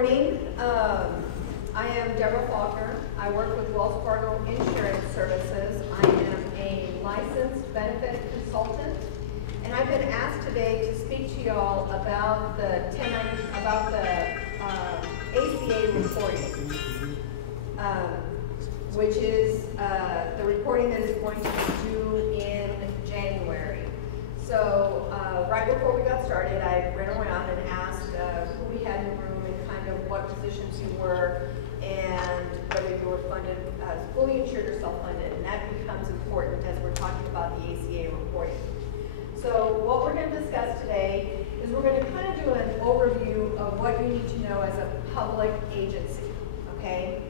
morning. I am Deborah Faulkner. I work with Wells Fargo Insurance Services. I am a licensed benefit consultant, and I've been asked today to speak to y'all about the ACA reporting, which is the reporting that is going to be due in January. So right before we got started, I ran around and asked who we had in the room and kind of what positions you were and whether you were funded as fully insured or self-funded. And that becomes important as we're talking about the ACA reporting. So what we're going to discuss today is we're going to kind of do an overview of what you need to know as a public agency, okay?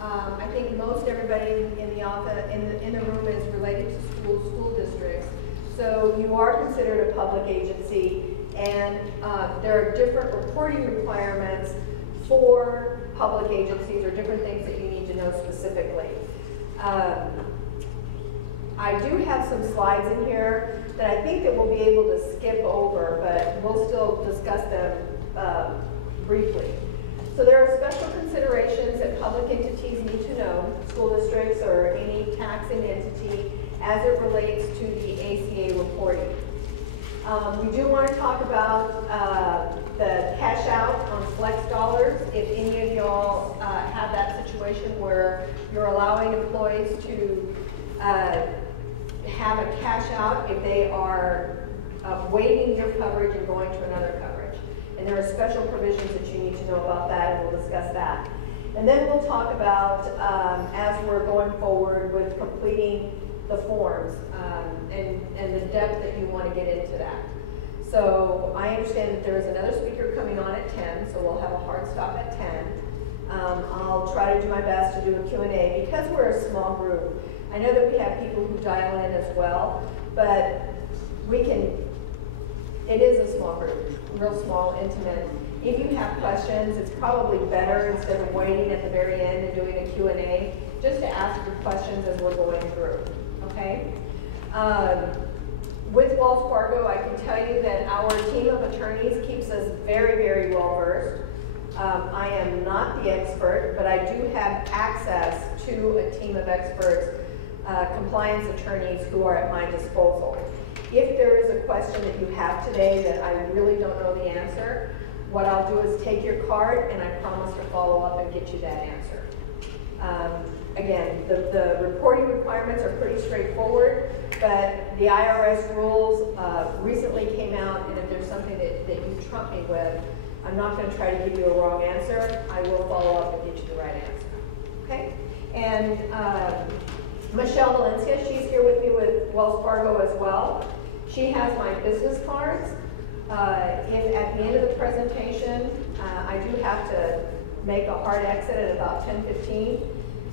I think most everybody in the office, in the room is related to school districts. So you are considered a public agency, and there are different reporting requirements for public agencies or different things that you need to know specifically. I do have some slides in here that I think that we'll be able to skip over, but we'll still discuss them briefly. So there are special considerations that public entities need to know, school districts or any taxing entity, as it relates to the ACA reporting. We do want to talk about the cash out on flex dollars. If any of y'all have that situation where you're allowing employees to have a cash out if they are waiving your coverage and going to another coverage. And there are special provisions that you need to know about that, and we'll discuss that. And then we'll talk about, as we're going forward with completing the forms and the depth that you want to get into that. So I understand that there is another speaker coming on at 10, so we'll have a hard stop at 10. I'll try to do my best to do a Q&A because we're a small group. I know that we have people who dial in as well, but it is a small group, real small, intimate. If you have questions, it's probably better instead of waiting at the very end and doing a Q&A, just to ask your questions as we're going through, okay? With Wells Fargo, I can tell you that our team of attorneys keeps us very, very well versed. I am not the expert, but I do have access to a team of experts, compliance attorneys who are at my disposal. If there is a question that you have today that I really don't know the answer, what I'll do is take your card and I promise to follow up and get you that answer. Again, the reporting requirements are pretty straightforward, but the IRS rules recently came out, and if there's something that you trump me with, I'm not going to try to give you a wrong answer. I will follow up and get you the right answer. Okay? And Michelle Valencia, she's here with me with Wells Fargo as well. She has my business cards. If at the end of the presentation, I do have to make a hard exit at about 10:15.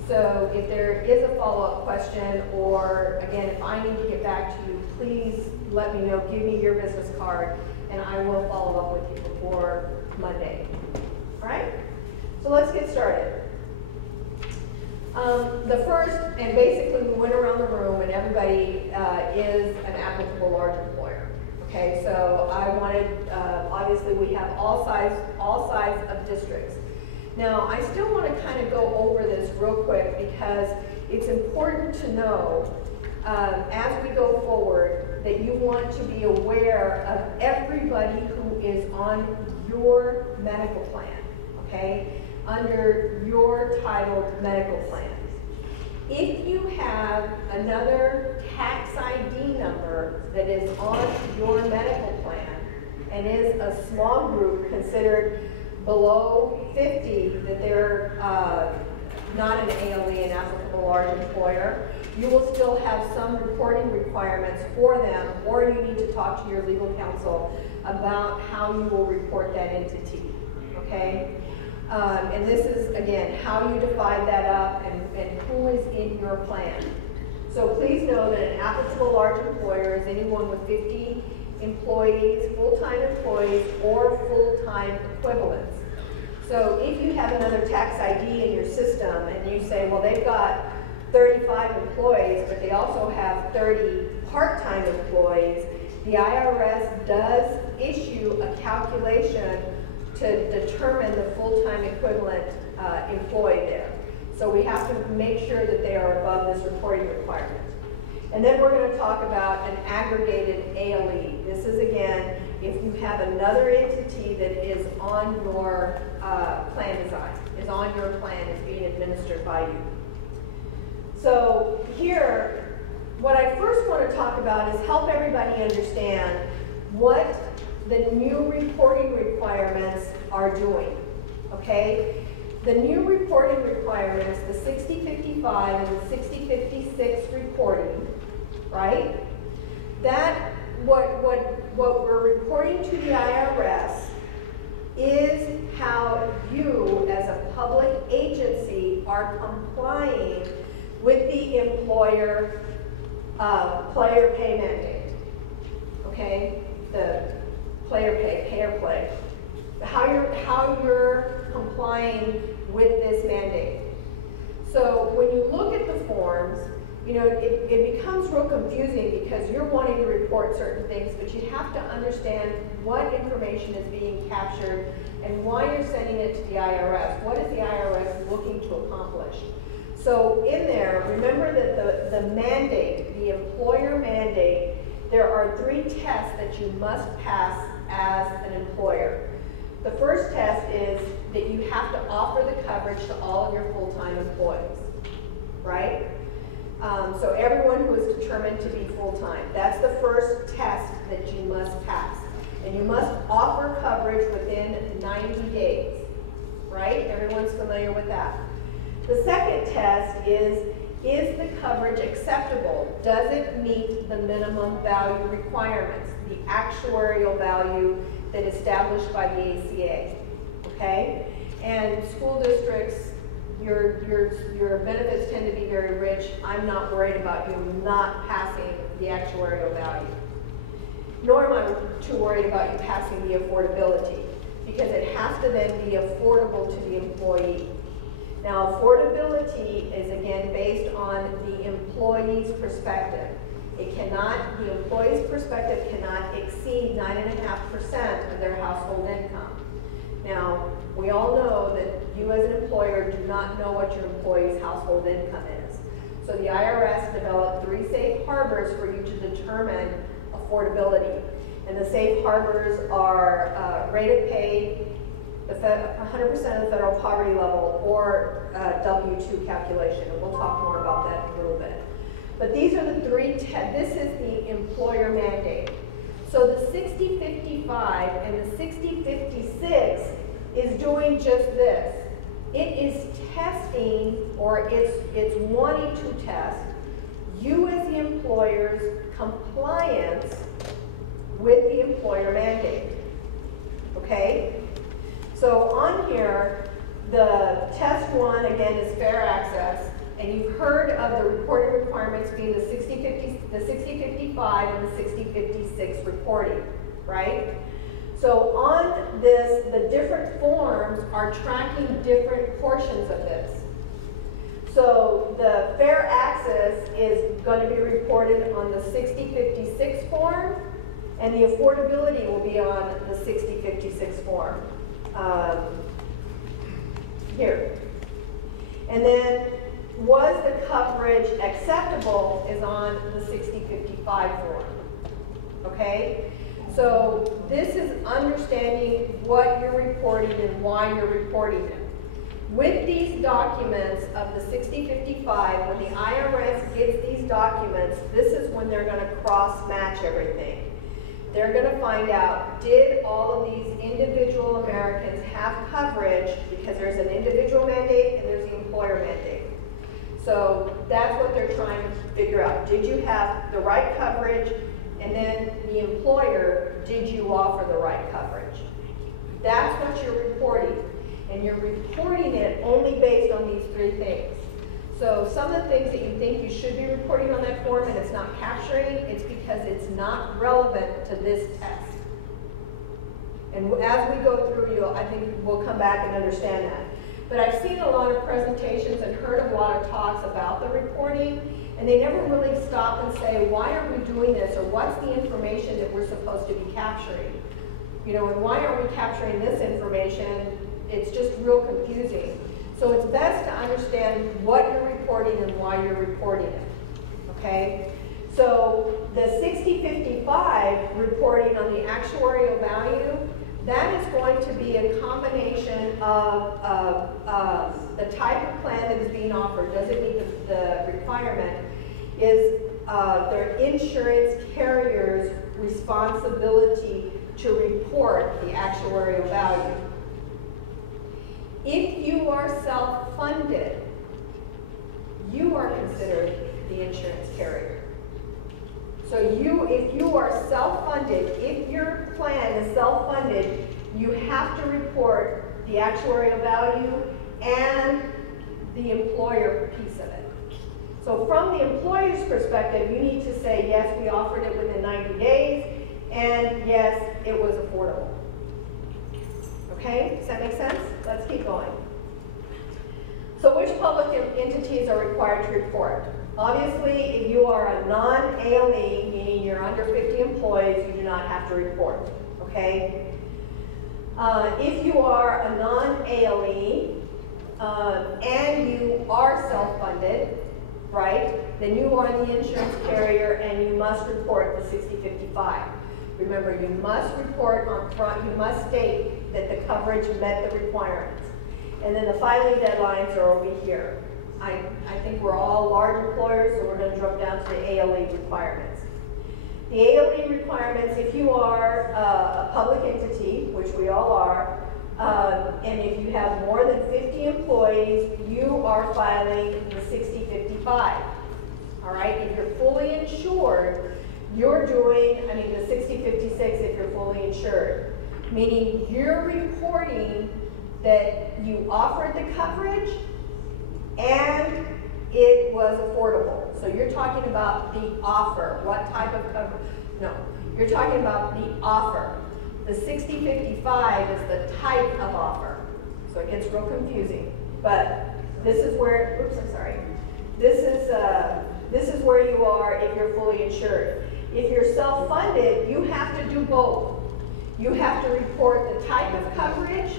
So if there is a follow-up question, or again, if I need to get back to you, please let me know. Give me your business card, and I will follow up with you before Monday. All right? So let's get started. The first, and basically we went around the room, and everybody is an applicable large employer. Okay, so I wanted, obviously we have all size of districts. Now, I still want to kind of go over this real quick because it's important to know as we go forward that you want to be aware of everybody who is on your medical plan, okay, under your titled medical plan. If you have another tax ID number that is on your medical plan and is a small group considered below 50, that they're not an ALE, an applicable large employer, you will still have some reporting requirements for them, or you need to talk to your legal counsel about how you will report that entity, okay? And this is, again, how you divide that up and who is in your plan. So please know that an applicable large employer is anyone with 50 employees, full-time employees, or full-time equivalents. So if you have another tax ID in your system and you say, well, they've got 35 employees, but they also have 30 part-time employees, the IRS does issue a calculation to determine the full-time equivalent employee there. So we have to make sure that they are above this reporting requirement. And then we're going to talk about an aggregated ALE. This is, again, if you have another entity that is on your plan design, is on your plan, is being administered by you. So here, what I first want to talk about is help everybody understand what the new reporting requirements are doing, okay? The new reporting requirements, the 6055 and the 6056 reporting, right? That, what we're reporting to the IRS is how you, as a public agency, are complying with the employer player pay mandate, okay? The player pay, payer play. How you're complying with this mandate. So when you look at the forms, you know, it becomes real confusing because you're wanting to report certain things, but you have to understand what information is being captured and why you're sending it to the IRS. What is the IRS looking to accomplish? So in there, remember that the mandate, the employer mandate, there are 3 tests that you must pass as an employer. The first test is that you have to offer the coverage to all of your full-time employees, right? So everyone who is determined to be full-time. That's the first test that you must pass. And you must offer coverage within 90 days, right? Everyone's familiar with that. The second test is the coverage acceptable? Does it meet the minimum value requirements, the actuarial value that is established by the ACA, okay? And school districts, your benefits tend to be very rich. I'm not worried about you not passing the actuarial value. Nor am I too worried about you passing the affordability, because it has to then be affordable to the employee. Now, affordability is again based on the employee's perspective. It cannot, the employee's perspective cannot exceed 9.5% of their household income. Now, we all know that you as an employer do not know what your employee's household income is. So the IRS developed 3 safe harbors for you to determine affordability. And the safe harbors are rate of pay, 100% of the federal poverty level, or W-2 calculation. And we'll talk more about that in a little bit. But these are the 3, this is the employer mandate. So the 6055 and the 6056 is doing just this. It is testing, or it's wanting to test you as the employer's compliance with the employer mandate, okay? So on here, the test 1, again, is fair access, and you've heard of the reporting requirements being the 6055 and the 6056 reporting, right? So on this, the different forms are tracking different portions of this. So the fair access is going to be reported on the 6056 form, and the affordability will be on the 6056 form here. And then, was the coverage acceptable is on the 6055 form, okay? So this is understanding what you're reporting and why you're reporting it. With these documents of the 6055, when the IRS gets these documents, this is when they're going to cross-match everything. They're going to find out, did all of these individual Americans have coverage, because there's an individual mandate and there's the employer mandate. So that's what they're trying to figure out. Did you have the right coverage? And then the employer, did you offer the right coverage? That's what you're reporting. And you're reporting it only based on these 3 things. So some of the things that you think you should be reporting on that form and it's not capturing, it's because it's not relevant to this test. And as we go through, I think we'll come back and understand that. But I've seen a lot of presentations and heard a lot of talks about the reporting, and they never really stop and say, why are we doing this, or what's the information that we're supposed to be capturing? You know, and why aren't we capturing this information? It's just real confusing. So it's best to understand what you're reporting and why you're reporting it, okay? So the 60-55 reporting on the actuarial value, that is going to be a combination of the type of plan that is being offered. Does it meet the requirement? Is their insurance carrier's responsibility to report the actuarial value. If you are self-funded, you are considered the insurance carrier. So if you are self-funded, if your plan is self-funded, you have to report the actuarial value and the employer piece of it. So from the employer's perspective, you need to say, yes, we offered it within 90 days, and yes, it was affordable. Okay, does that make sense? Let's keep going. So which public entities are required to report? Obviously, if you are a non-ALE, meaning you're under 50 employees, you do not have to report, okay? If you are a non-ALE and you are self-funded, right, then you are the insurance carrier and you must report the 60-55. Remember, you must report on front, you must state that the coverage met the requirements. And then the filing deadlines are over here. I think we're all large employers, so we're going to drop down to the ALE requirements. The ALE requirements, if you are a public entity, which we all are, and if you have more than 50 employees, you are filing the 60-55. All right, if you're fully insured, you're doing, the 60-56 if you're fully insured, meaning you're reporting that you offered the coverage and it was affordable. So you're talking about the offer. What type of coverage? No, you're talking about the offer. The 60-55 is the type of offer. So it gets real confusing. But this is where, oops, I'm sorry. This is where you are if you're fully insured. If you're self-funded, you have to do both. You have to report the type of coverage,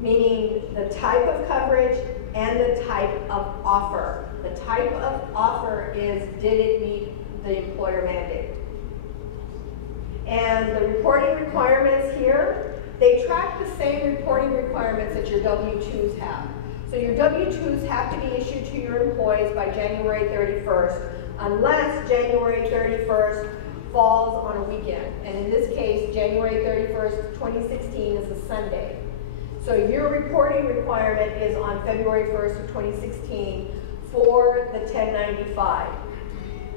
meaning the type of coverage and the type of offer. The type of offer is, did it meet the employer mandate? And the reporting requirements here, they track the same reporting requirements that your W-2s have. So your W-2s have to be issued to your employees by January 31st, unless January 31st falls on a weekend. And in this case, January 31st, 2016 is a Sunday. So your reporting requirement is on February 1st of 2016 for the 1095.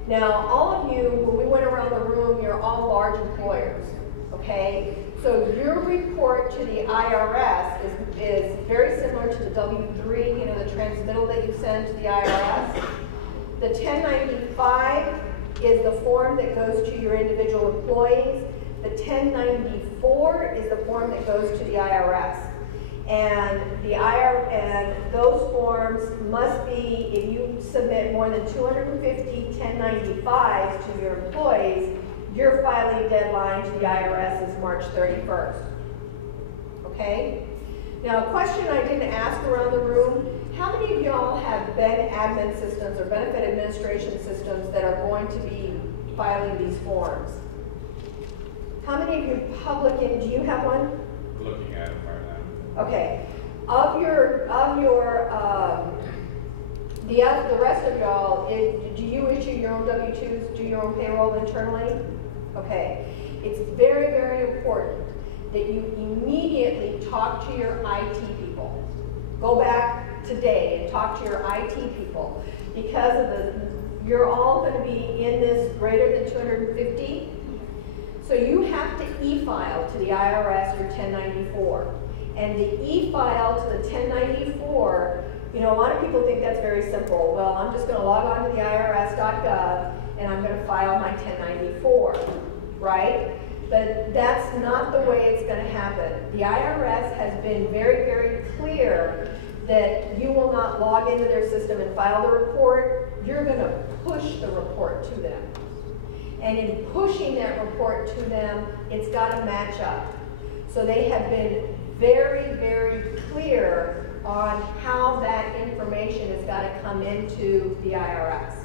Now, all of you, when we went around the room, you're all large employers, okay? So your report to the IRS is very similar to the W-3, the transmittal that you send to the IRS. The 1095 is the form that goes to your individual employees. The 1094 is the form that goes to the IRS. And those forms must be, if you submit more than 250 1095s to your employees, your filing deadline to the IRS is March 31st. Okay? Now, a question I didn't ask around the room, how many of y'all have admin systems or benefit administration systems that are going to be filing these forms? How many of you do you have one? We're looking at them right now. Okay. The rest of y'all, do you issue your own W-2s, do your own payroll internally? Okay. It's very, very important that you immediately talk to your IT people. Go back today and talk to your IT people, because you're all going to be in this greater than 250. So you have to e-file to the IRS your 1094. And the e-file to the 1094, a lot of people think that's very simple. Well, I'm just going to log on to the IRS.gov and I'm going to file my 1094, right? But that's not the way it's going to happen. The IRS has been very, very clear that you will not log into their system and file the report. You're going to push the report to them. And in pushing that report to them, it's got to match up. So they have been very, very clear on how that information has got to come into the IRS.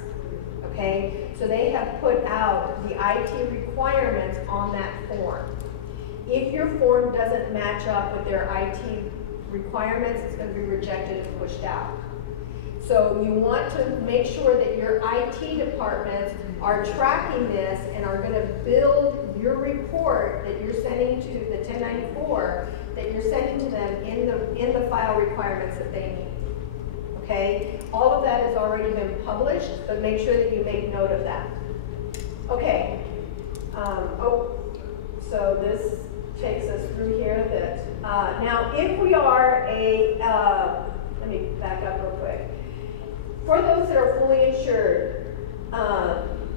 Okay? So they have put out the IT requirements on that form. If your form doesn't match up with their IT requirements, it's going to be rejected and pushed out. So you want to make sure that your IT departments are tracking this and are going to build your report that you're sending to the 1094, that you're sending to them in the file requirements that they need. Okay? All of that has already been published, but make sure that you make note of that. Okay. So this takes us through here that, now if we are let me back up real quick. For those that are fully insured,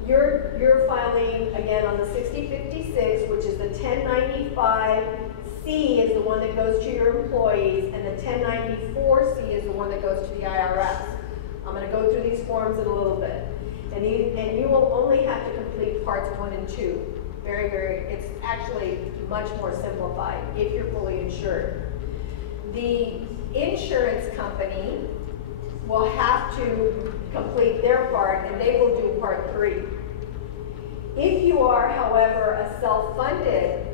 you're filing again on the 6056, which is the 1095C is the one that goes to your employees, and the 1094C is the one that goes to the IRS. I'm going to go through these forms in a little bit. And you will only have to complete parts 1 and 2. It's actually much more simplified if you're fully insured. The insurance company will have to complete their part, and they will do part 3. If you are, however, a self-funded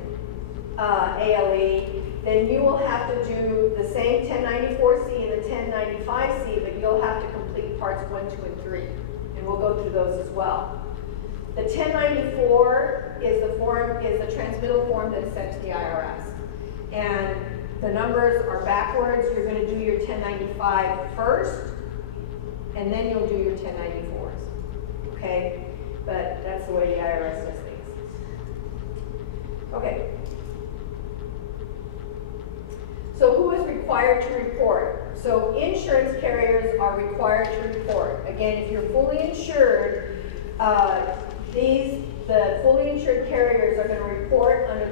ALE, then you will have to do the same 1094C and the 1095C, but you'll have to complete parts 1, 2, and 3. And we'll go through those as well. The 1094 is the transmittal form that is sent to the IRS. And the numbers are backwards. You're going to do your 1095 first, and then you'll do your 1094s. Okay? But that's the way the IRS does things. Okay. So who is required to report? So insurance carriers are required to report. Again, if you're fully insured, the fully insured carriers are going to report under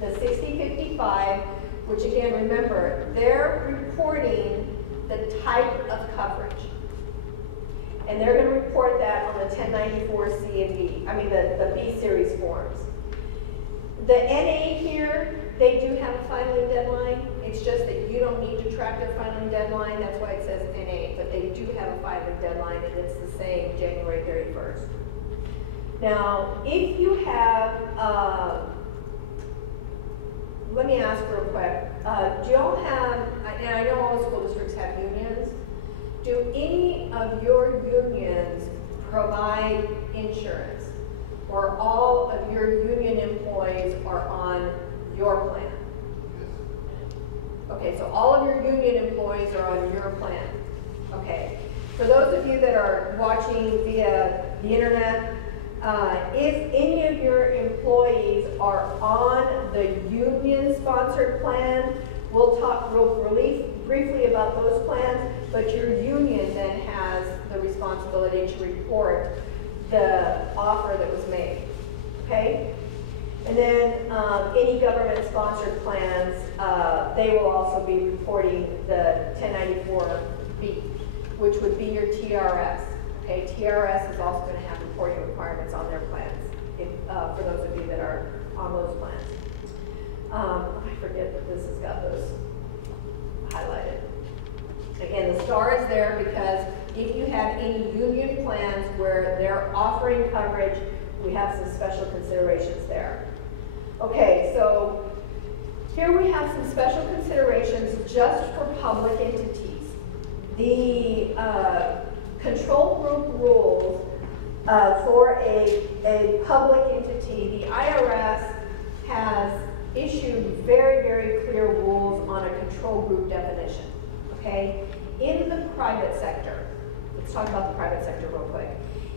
the 6055, which again, remember, they're reporting the type of coverage. And they're going to report that on the 1094C and B, the B series forms. The NA here, they do have a filing deadline. It's just that you don't need to track their filing deadline. That's why it says NA, but they do have a filing deadline, and it's the same, January 31st. Now, if you have, let me ask real quick, do y'all have, and I know all the school districts have unions, do any of your unions provide insurance? Or all of your union employees are on your plan? Okay, so all of your union employees are on your plan. Okay, for those of you that are watching via the internet, if any of your employees are on the union-sponsored plan, we'll talk really briefly about those plans, but your union then has the responsibility to report the offer that was made, okay? And then any government-sponsored plans, they will also be reporting the 1094B, which would be your TRS. Okay, TRS is also going to have reporting requirements on their plans, for those of you that are on those plans. I forget that this has got those highlighted. Again, the star is there because if you have any union plans where they're offering coverage, we have some special considerations there. Okay, so here we have some special considerations just for public entities. The control group rules for a public entity, the IRS has issued very, very clear rules on a control group definition, okay? In the private sector, let's talk about the private sector real quick.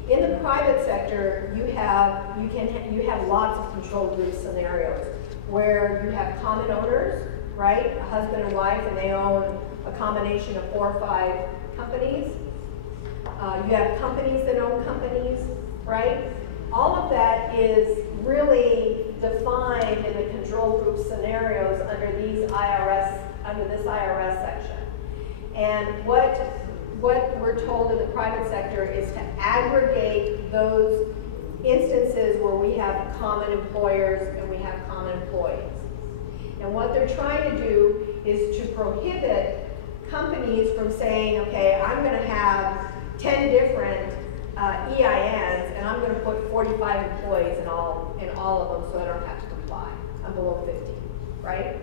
In the private sector, you have lots of control group scenarios where you have common owners, right? A husband and wife, and they own a combination of 4 or 5 companies. You have companies that own companies, right? All of that is really defined in the control group scenarios under this IRS section. And what we're told in the private sector is to aggregate those instances where we have common employers and we have common employees. And what they're trying to do is to prohibit companies from saying, okay, I'm going to have 10 different EINs and I'm going to put 45 employees in all of them so I don't have to comply. I'm below 50, right?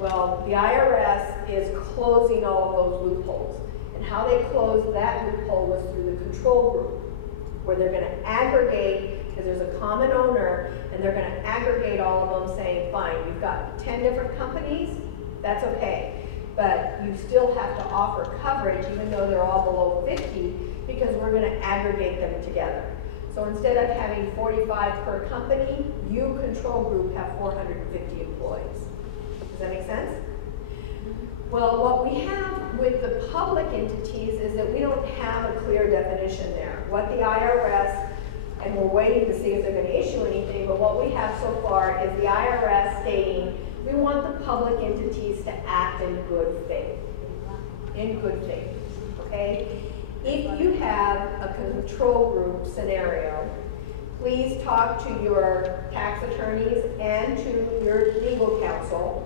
Well, the IRS is closing all of those loopholes. And how they closed that loophole was through the control group, where they're going to aggregate, because there's a common owner, and they're going to aggregate all of them saying, fine, you've got 10 different companies, that's okay. But you still have to offer coverage even though they're all below 50 because we're going to aggregate them together. So instead of having 45 per company, you control group have 450 employees. Does that make sense? Well, what we have with the public entities is that we don't have a clear definition there. What the IRS, and we're waiting to see if they're going to issue anything, but what we have so far is the IRS stating we want the public entities to act in good faith. In good faith, okay? If you have a control group scenario, please talk to your tax attorneys and to your legal counsel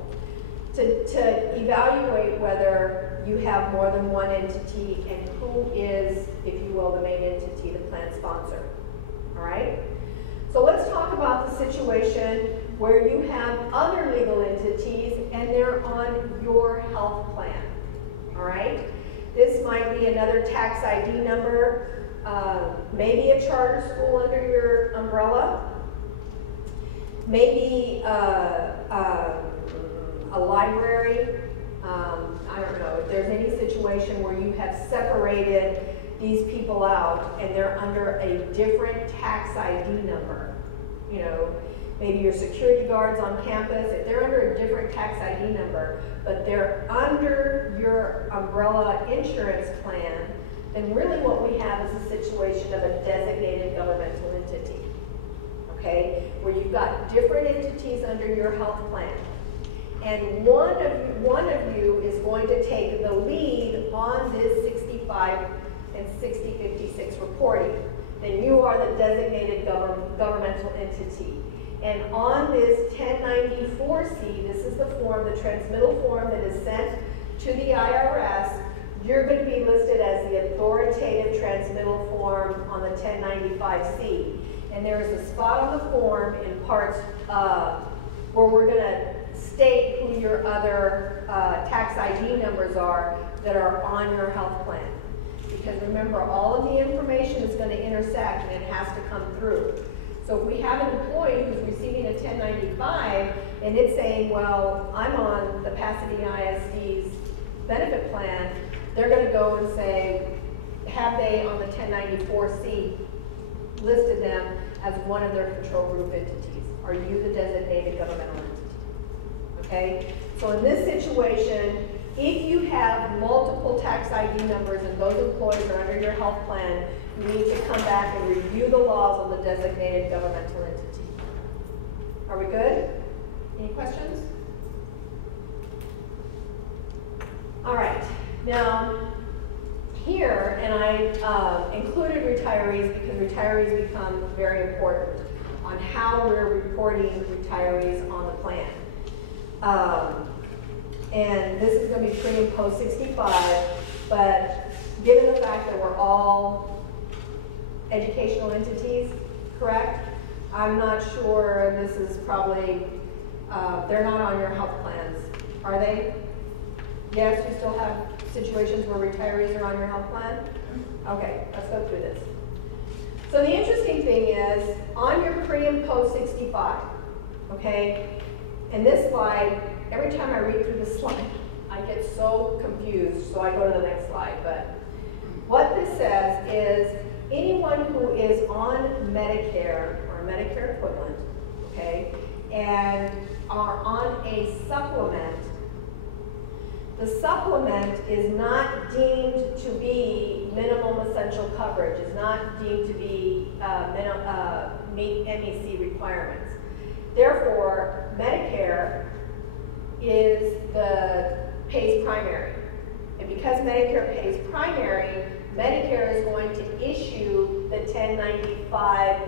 to evaluate whether you have more than one entity and who is, if you will, the main entity, the plan sponsor. All right? So let's talk about the situation where you have other legal entities and they're on your health plan. All right? This might be another tax ID number, maybe a charter school under your umbrella, maybe a library. I don't know if there's any situation where you have separated these people out and they're under a different tax ID number. You know, maybe your security guards on campus, if they're under a different tax ID number, but they're under your umbrella insurance plan, then really what we have is a situation of a designated governmental entity. Okay, where you've got different entities under your health plan. And one of you is going to take the lead on this 65 and 6056 reporting. Then you are the designated governmental entity. And on this 1094C, this is the form, the transmittal form that is sent to the IRS, you're going to be listed as the authoritative transmittal form on the 1095C. And there is a spot on the form in parts where we're going to state who your other tax ID numbers are that are on your health plan. Because remember, all of the information is going to intersect and it has to come through. So if we have an employee who's receiving a 1095 and it's saying, well, I'm on the Pasadena ISD's benefit plan, they're going to go and say, have they on the 1094C listed them as one of their control group entities? Are you the designated governmental entity? Okay, so in this situation, if you have multiple tax ID numbers and those employees are under your health plan, you need to come back and review the laws of the designated governmental entity. Are we good? Any questions? All right, now here, and I included retirees because retirees become very important on how we're reporting retirees on the plan. And this is going to be pre and post 65, but given the fact that we're all educational entities, correct? I'm not sure, this is probably, they're not on your health plans, are they? Yes, you still have situations where retirees are on your health plan? Okay, let's go through this. So the interesting thing is, on your pre and post 65, okay, and this slide, every time I read through this slide, I get so confused, so I go to the next slide. But what this says is anyone who is on Medicare or Medicare equivalent, okay, and are on a supplement, the supplement is not deemed to be minimum essential coverage, is not deemed to be meet MEC requirements. Therefore, Medicare pays primary. And because Medicare pays primary, Medicare is going to issue the 1095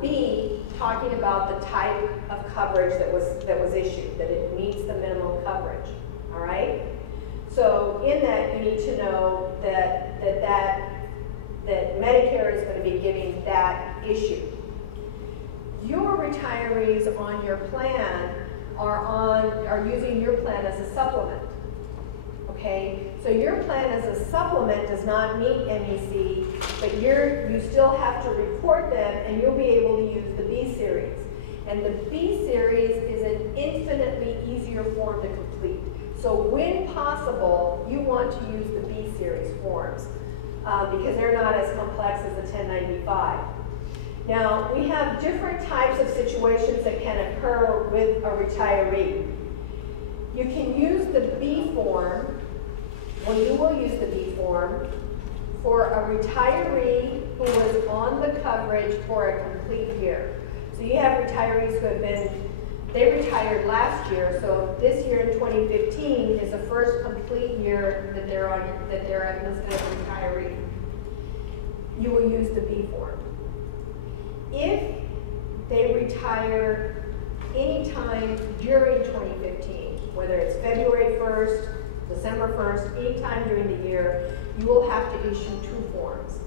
B, talking about the type of coverage that was issued, that it meets the minimum coverage, all right? So in that, you need to know that Medicare is going to be giving that issue. Your retirees on your plan are using your plan as a supplement. Okay, so your plan as a supplement does not meet MEC, but you still have to report them, and you'll be able to use the B series. And the B series is an infinitely easier form to complete. So when possible, you want to use the B series forms because they're not as complex as the 1095. Now, we have different types of situations that can occur with a retiree. You can use the B form, or you will use the B form, for a retiree who was on the coverage for a complete year. So you have retirees who they retired last year, so this year in 2015 is the first complete year that they're listed as a retiree. You will use the B form. If they retire anytime during 2015, whether it's February 1st, December 1st, anytime during the year, you will have to issue two forms,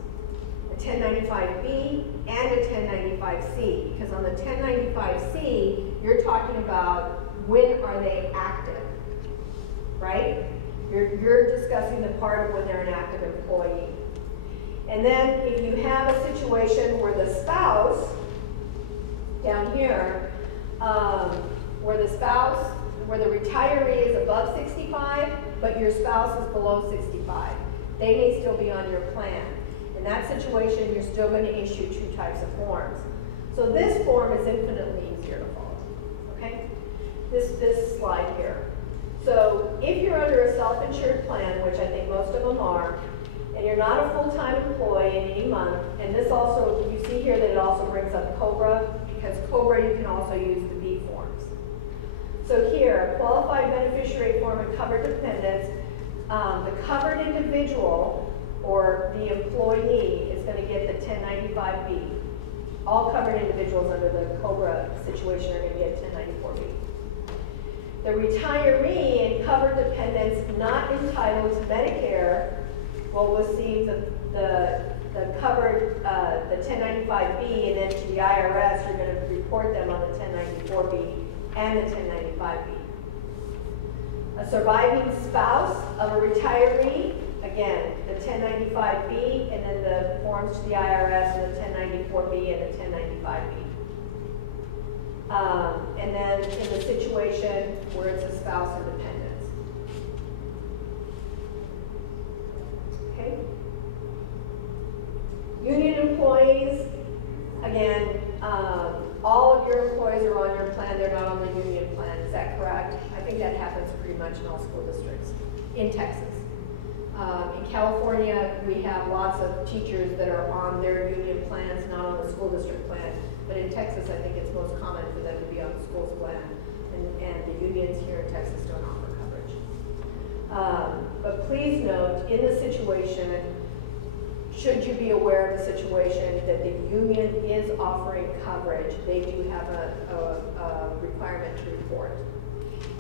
a 1095B and a 1095C, because on the 1095C, you're talking about when are they active, right? You're discussing the part of when they're an active employee. And then if you have a situation where the spouse, down here, where the retiree is above 65, but your spouse is below 65, they may still be on your plan. In that situation, you're still going to issue two types of forms. So this form is infinitely easier to follow, okay? This slide here. So if you're under a self-insured plan, which I think most of them are, and you're not a full-time employee in any month, and this also, you see here that it also brings up COBRA, because COBRA you can also use the B forms. So here, qualified beneficiary form and covered dependents, the covered individual or the employee is going to get the 1095B. All covered individuals under the COBRA situation are going to get 1094B. The retiree and covered dependents not entitled to Medicare will receive the covered, the 1095B, and then to the IRS, you're going to report them on the 1094B and the 1095B. A surviving spouse of a retiree, again, the 1095B, and then the forms to the IRS, and the 1094B and the 1095B. And then in the situation where it's a spouse and dependents. Okay? Union employees, again, all of your employees are on your plan, they're not on the union plan, is that correct? I think that happens pretty much in all school districts in Texas. In California, we have lots of teachers that are on their union plans, not on the school district plan. But in Texas, I think it's most common for them to be on the school's plan, and the unions here in Texas don't offer coverage. But please note, in the situation, should you be aware of the situation that the union is offering coverage, they do have a requirement to report.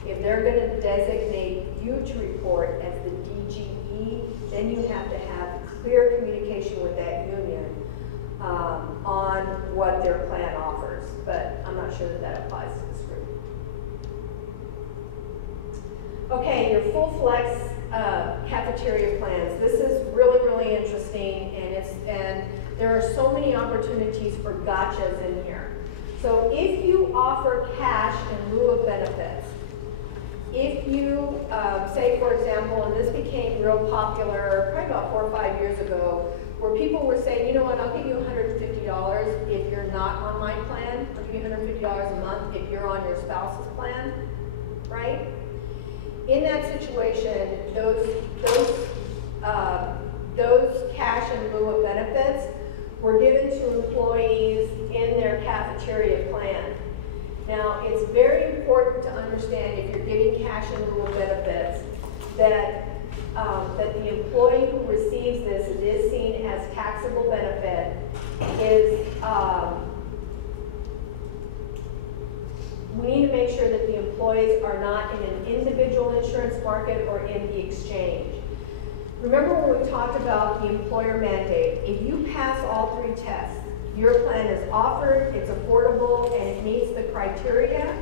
If they're going to designate you to report as the DGE, then you have to have clear communication with that union on what their plan offers, but I'm not sure that that applies to this group. Okay, your full flex cafeteria plans. This is really, really interesting, and there are so many opportunities for gotchas in here. So if you offer cash in lieu of benefits, if you, say for example, and this became real popular probably about 4 or 5 years ago, where people were saying, you know what, I'll give you $150 if you're not on my plan. I'll give you $150 a month if you're on your spouse's plan, right? In that situation, those cash in lieu of benefits were given to employees in their cafeteria plan. Now, it's very important to understand if you're giving cash in lieu of benefits that the employee who receives this, it is seen as taxable benefit, is employees are not in an individual insurance market or in the exchange. Remember when we talked about the employer mandate, if you pass all 3 tests, your plan is offered, it's affordable, and it meets the criteria,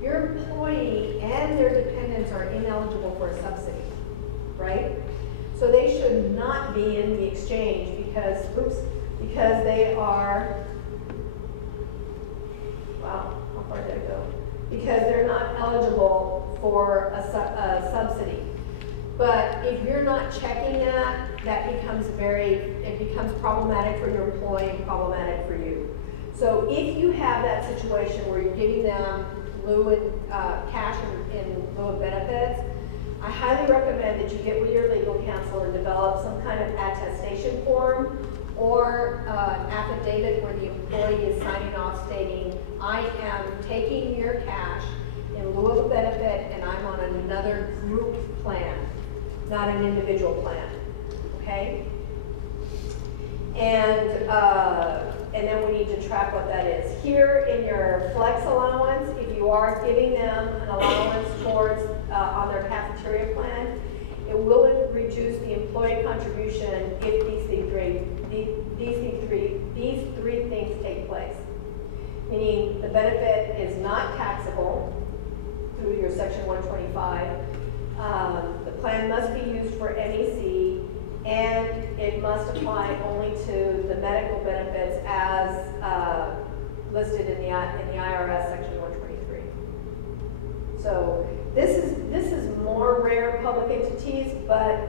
your employee and their dependents are ineligible for a subsidy, right? So they should not be in the exchange because they are, wow, how far did it go? Because they're not eligible for a subsidy. But if you're not checking that becomes it becomes problematic for your employee and problematic for you. So if you have that situation where you're giving them cash in lieu of benefits, I highly recommend that you get with your legal counsel and develop some kind of attestation form or affidavit where the employee is signing off stating, I am taking your cash in lieu of a benefit and I'm on another group plan, not an individual plan, okay? And then we need to track what that is. Here in your flex allowance, if you are giving them an allowance towards on their cafeteria plan, it will reduce the employee contribution if these three things take place. Meaning the benefit is not taxable through your section 125. The plan must be used for NEC, and it must apply only to the medical benefits as listed in the IRS section 123. So this is more rare public entities, but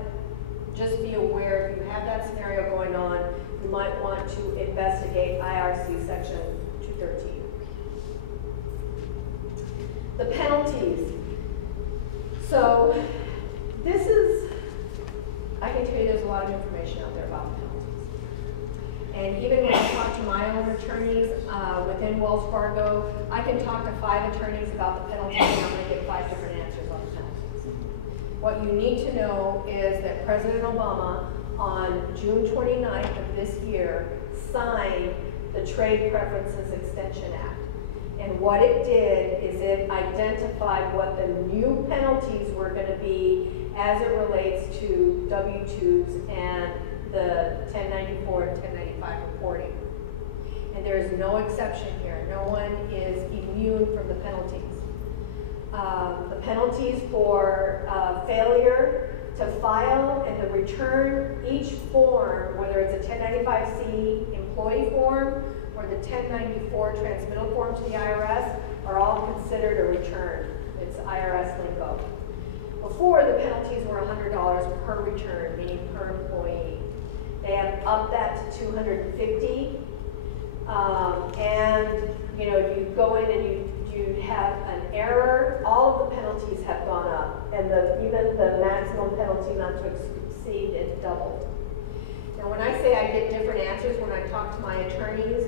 just be aware if you have that scenario going on, you might want to investigate IRC section 213. The penalties. So this is, I can tell you there's a lot of information out there about the penalties. And even when I talk to my own attorneys within Wells Fargo, I can talk to 5 attorneys about the penalties and I'm going to get 5 different answers on the penalties. What you need to know is that President Obama on June 29th of this year signed the Trade Preferences Extension Act. And what it did is it identified what the new penalties were going to be as it relates to W-2s and the 1094 and 1095 reporting. And there is no exception here. No one is immune from the penalties. The penalties for failure to file and to return each form, whether it's a 1095C employee form or the 1094 transmittal form to the IRS, are all considered a return. It's IRS lingo. Before, the penalties were $100 per return, meaning per employee. They have upped that to $250. And you know, if you go in and you have an error, all of the penalties have gone up, and even the maximum penalty not to exceed is doubled. Now, when I say I get different answers when I talk to my attorneys,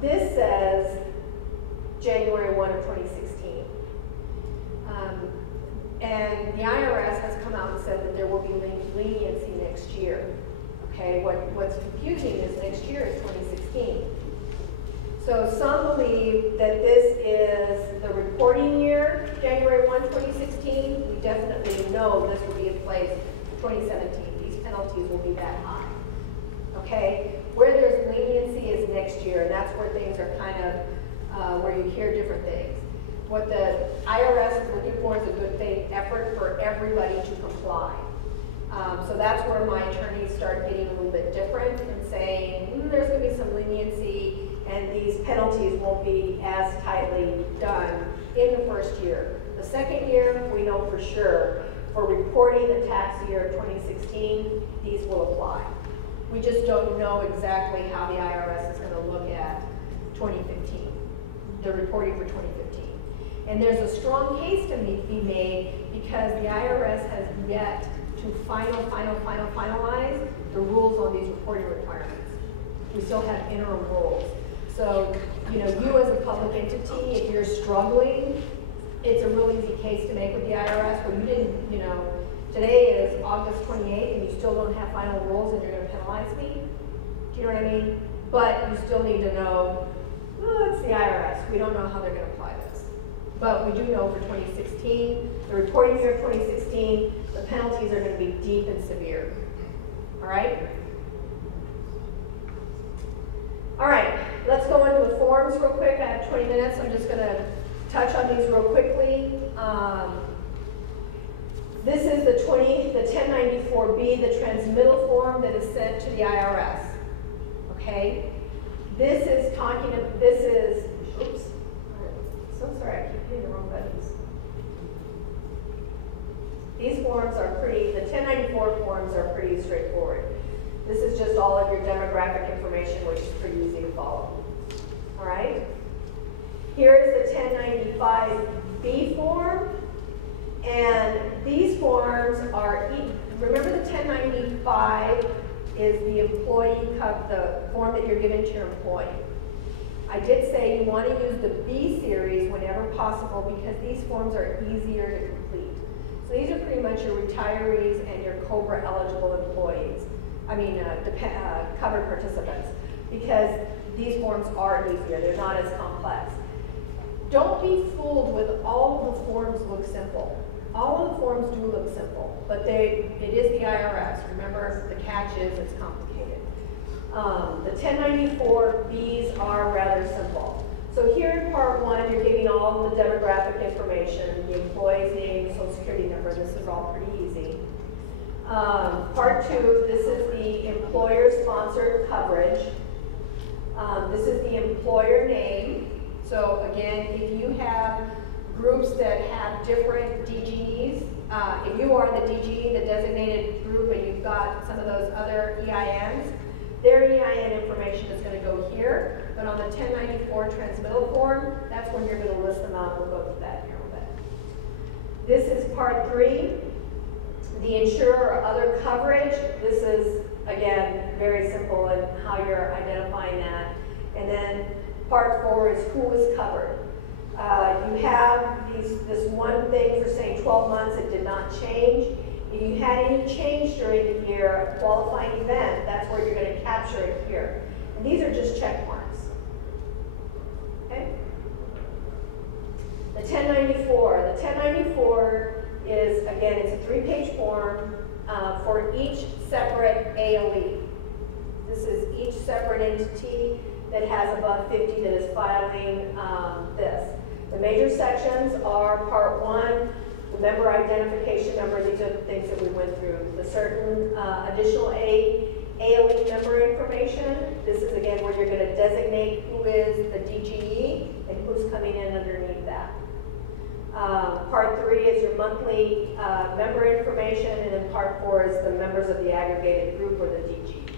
this says January 1 of 2016. And the IRS has come out and said that there will be leniency next year. Okay, what's confusing is next year is 2016. So some believe that this is the reporting year, January 1, 2016. We definitely know this will be in place for 2017. These penalties will be that high. Okay, where there's leniency is next year, and that's where things are kind of, where you hear different things. What the IRS is looking for is a good faith effort for everybody to comply. So that's where my attorneys start getting a little bit different and saying, there's going to be some leniency and these penalties won't be as tightly done in the first year. The second year, we know for sure, for reporting the tax year of 2016, these will apply. We just don't know exactly how the IRS is going to look at 2015, the reporting for 2015. And there's a strong case to be made because the IRS has yet to finalize the rules on these reporting requirements. We still have interim rules. So, you know, you as a public entity, if you're struggling, it's a real easy case to make with the IRS where you didn't, you know, today is August 28th and you still don't have final rules and you're going to penalize me. Do you know what I mean? But you still need to know, well, it's the IRS. We don't know how they're going to apply this. but we do know for 2016, the reporting year of 2016, the penalties are going to be deep and severe. All right? All right, let's go into the forms real quick. I have 20 minutes. I'm just going to touch on these real quickly. This is the 1094B, the transmittal form that is sent to the IRS. Okay? This is oops. So sorry, I keep hitting the wrong buttons. These forms are the 1094 forms are pretty straightforward. This is just all of your demographic information, which is pretty easy to follow. All right? Here is the 1095B form, and these forms are, remember the 1095 is the the form that you're giving to your employee. I did say you want to use the B series whenever possible because these forms are easier to complete. So these are pretty much your retirees and your COBRA eligible employees. Covered participants, because these forms are easier. They're not as complex. Don't be fooled with all of the forms look simple. All of the forms do look simple, but it is the IRS. Remember, the catch is it's complicated. The 1094Bs are rather simple. So here in part 1, you're giving all the demographic information, the employee's name, social security number. This is all pretty easy. Part 2, this is the employer-sponsored coverage. This is the employer name. So again, if you have groups that have different DGEs, if you are the DGE, the designated group, and you've got some of those other EINs, their EIN information is going to go here. But on the 1094 transmittal form, that's when you're going to list them out. We'll go through that here in a bit. This is part 3. The insurer or other coverage, this is, again, very simple in how you're identifying that. And then part 4 is who is covered. You have this one thing for saying 12 months, it did not change. If you had any change during the year, a qualifying event, that's where you're going to capture it here. And these are just check marks. Okay? The 1094. The 1094 is, again, it's a 3-page form for each separate ALE. This is each separate entity that has above 50 that is filing this. The major sections are part 1, the member identification number. These are the things that we went through. The certain additional ALE member information. This is, again, where you're going to designate who is the DGE and who's coming in underneath that. Part 3 is your monthly member information, and then part 4 is the members of the aggregated group or the DG.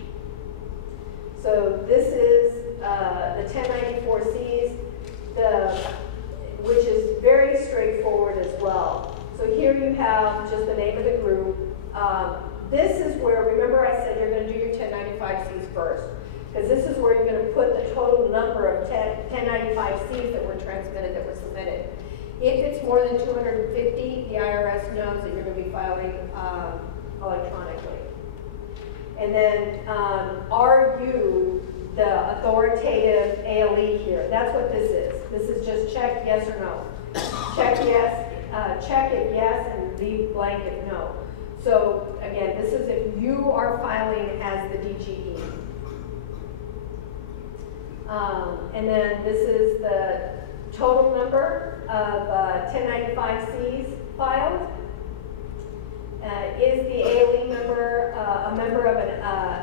So this is the 1094Cs, which is very straightforward as well. So here you have just the name of the group. This is where, remember I said you're going to do your 1095Cs first, because this is where you're going to put the total number of 1095Cs that were transmitted, that were submitted. If it's more than 250, the IRS knows that you're going to be filing electronically. And then, are you the authoritative ALE here? That's what this is. This is just check yes or no. Check yes, check it yes, and leave blank if no. So again, this is if you are filing as the DGE. And then this is the total number of 1095Cs filed. Is the ALE member a member of an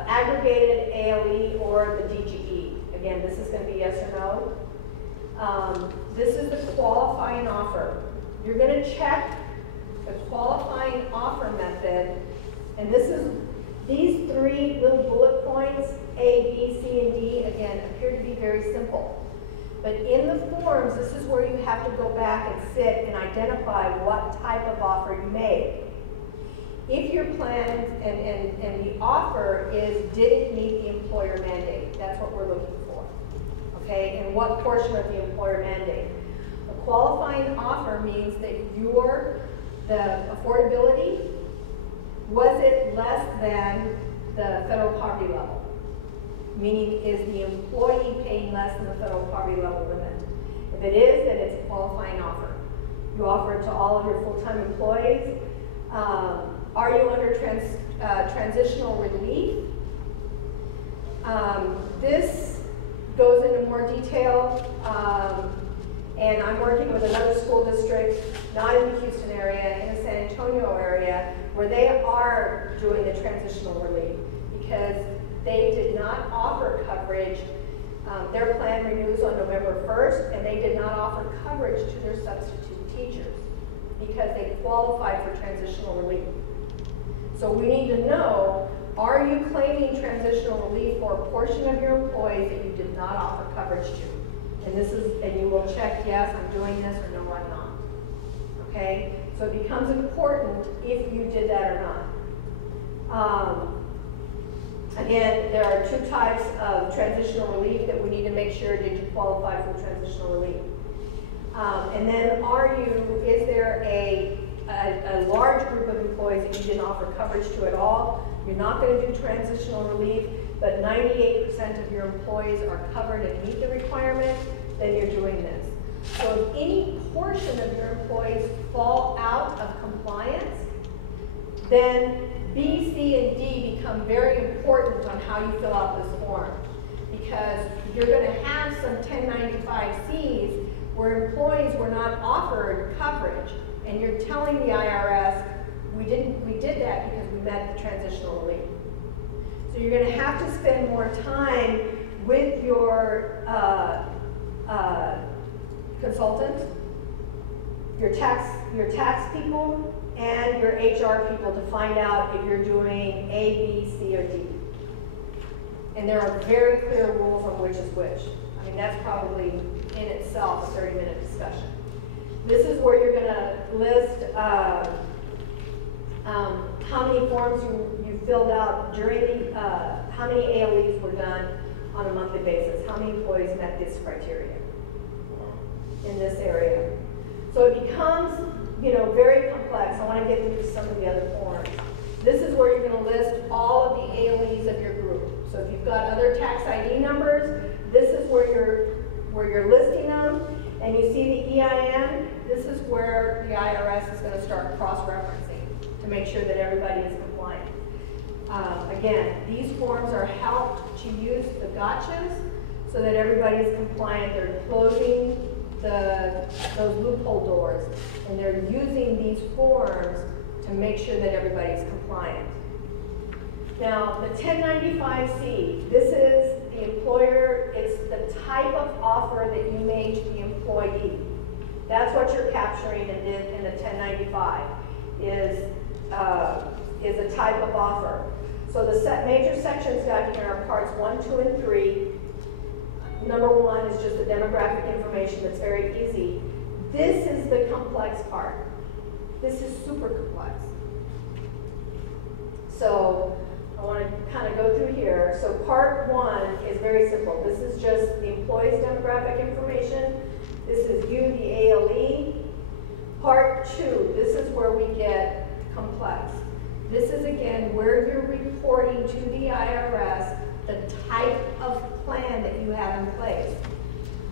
aggregated ALE or the DGE? Again, this is going to be yes or no. This is the qualifying offer. You're going to check the qualifying offer method, and these 3 little bullet points, A, B, C, and D, again, appear to be very simple. But in the forms, this is where you have to go back and sit and identify what type of offer you made. If your plan and the offer is, did it meet the employer mandate? That's what we're looking for. Okay, and what portion of the employer mandate? A qualifying offer means that the affordability, was it less than the federal poverty level? Meaning, is the employee paying less than the federal poverty level limit? If it is, then it's a qualifying offer. You offer it to all of your full-time employees. Are you under transitional relief? This goes into more detail, and I'm working with another school district, not in the Houston area, in the San Antonio area, where they are doing the transitional relief because they did not offer coverage. Their plan renews on November 1st, and they did not offer coverage to their substitute teachers because they qualified for transitional relief. So we need to know, are you claiming transitional relief for a portion of your employees that you did not offer coverage to? And you will check, yes, I'm doing this, or no, I'm not. Okay? So it becomes important if you did that or not. Again, there are two types of transitional relief that we need to make sure did you qualify for transitional relief. And then is there a large group of employees that you didn't offer coverage to at all? You're not going to do transitional relief, but 98% of your employees are covered and meet the requirement, then you're doing this. So if any portion of your employees fall out of compliance, then B, C, and D become very important on how you fill out this form, because you're going to have some 1095Cs where employees were not offered coverage, and you're telling the IRS, we did that because we met the transitional relief. So you're going to have to spend more time with your consultant, your tax people, and your HR people to find out if you're doing A, B, C, or D. And there are very clear rules on which is which. I mean, that's probably in itself a 30-minute discussion. This is where you're going to list how many forms you filled out during the, how many ALEs were done on a monthly basis, how many employees met this criteria in this area. So it becomes, very complex. I want to get into some of the other forms. This is where you're going to list all of the ALEs of your group. So if you've got other tax ID numbers, this is where you're listing them. And you see the EIN, this is where the IRS is going to start cross-referencing to make sure that everybody is compliant. Again, these forms are helped to use the gotchas so that everybody is compliant. They're closing those loophole doors, and they're using these forms to make sure that everybody's compliant. Now, the 1095C, this is the employer, it's the type of offer that you made to the employee. That's what you're capturing in the 1095, is a type of offer. So the major sections down here are parts 1, 2, and 3. Number 1 is just the demographic information that's very easy. This is the complex part. This is super complex. So I want to kind of go through here. So part 1 is very simple. This is just the employee's demographic information. This is you, the ALE. Part 2, this is where we get complex. This is, again, where you're reporting to the IRS the type of plan that you have in place.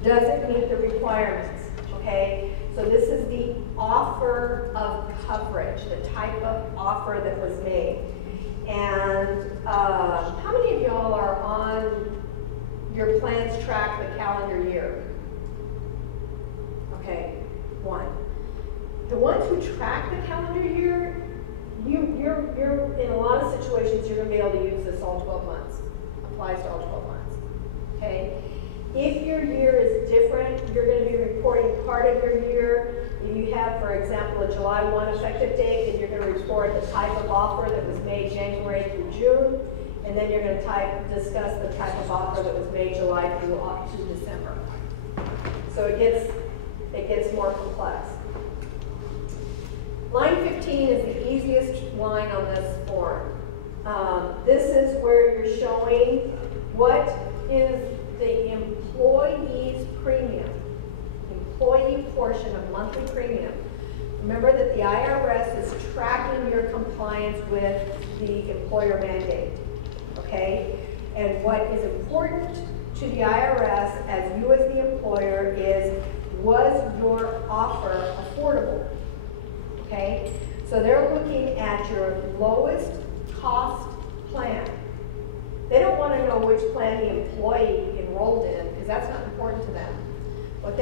Does it meet the requirements? Okay? So this is the offer of coverage, the type of offer that was made. And how many of y'all are on your plans track the calendar year? Okay, 1. The ones who track the calendar year, you're in a lot of situations, you're going to be able to use this all 12 months. Applies to all 12 months. Okay? If your year is different, you're going to be reporting part of your year. If you have, for example, a July 1 effective date, then you're going to report the type of offer that was made January through June, and then you're going to discuss the type of offer that was made July through December. So it gets more complex. Line 15 is the easiest line on this form. This is where you're showing what is the employee's premium, employee portion of monthly premium. Remember that the IRS is tracking your compliance with the employer mandate, okay? And what is important to the IRS as you as the employer is, was your offer a affordable, okay? So they're looking at your lowest cost plan. They don't want to know which plan the employee enrolled in, because that's not important to them. What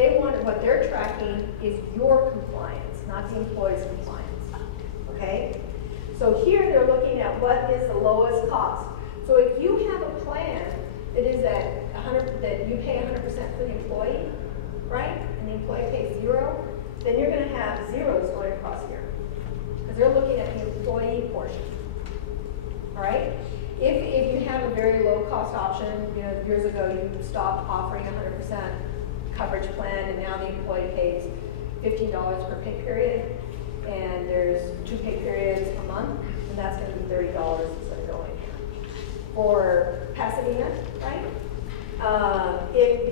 they're tracking is your compliance, not the employee's compliance, okay? So here they're looking at what is the lowest cost. So if you have a plan that is that you pay 100% for the employee, right? And the employee pays 0, then you're going to have zeros going across here, because they're looking at the employee portion. All right? If you have a very low cost option, you know, years ago you stopped offering 100% coverage plan, and now the employee pays $15 per pay period, and there's 2 pay periods a month, and that's going to be $30 instead of going for Pasadena, right?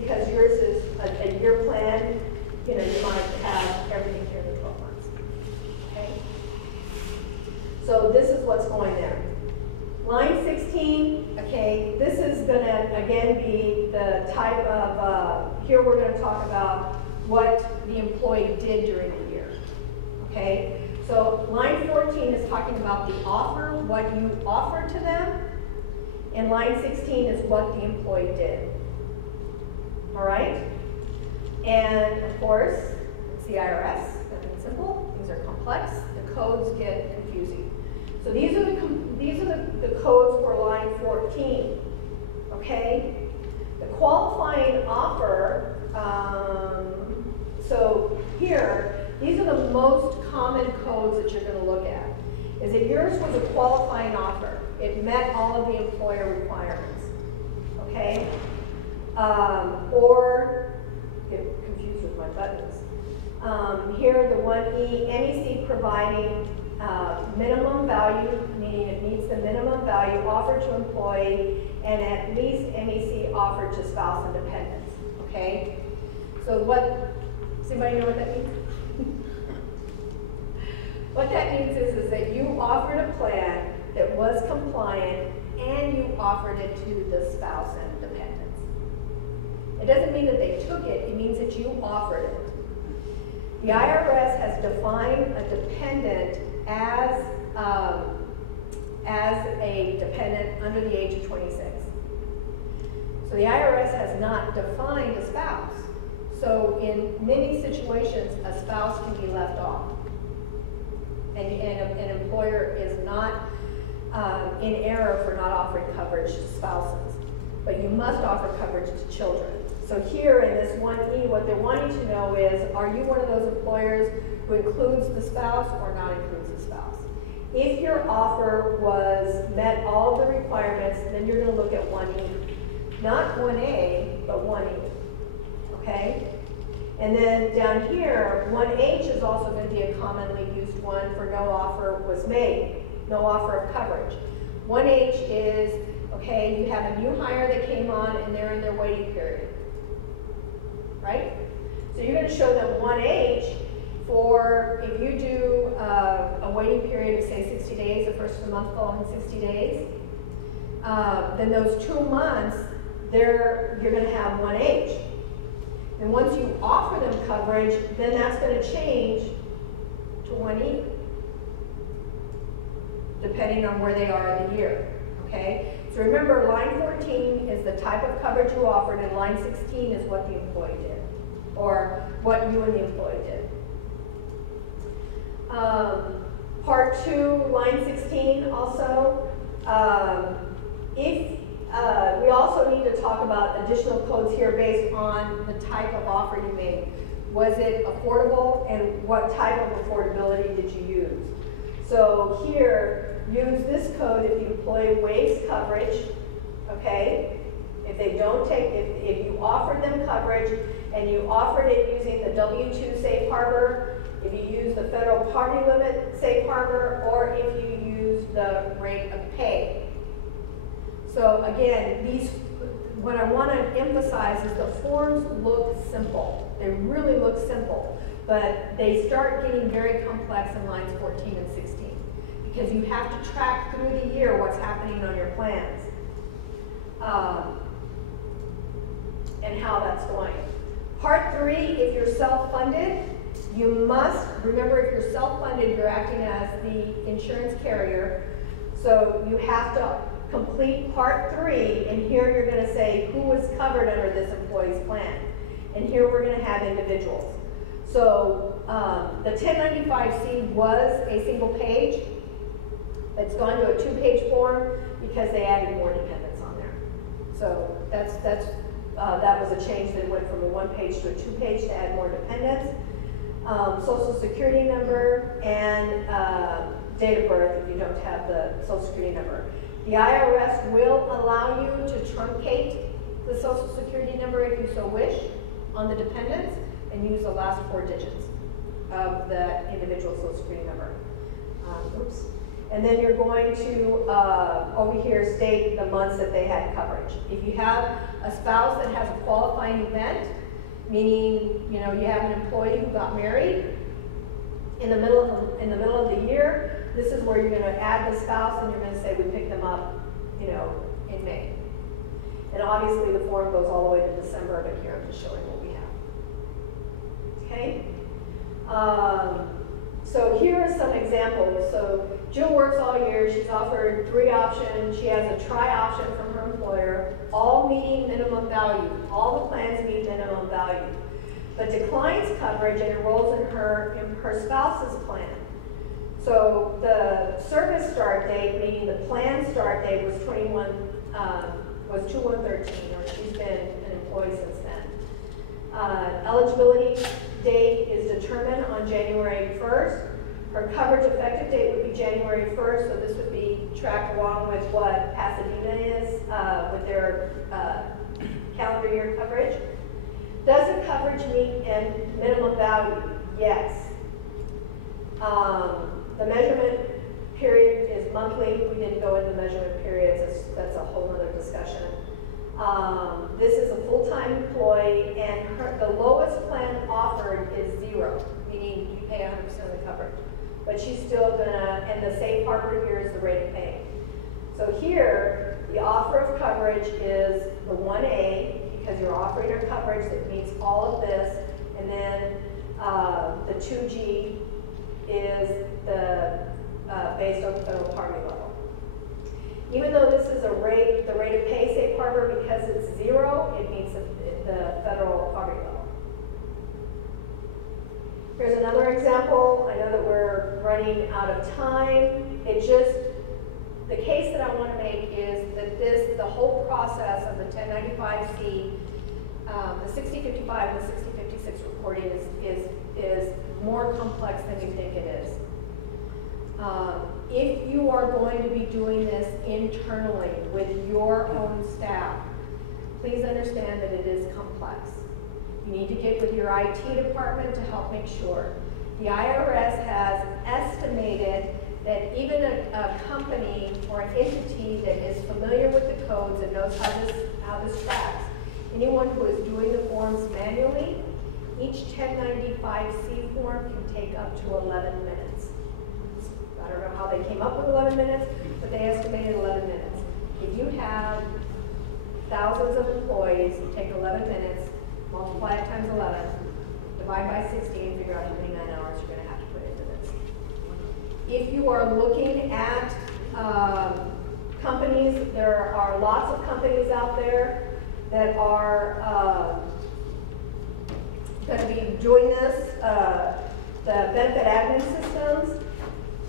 Because yours is a year plan, you know, you might have everything here in 12 months. Okay? So this is what's going there. Line 16, okay, this is going to, again, be the type of, here we're going to talk about what the employee did during the year, okay? So line 14 is talking about the offer, what you offered to them, and line 16 is what the employee did, all right? And of course, it's the IRS, nothing simple, things are complex, the codes get confusing. So these are the codes for line 14, okay? The qualifying offer, so here, these are the most common codes that you're going to look at. Is that yours was a qualifying offer. It met all of the employer requirements, okay? Or, get confused with my buttons. Here, the 1E, MEC providing minimum value, meaning it meets the minimum value offered to employee, and at least MEC offered to spouse and dependents, okay? So does anybody know what that means? What that means is that you offered a plan that was compliant and you offered it to the spouse and dependents. It doesn't mean that they took it, it means that you offered it. The IRS has defined a dependent as a dependent under the age of 26. So the IRS has not defined a spouse. So in many situations, a spouse can be left off. And an employer is not in error for not offering coverage to spouses. But you must offer coverage to children. So here in this 1E, what they're wanting to know is, are you one of those employers who includes the spouse or not includes the spouse? If your offer met all of the requirements, then you're going to look at 1E. Not 1A, but 1E. Okay? And then down here, 1H is also going to be a commonly used one for no offer was made, no offer of coverage. 1H is, okay, you have a new hire that came on and they're in their waiting period. Right? So you're going to show them 1H for if you do a waiting period of, say, 60 days, the first of the month following 60 days, then those 2 months, you're going to have 1H. And once you offer them coverage, then that's going to change to 1E, depending on where they are in the year, okay? So remember, line 14 is the type of coverage you offered, and line 16 is what the employee did, or what you and the employee did. Part 2, line 16 also, we also need to talk about additional codes here based on the type of offer you made. Was it affordable, and what type of affordability did you use? So here, use this code if the employee waives coverage, okay? If they don't take, if you offered them coverage and you offered it using the W-2 safe harbor, if you use the federal poverty limit safe harbor, or if you use the rate of pay. So again, what I want to emphasize is the forms look simple. They really look simple, but they start getting very complex in lines 14 and 16 because you have to track through the year what's happening on your plans and how that's going. Part 3, if you're self-funded, You must, remember if you're self-funded, you're acting as the insurance carrier, so you have to complete part 3, and here you're going to say who is covered under this employee's plan. And here we're going to have individuals. So the 1095C was a single page. It's gone to a 2-page form because they added more dependents on there. So that was a change that went from a 1-page to a 2-page to add more dependents. Social security number and date of birth if you don't have the social security number. The IRS will allow you to truncate the social security number if you so wish on the dependents and use the last 4 digits of the individual social security number. Oops. And then you're going to, over here, state the months that they had coverage. If you have a spouse that has a qualifying event, meaning, you know, you have an employee who got married in the middle of the year, this is where you're going to add the spouse and you're going to say we picked them up, you know, in May. And obviously the form goes all the way to December, but here I'm just showing what we have. Okay? So here are some examples. So Jill works all year. She's offered 3 options. She has a try option from her employer, all meeting minimum value. All the plans meet minimum value, but declines coverage and enrolls in her spouse's plan. So the service start date, meaning the plan start date, was 2/1/13, or she's been an employee since then. Eligibility date is determined on January 1st. Her coverage effective date would be January 1st, so this would be tracked along with what Pasadena is with their calendar year coverage. Does the coverage meet minimum value? Yes. The measurement period is monthly. We didn't go into measurement periods. That's a whole other discussion. This is a full-time employee, and the lowest plan offered is 0, meaning you pay 100% of the coverage. But she's still gonna, and the safe harbor here is the rate of pay. So here, the offer of coverage is the 1A, because you're offering her coverage that meets all of this, and then the 2G is the based on the federal poverty level. Even though this is the rate of pay safe harbor, because it's 0, it meets the federal poverty level. Here's another example. I know that we're running out of time. The case that I want to make is that the whole process of the 1095C, the 6055 and the 6056 reporting is more complex than you think it is. If you are going to be doing this internally with your own staff, please understand that it is complex. You need to get with your IT department to help make sure. The IRS has estimated that even a company or an entity that is familiar with the codes and knows how this tracks, anyone who is doing the forms manually, each 1095C form can take up to 11 minutes. I don't know how they came up with 11 minutes, but they estimated 11 minutes. If you have thousands of employees, take 11 minutes, multiply it times 11, divide by 16, figure out how many man-hours you're going to have to put into this. If you are looking at companies, there are lots of companies out there that are going to be doing this, the benefit admin systems.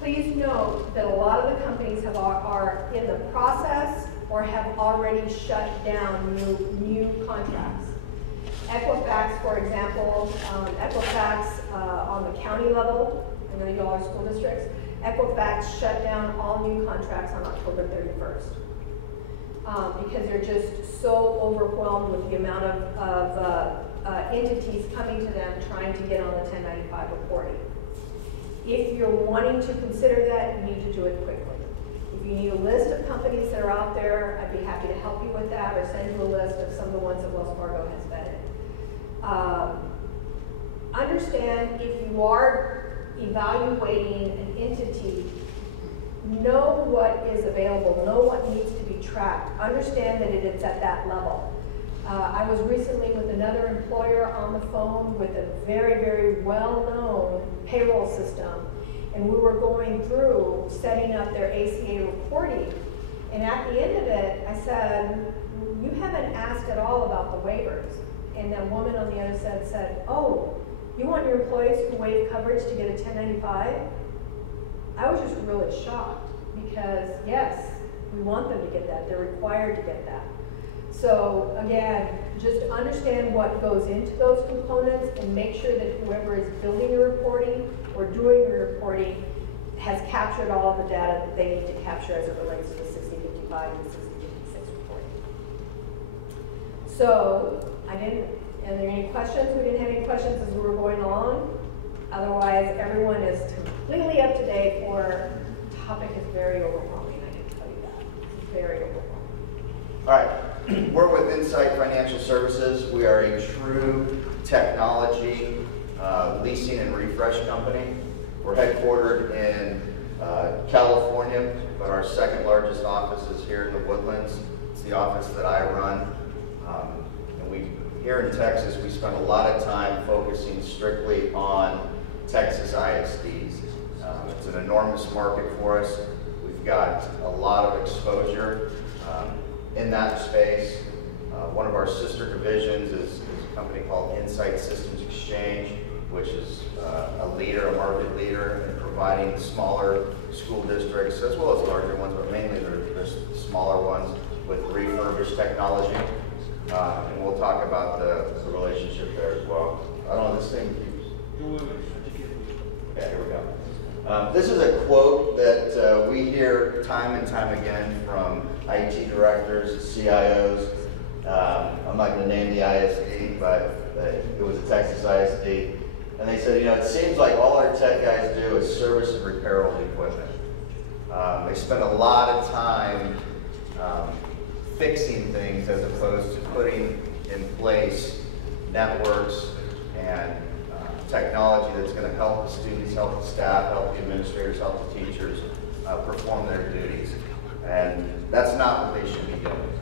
Please note that a lot of the companies are in the process or have already shut down new contracts. Equifax, for example, Equifax on the county level, I know you all are school districts, Equifax shut down all new contracts on October 31st because they're just so overwhelmed with the amount of entities coming to them trying to get on the 1095 reporting. If you're wanting to consider that, you need to do it quickly. If you need a list of companies that are out there, I'd be happy to help you with that or send you a list of some of the ones that Wells Fargo has vetted. Understand if you are evaluating an entity, know what is available, know what needs to be tracked. Understand that it's at that level. I was recently with another employer on the phone with a very, very well-known payroll system, and we were going through setting up their ACA reporting. And at the end of it, I said, you haven't asked at all about the waivers. And the woman on the other side said, oh, you want your employees to waive coverage to get a 1095? I was just really shocked because, yes, we want them to get that. They're required to get that. So again, just understand what goes into those components and make sure that whoever is building your reporting or doing your reporting has captured all of the data that they need to capture as it relates to the 6055 and 6056 reporting. So, are there any questions? We didn't have any questions as we were going along. Otherwise, everyone is completely up to date, or the topic is very overwhelming, I can tell you that. It's very overwhelming. All right, we're with Insight Financial Services. We are a true technology leasing and refresh company. We're headquartered in California, but our second largest office is here in the Woodlands. It's the office that I run. Here in Texas, we spend a lot of time focusing strictly on Texas ISDs. It's an enormous market for us. We've got a lot of exposure in that space. One of our sister divisions is a company called Insight Systems Exchange, which is a market leader in providing smaller school districts as well as larger ones, but mainly they're smaller ones with refurbished technology. And we'll talk about the relationship there as well. I don't know, this thing keeps... Yeah, here we go. This is a quote that we hear time and time again from IT directors, CIOs. I'm not going to name the ISD, but it was a Texas ISD. And they said, it seems like all our tech guys do is service and repair old equipment. They spend a lot of time fixing things as opposed to putting in place networks and technology that's going to help the students, help the staff, help the administrators, help the teachers perform their duties. And that's not what they should be doing.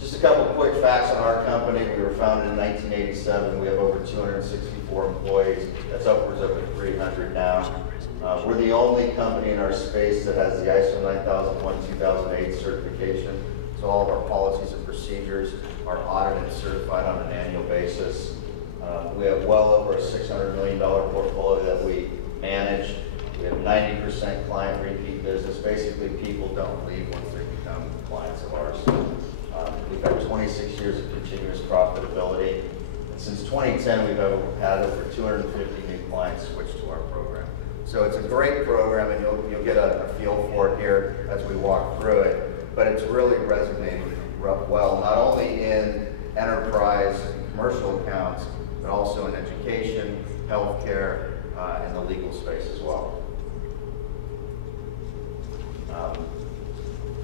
Just a couple quick facts on our company. We were founded in 1987. We have over 264 employees. That's upwards of 300 now. We're the only company in our space that has the ISO 9001-2008 certification. So all of our policies and procedures are audited and certified on an annual basis. We have well over a $600 million portfolio that we manage. We have 90% client repeat business. Basically, people don't leave once they become clients of ours. We've had 26 years of continuous profitability. And since 2010, we've had over 250 new clients switch to our program. So it's a great program, and you'll get a feel for it here as we walk through it. But it's really resonating well, not only in enterprise and commercial accounts, but also in education, healthcare, and the legal space as well.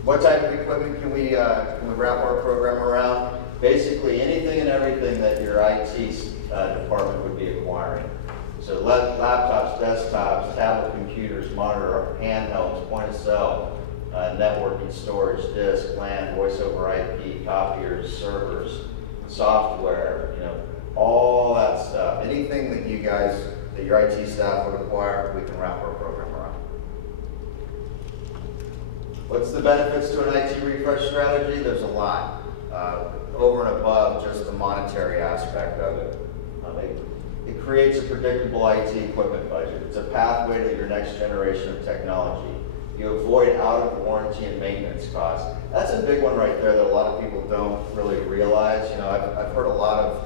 What type of equipment can we wrap our program around? Basically anything and everything that your IT department would be acquiring. So laptops, desktops, tablet computers, monitor, handhelds, point of sale, networking, storage, disk, LAN, voice over IP, copiers, servers, software, all that stuff. Anything that you guys, that your IT staff would acquire, we can wrap our program around. What's the benefits to an IT refresh strategy? There's a lot. Over and above just the monetary aspect of it. It creates a predictable IT equipment budget. It's a pathway to your next generation of technology. You avoid out of warranty and maintenance costs. That's a big one right there that a lot of people don't really realize. I've heard a lot of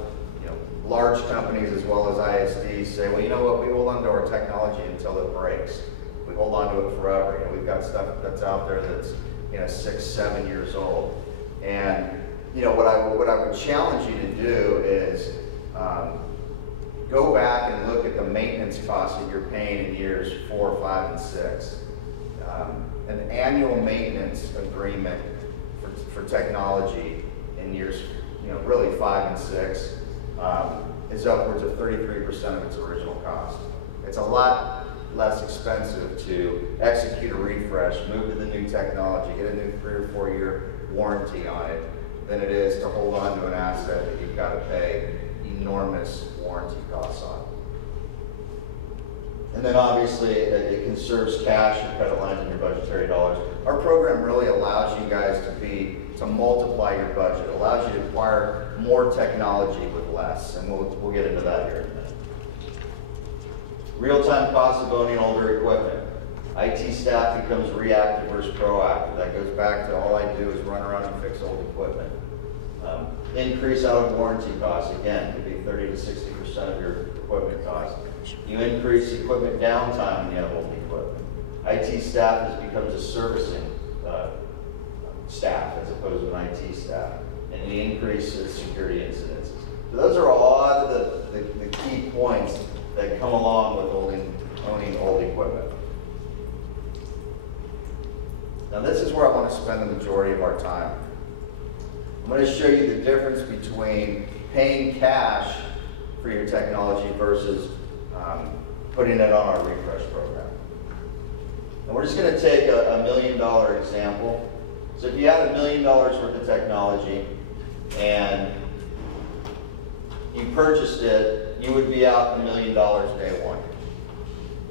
large companies as well as ISDs say, well, you know what, we hold on to our technology until it breaks. We hold on to it forever. We've got stuff that's out there that's 6, 7 years old. And what I would challenge you to do is go back and look at the maintenance costs that you're paying in years 4, 5, and 6. An annual maintenance agreement for technology in years, really 5 and 6 is upwards of 33% of its original cost. It's a lot less expensive to execute a refresh, move to the new technology, get a new 3 or 4 year warranty on it, than it is to hold on to an asset that you've got to pay enormous warranty costs on. And then obviously it conserves cash and credit lines and your budgetary dollars. Our program really allows you guys to multiply your budget, allows you to acquire more technology with less, and we'll get into that here in a minute. Real-time cost of owning older equipment. IT staff becomes reactive versus proactive. That goes back to all I do is run around and fix old equipment. Increase out of warranty costs, again, could be 30 to 60% of your equipment costs. You increase equipment downtime when you have old equipment. IT staff becomes a servicing staff as opposed to an IT staff. And you increase security incidents. So those are a lot of the key points that come along with owning old equipment. Now this is where I want to spend the majority of our time. I'm going to show you the difference between paying cash for your technology versus putting it on our refresh program. And we're just going to take a $1 million example. So if you had $1 million worth of technology and you purchased it, you would be out $1 million day one.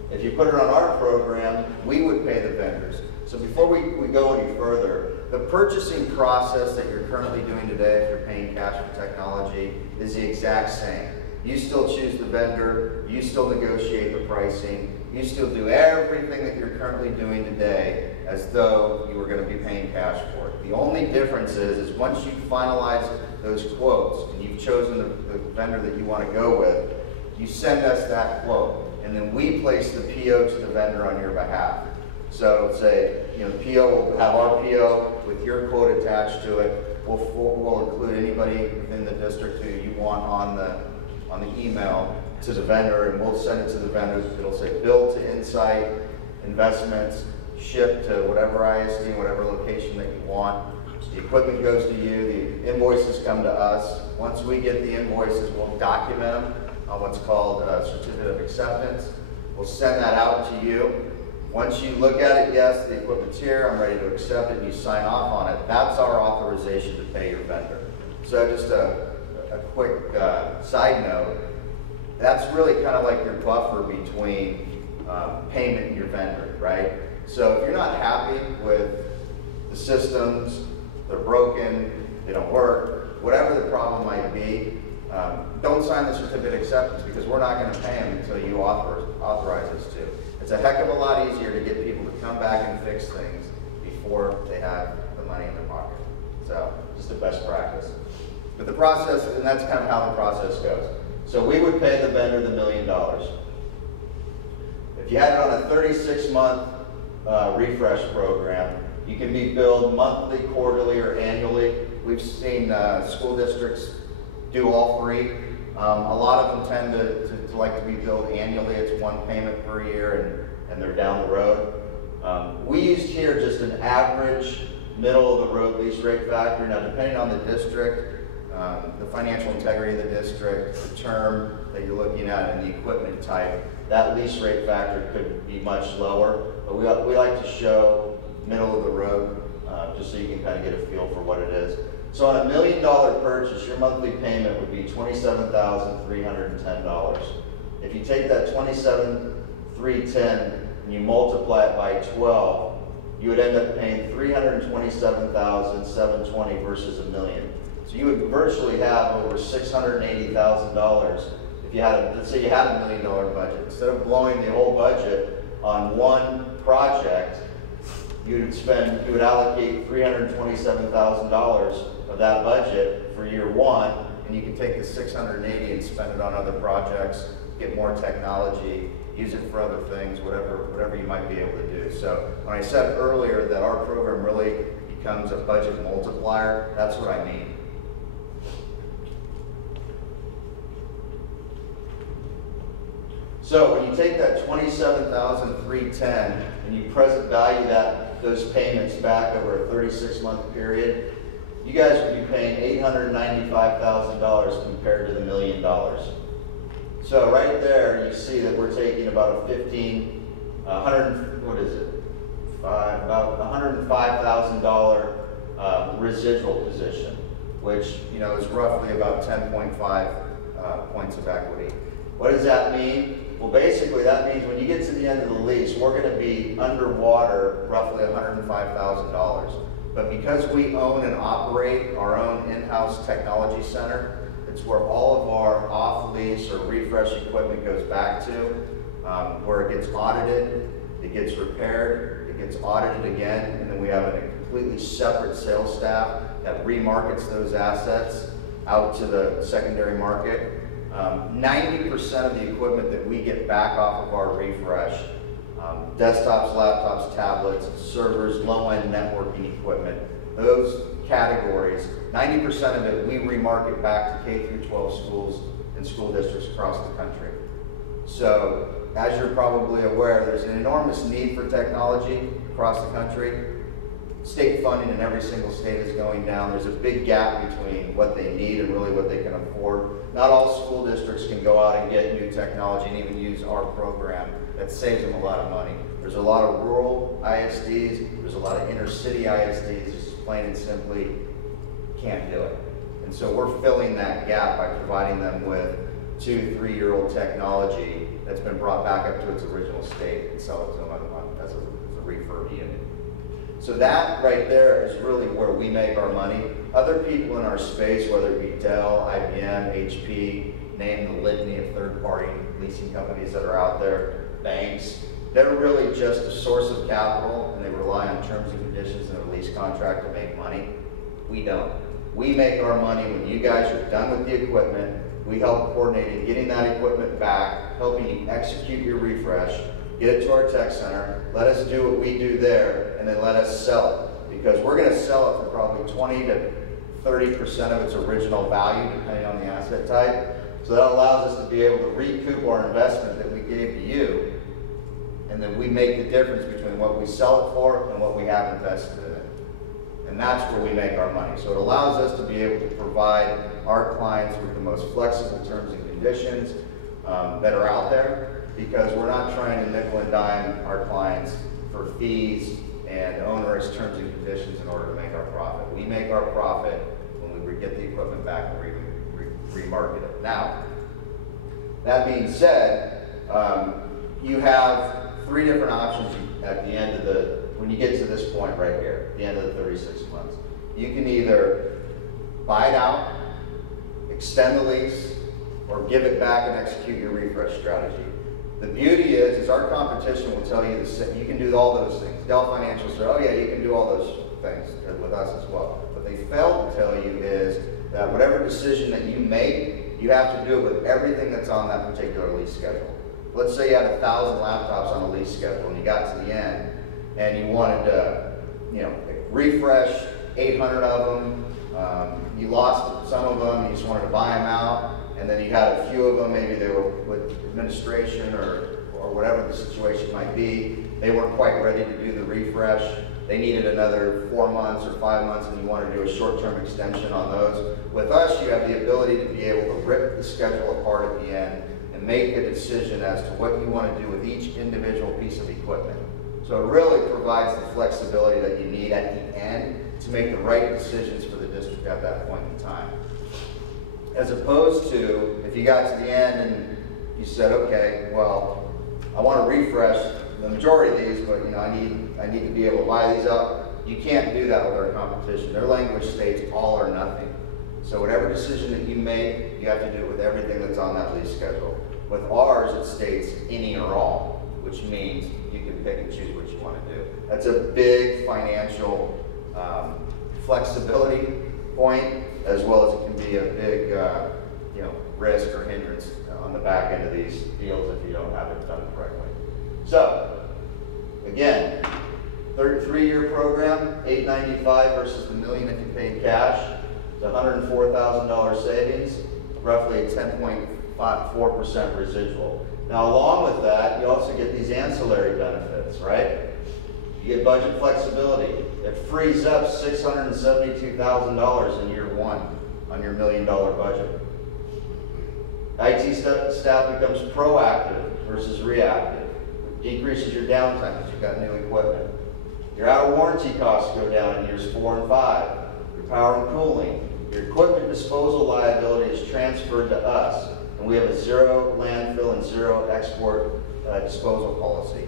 If you put it on our program, we would pay the vendors. So before we go any further, the purchasing process that you're currently doing today, if you're paying cash for technology, is the exact same. You still choose the vendor, you still negotiate the pricing, you still do everything that you're currently doing today as though you were going to be paying cash for it. The only difference is once you finalize those quotes and you've chosen the vendor that you want to go with, you send us that quote, and then we place the PO to the vendor on your behalf. So say, the PO will have our PO with your quote attached to it. We'll include anybody within the district who you want on the email to the vendor, and we'll send it to the vendor. It'll say bill to Insight, investments, ship to whatever ISD, whatever location that you want. The equipment goes to you, the invoices come to us. Once we get the invoices, we'll document them on what's called a certificate of acceptance. We'll send that out to you. Once you look at it, yes, the equipment's here, I'm ready to accept it, and you sign off on it, that's our authorization to pay your vendor. So just a quick side note, that's really kind of like your buffer between payment and your vendor, right? So if you're not happy with the systems, they're broken, they don't work, whatever the problem might be, don't sign the certificate of acceptance because we're not going to pay them until you authorize us to. It's a heck of a lot easier to get people to come back and fix things before they have the money in their pocket. So just a best practice. But the process, and that's kind of how the process goes. So we would pay the vendor the $1 million. If you had it on a 36-month refresh program, you can be billed monthly, quarterly, or annually. We've seen school districts do all three. A lot of them tend to like to be billed annually. It's one payment per year, and they're down the road. We used here just an average middle-of-the-road lease rate factor. Now, depending on the district, the financial integrity of the district, the term that you're looking at, and the equipment type, that lease rate factor could be much lower. But we like to show middle-of-the-road just so you can kind of get a feel for what it is. So on a $1 million purchase, your monthly payment would be $27,310. If you take that $27,310 and you multiply it by 12, you would end up paying $327,720 versus $1 million. So you would virtually have over $680,000 if you had, let's say you had $1 million budget. Instead of blowing the whole budget on one project, you would allocate $327,000 of that budget for year one, and you can take the $680 and spend it on other projects, get more technology, use it for other things, whatever you might be able to do. So when I said earlier that our program really becomes a budget multiplier, that's what I mean. So when you take that $27,310 and you present value those payments back over a 36-month period, you guys would be paying $895,000 compared to the $1 million. So right there, you see that we're taking about a about $105,000 residual position. which is roughly about 10.5 points of equity. What does that mean? Well, basically that means when you get to the end of the lease, we're going to be underwater roughly $105,000. But because we own and operate our own in-house technology center, it's where all of our off-lease or refresh equipment goes back to, where it gets audited, it gets repaired, it gets audited again, and then we have a completely separate sales staff that remarkets those assets out to the secondary market. 90% of the equipment that we get back off of our refresh, desktops, laptops, tablets, servers, low-end networking equipment, those categories, 90% of it we remarket back to K through 12 schools and school districts across the country. So, as you're probably aware, there's an enormous need for technology across the country. State funding in every single state is going down. There's a big gap between what they need and really what they can afford. Not all school districts can go out and get new technology and even use our program. That saves them a lot of money. There's a lot of rural ISDs, there's a lot of inner city ISDs, just plain and simply can't do it. And so we're filling that gap by providing them with 2- to 3-year-old technology that's been brought back up to its original state and sell it to them as a refurb unit. So that right there is really where we make our money. Other people in our space, whether it be Dell, IBM, HP, name the litany of third-party leasing companies that are out there, banks, they're really just a source of capital and they rely on terms and conditions in a lease contract to make money. We don't. We make our money when you guys are done with the equipment. We help coordinate in getting that equipment back, helping you execute your refresh, get it to our tech center, let us do what we do there, and then let us sell it. Because we're going to sell it for probably 20 to 30% of its original value, depending on the asset type. So that allows us to be able to recoup our investment that we gave to you, and then we make the difference between what we sell it for and what we have invested in it. And that's where we make our money. So it allows us to be able to provide our clients with the most flexible terms and conditions that are out there, because we're not trying to nickel and dime our clients for fees and onerous terms and conditions in order to make our profit. We make our profit when we get the equipment back and remarket it. Now, that being said, you have 3 different options at the end of when you get to this point right here, at the end of the 36 months. You can either buy it out, extend the lease, or give it back and execute your refresh strategy. The beauty is our competition will tell you you can do all those things. Dell Financial said, oh yeah, you can do all those things with us as well. What they fail to tell you is that whatever decision that you make, you have to do it with everything that's on that particular lease schedule. Let's say you had 1,000 laptops on a lease schedule and you got to the end and you wanted to, refresh 800 of them. You lost some of them, you just wanted to buy them out, and then you had a few of them, maybe they were with administration or whatever the situation might be. They weren't quite ready to do the refresh. They needed another 4 months or 5 months, and you want to do a short-term extension on those. With us, you have the ability to be able to rip the schedule apart at the end and make a decision as to what you want to do with each individual piece of equipment. So it really provides the flexibility that you need at the end to make the right decisions for the district at that point in time. As opposed to if you got to the end and you said, okay, well, I want to refresh the majority of these, but I need to be able to buy these up. You can't do that with our competition. Their language states all or nothing. So whatever decision that you make, you have to do it with everything that's on that lease schedule. With ours, it states any or all, which means you can pick and choose what you want to do. That's a big financial flexibility point, as well as it can be a big risk or hindrance on the back end of these deals if you don't have it done correctly. So, again, 3-year program, $895 versus the $1 million if you paid cash. It's $104,000 savings, roughly a 10.4% residual. Now, along with that, you also get these ancillary benefits, right? You get budget flexibility. It frees up $672,000 in year 1 on your $1 million budget. IT staff becomes proactive versus reactive. It decreases your downtime because you've got new equipment. Your out of warranty costs go down in years 4 and 5. Your power and cooling, Your equipment disposal liability is transferred to us, and we have a zero landfill and zero export disposal policy.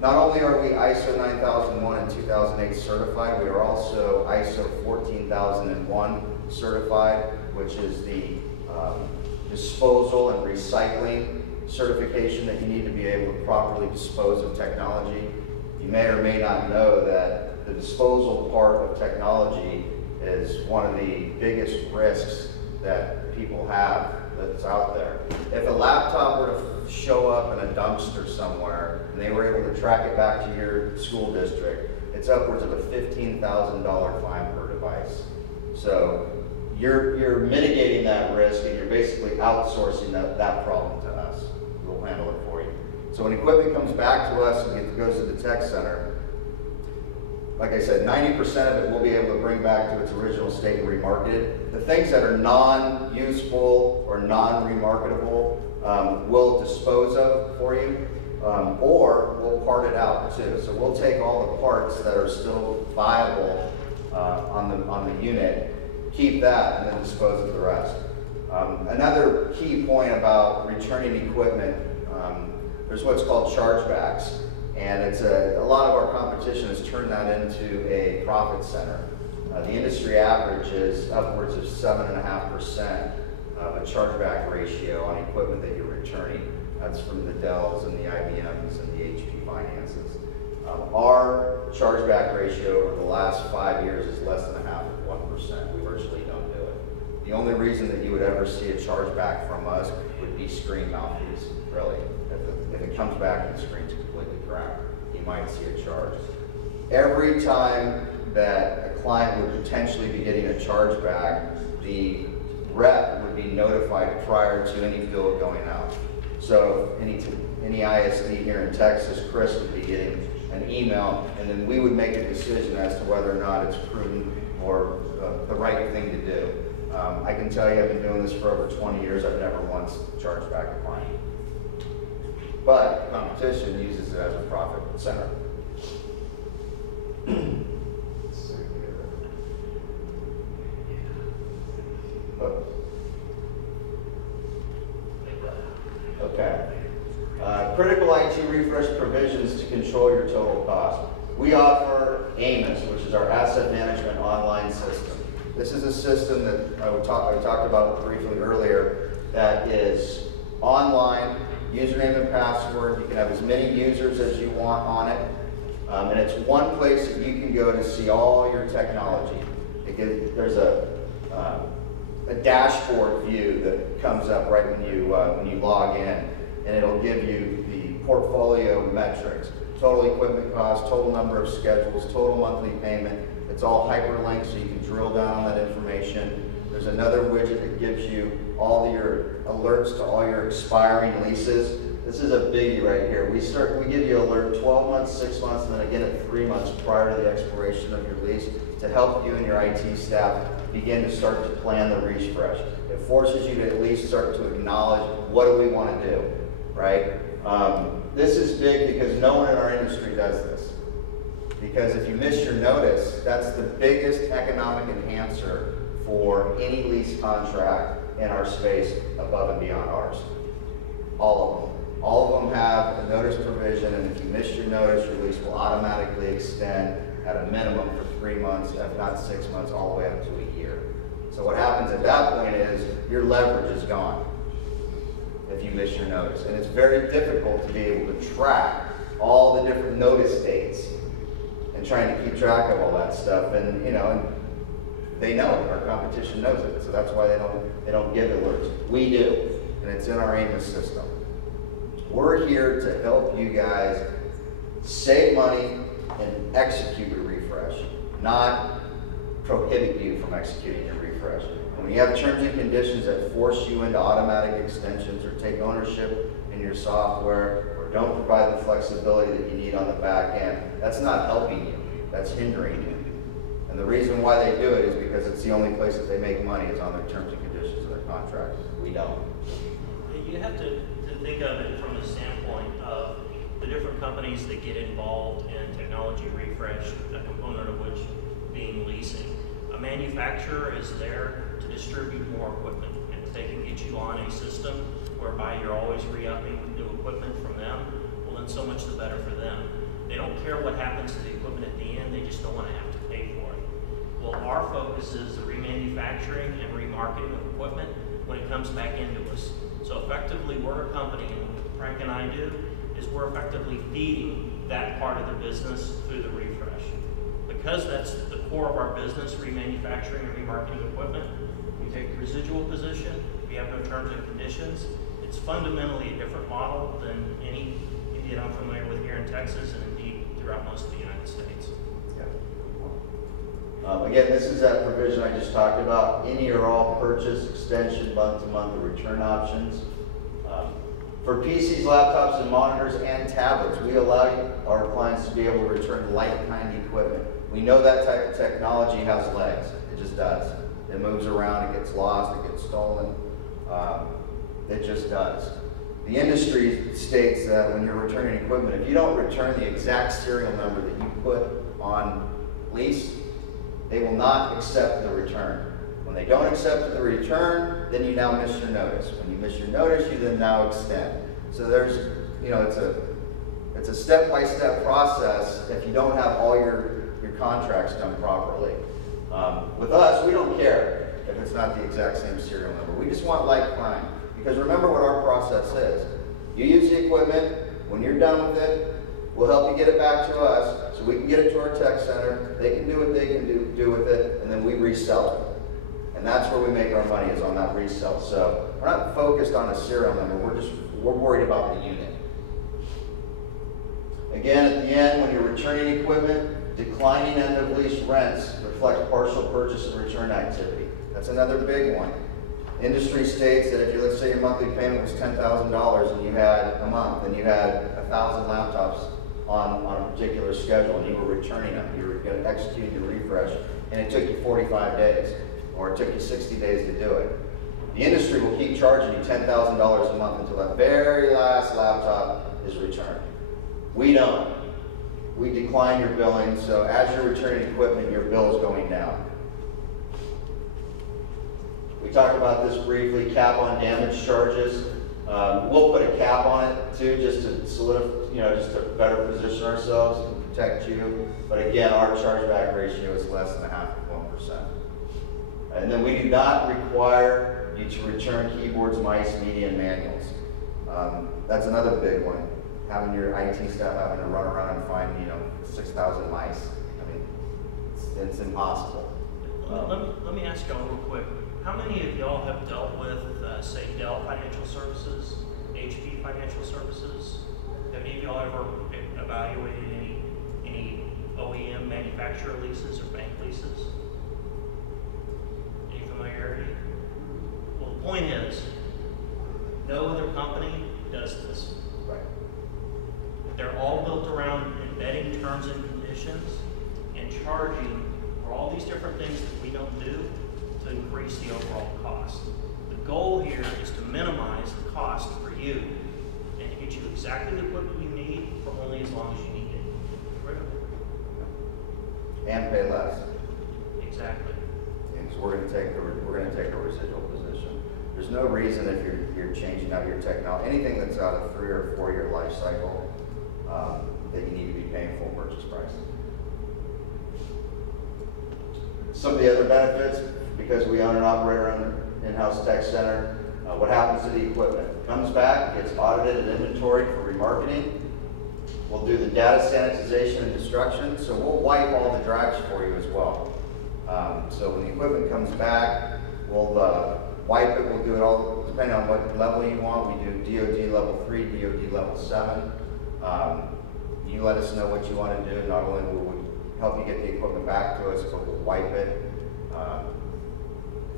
Not only are we ISO 9001 and 2008 certified, we are also ISO 14001 certified, which is the disposal and recycling certification that you need to be able to properly dispose of technology. You may or may not know that the disposal part of technology is one of the biggest risks that people have that's out there. If a laptop were to show up in a dumpster somewhere and they were able to track it back to your school district, it's upwards of a $15,000 fine per device. So you're mitigating that risk, and you're basically outsourcing that problem to us. We'll handle it for you. So when equipment comes back to us and it goes to the tech center, like I said, 90% of it we'll be able to bring back to its original state and remarket it. The things that are non-useful or non-remarketable, we'll dispose of for you, or we'll part it out too. So we'll take all the parts that are still viable on the unit, keep that, and then dispose of the rest. Another key point about returning equipment, there's what's called chargebacks. And it's a lot of our competition has turned that into a profit center. The industry average is upwards of 7.5% of a chargeback ratio on equipment that you're returning. That's from the Dells and the IBMs and the HP finances. Our chargeback ratio over the last 5 years is less than 0.5%. We virtually don't do it. The only reason that you would ever see a chargeback from us would be screen malfeas, really. If it comes back and the screen's completely cracked, you might see a charge. Every time that a client would potentially be getting a chargeback, the rep would be notified prior to any bill going out. So any ISD here in Texas, Chris would be getting an email, and then we would make a decision as to whether or not it's prudent or the right thing to do. I can tell you I've been doing this for over 20 years. I've never once charged back a client. But competition uses it as a profit center. Okay. Critical IT refresh provisions to control your total cost. We offer AMES, which is our asset management online system. This is a system that I talked about briefly earlier that is online, username and password. You can have as many users as you want on it. And it's one place that you can go to see all your technology. There's a dashboard view that comes up right when you log in, and it'll give you the portfolio metrics, total equipment cost, total number of schedules, total monthly payment. It's all hyperlinked so you can drill down on that information. There's another widget that gives you all your alerts to all your expiring leases. This is a biggie right here. We give you an alert 12 months, 6 months, and then again at 3 months prior to the expiration of your lease to help you and your IT staff begin to start to plan the refresh. It forces you to at least start to acknowledge what do we want to do, right? This is big because no one in our industry does this. Because if you miss your notice, that's the biggest economic enhancer for any lease contract in our space above and beyond ours. All of them. All of them have a notice provision, and if you miss your notice, your lease will automatically extend at a minimum for 3 months, if not 6 months, all the way up to a year. So what happens at that point is your leverage is gone if you miss your notice. And it's very difficult to be able to track all the different notice dates and trying to keep track of all that stuff. And and they know it. Our competition knows it. So that's why they don't give alerts. We do, and it's in our AMES system. We're here to help you guys save money and execute your refresh, not prohibit you from executing your refresh. And when you have terms and conditions that force you into automatic extensions or take ownership in your software or don't provide the flexibility that you need on the back end, that's not helping you, that's hindering you. And the reason why they do it is because it's the only place that they make money is on their terms and conditions of their contract. We don't. You have to think of it from the standpoint of the different companies that get involved in technology refresh, a component of which being leasing. I A manufacturer is there to distribute more equipment. And if they can get you on a system whereby you're always re-upping new equipment from them, well then so much the better for them. They don't care what happens to the equipment at the end, they just don't want to have to pay for it. Well, our focus is the remanufacturing and remarketing of equipment when it comes back into us. So effectively, we're a company, and what Frank and I do is we're effectively feeding that part of the business through the refresh. Because that's the core of our business, remanufacturing and remarketing equipment, we take the residual position, we have no terms and conditions. It's fundamentally a different model than any that I'm familiar with here in Texas and indeed throughout most of the United States. Yeah. Again, this is that provision I just talked about. Any or all purchase, extension, month-to-month, or return options. For PCs, laptops, and monitors, and tablets, we allow our clients to be able to return like-kind equipment. We know that type of technology has legs. It just does. It moves around, it gets lost, it gets stolen. It just does. The industry states that when you're returning equipment, if you don't return the exact serial number that you put on lease, they will not accept the return. When they don't accept the return, then you now miss your notice. When you miss your notice, you then now extend. So there's, it's a step-by-step process if you don't have all your contracts done properly. With us, we don't care if it's not the exact same serial number. We just want like kind. Because remember what our process is. You use the equipment, when you're done with it, we'll help you get it back to us so we can get it to our tech center. They can do what they can do with it, and then we resell it. And that's where we make our money, is on that resell. So we're not focused on a serial number, we're worried about the unit. Again, at the end, when you're returning equipment, declining end of lease rents reflect partial purchase and return activity. That's another big one. Industry states that if you, let's say your monthly payment was $10,000 and you had a month and you had 1,000 laptops on a particular schedule and you were returning them, you were going to execute your refresh, and it took you 45 days or it took you 60 days to do it. The industry will keep charging you $10,000 a month until that very last laptop is returned. We don't. We decline your billing, so as you're returning equipment, your bill is going down. We talked about this briefly, cap on damage charges. We'll put a cap on it too, just to solidify, just to better position ourselves and protect you. But again, our chargeback ratio is less than 0.5%. And then we do not require you to return keyboards, mice, media, and manuals. That's another big one. Having your IT staff having to run around and find, 6,000 mice. I mean, it's impossible. Let me ask y'all real quick. How many of y'all have dealt with, say, Dell Financial Services, HP Financial Services? Have any of y'all ever evaluated any OEM manufacturer leases or bank leases? Any familiarity? Well, the point is, no other company does this. Right. They're all built around embedding terms and conditions and charging for all these different things that we don't do to increase the overall cost. The goal here is to minimize the cost for you and to get you exactly the equipment you need for only as long as you need it. Critical. And pay less. Exactly. Because we're going to take a residual position. There's no reason if you're changing out your technology, anything that's out of 3 or 4 year life cycle, that you need to be paying full purchase price. Some of the other benefits, because we own and operate our own in-house tech center, what happens to the equipment? It comes back, gets audited and inventoried for remarketing. We'll do the data sanitization and destruction, so we'll wipe all the drives for you as well. So when the equipment comes back, we'll wipe it, we'll do it all, depending on what level you want. We do DoD level 3, DoD level 7. You let us know what you want to do. Not only will we help you get the equipment back to us, but we'll wipe it.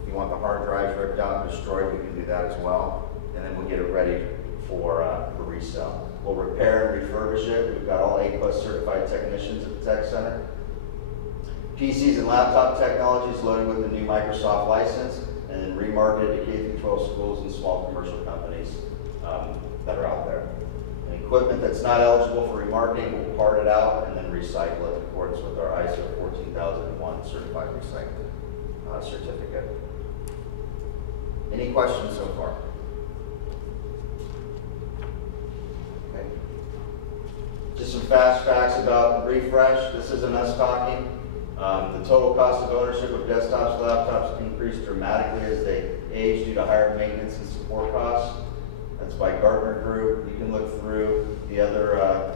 If you want the hard drives ripped out and destroyed, we can do that as well. And then we'll get it ready for resale. We'll repair and refurbish it. We've got all A+ certified technicians at the tech center. PCs and laptop technologies loaded with the new Microsoft license and then remarketed to K-12 schools and small commercial companies that are out there. And equipment that's not eligible for remarketing, we'll part it out and then recycle it in accordance with our ISO 14001 certified recycling. certificate. Any questions so far? Okay. Just some fast facts about refresh. This isn't us talking. The total cost of ownership of desktops, laptops increased dramatically as they age due to higher maintenance and support costs. That's by Gartner Group. You can look through the other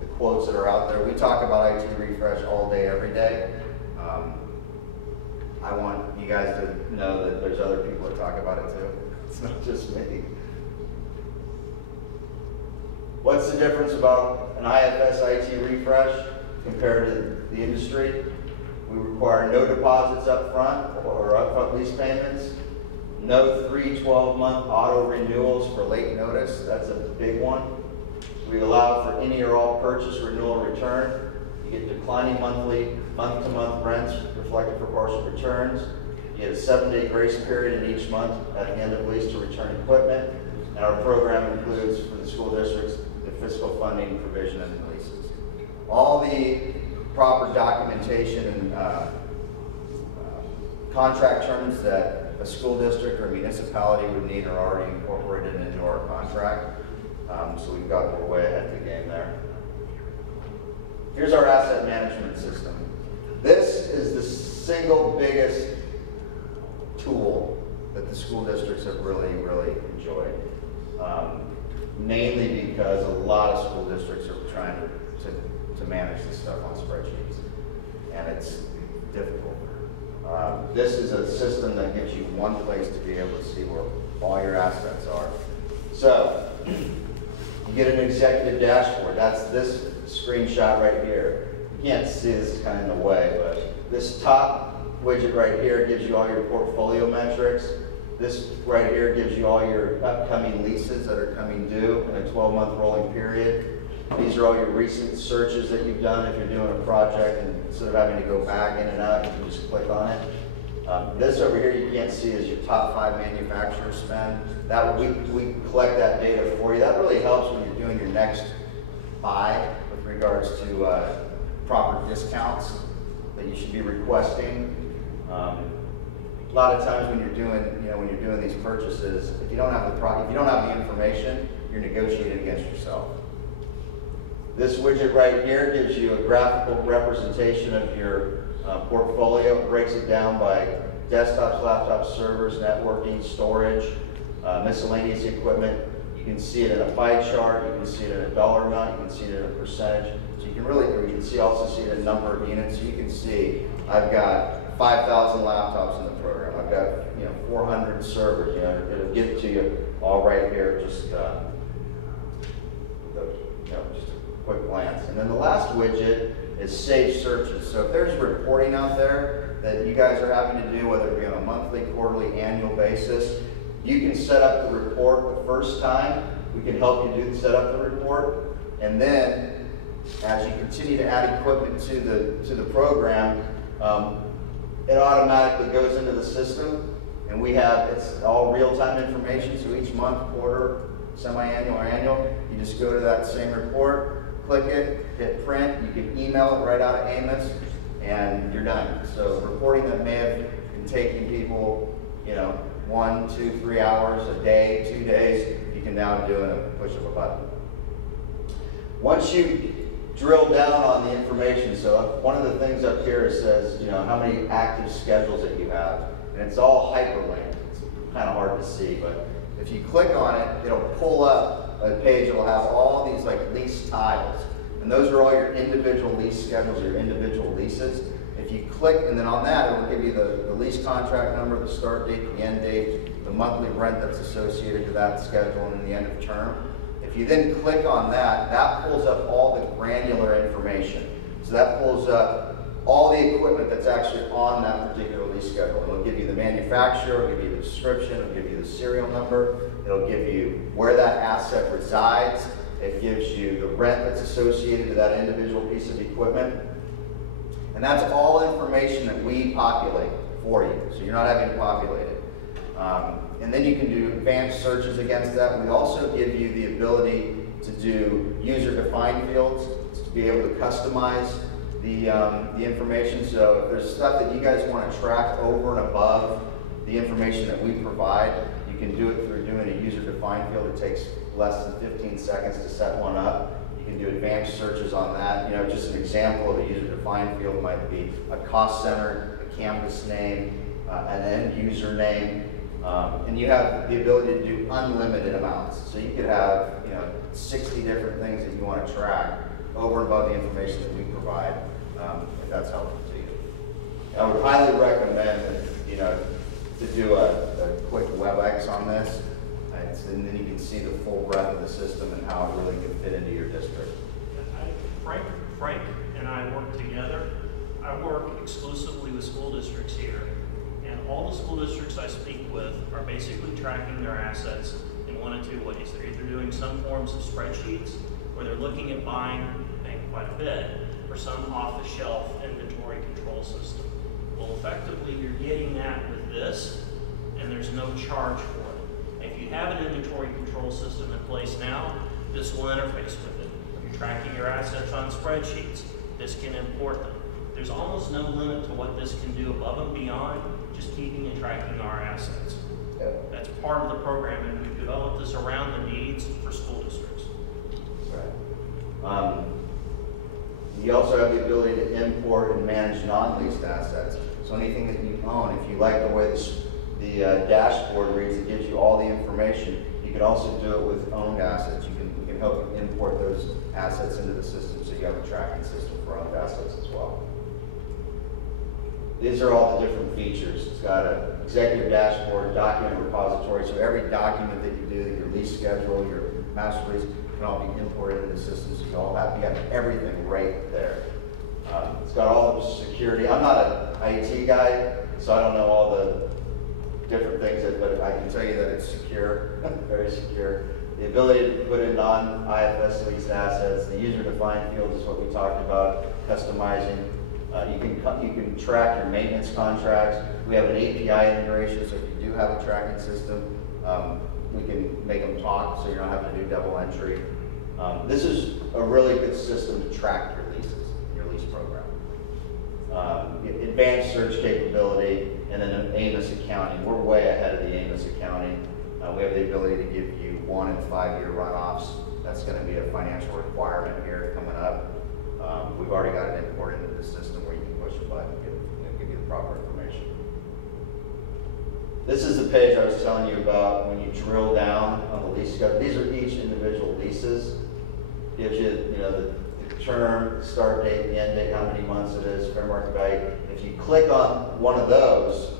the quotes that are out there. We talk about IT refresh all day, every day. I want you guys to know that there's other people that talk about it too. It's not just me. What's the difference about an IFS IT refresh compared to the industry? We require no deposits up front or upfront lease payments, no 3 12-month auto renewals for late notice. That's a big one. We allow for any or all purchase, renewal, return. You get declining monthly, month-to-month rents reflected for partial returns. You get a 7-day grace period in each month at the end of lease to return equipment. And our program includes, for the school districts, the fiscal funding provision in the leases. All the proper documentation and contract terms that a school district or a municipality would need are already incorporated into our contract. So we're way ahead of the game there. Here's our asset management system. This is the single biggest tool that the school districts have really, really enjoyed. Mainly because a lot of school districts are trying to manage this stuff on spreadsheets, and it's difficult. This is a system that gives you one place to be able to see where all your assets are. So, you get an executive dashboard. That's this screenshot right here. You can't see this, is kind of in the way, but this top widget right here gives you all your portfolio metrics. This right here gives you all your upcoming leases that are coming due in a 12-month rolling period. These are all your recent searches that you've done if you're doing a project, and instead of having to go back in and out, you can just click on it. This over here you can't see is your top 5 manufacturer spend. That we collect that data for you. That really helps when you're doing your next buy with regards to proper discounts that you should be requesting. A lot of times when you're doing these purchases, if you don't have the information, you're negotiating against yourself. This widget right here gives you a graphical representation of your portfolio. It breaks it down by desktops, laptops, servers, networking, storage, miscellaneous equipment. You can see it in a pie chart. You can see it in a dollar amount. You can see it in a percentage. So you can also see it in number of units. So you can see I've got 5,000 laptops in the program. I've got 400 servers. It'll give it to you all right here. Just just a quick glance. And then the last widget is save searches. So if there's reporting out there that you guys are having to do, whether it be on a monthly, quarterly, annual basis, you can set up the report the first time. We can help you set up the report. And then as you continue to add equipment to the program, it automatically goes into the system. And it's all real-time information. So each month, quarter, semi-annual, or annual, you just go to that same report, click it, hit print. You can email it right out of Amos, and you're done. So reporting that may have been taking people, 1, 2, 3 hours a day, 2 days, you can now do in a push of a button. Once you drill down on the information, so one of the things up here says, how many active schedules that you have, and it's all hyperlinked. It's kind of hard to see, but if you click on it, it'll pull up a page that will have all these lease tiles, and those are all your individual lease schedules, your individual leases. If you click, and then on that, it will give you the lease contract number, the start date, the end date, the monthly rent that's associated to that schedule, and then the end of term. If you then click on that, that pulls up all the granular information. So that pulls up all the equipment that's actually on that particular lease schedule. It'll give you the manufacturer, it'll give you the description, it'll give you the serial number, it'll give you where that asset resides, it gives you the rent that's associated to that individual piece of equipment. And that's all information that we populate for you, so you're not having to populate it. And then you can do advanced searches against that. We also give you the ability to do user-defined fields, to be able to customize the information. So if there's stuff that you guys want to track over and above the information that we provide, you can do it through doing a user-defined field. It takes less than 15 seconds to set one up. You can do advanced searches on that. You know, just an example of a user-defined field might be a cost center, a campus name, an end user name, and you have the ability to do unlimited amounts. So you could have, you know, 60 different things that you want to track over and above the information that we provide, if that's helpful to you. I would highly recommend that, you know, to do a quick WebEx on this, and then you can see the full breadth of the system and how it really can fit into your district. Frank and I work together. I work exclusively with school districts here, and all the school districts I speak with are basically tracking their assets in one of two ways. They're either doing some forms of spreadsheets, or they're looking at buying quite a bit, or some off-the-shelf inventory control system. Well, effectively, you're getting that with this, and there's no charge for it. If you have an inventory control system in place now, this will interface with it. If you're tracking your assets on spreadsheets, this can import them. There's almost no limit to what this can do above and beyond just keeping and tracking our assets. That's part of the program, and we've developed this around the needs for school districts. Right. You also have the ability to import and manage non-leased assets. So anything that you own, if you like the way the dashboard reads, it gives you all the information. You can also do it with owned assets. We can help you import those assets into the system, so you have a tracking system for owned assets as well. These are all the different features. It's got an executive dashboard, document repository, so every document that you do, your lease schedule, your master lease, can all be imported into the system, so you have everything right there. It's got all the security. I'm not an IT guy, so I don't know all the different things, but I can tell you that it's secure, very secure. The ability to put in non-IFS leased assets, the user-defined field is what we talked about, customizing. You can track your maintenance contracts. We have an API integration, so if you do have a tracking system, we can make them talk, so you don't have to do double entry. This is a really good system to track your leases, your lease program. Advanced search capability, and then an Amos accounting. We're way ahead of the Amos accounting. We have the ability to give you 1- and 5-year runoffs. That's going to be a financial requirement here coming up. We've already got it imported into the system where you can push a button and give you the proper information. This is the page I was telling you about when you drill down on the lease schedule. These are each individual leases. Gives you, the term, the start date, the end date, how many months it is, fair market value. If you click on one of those,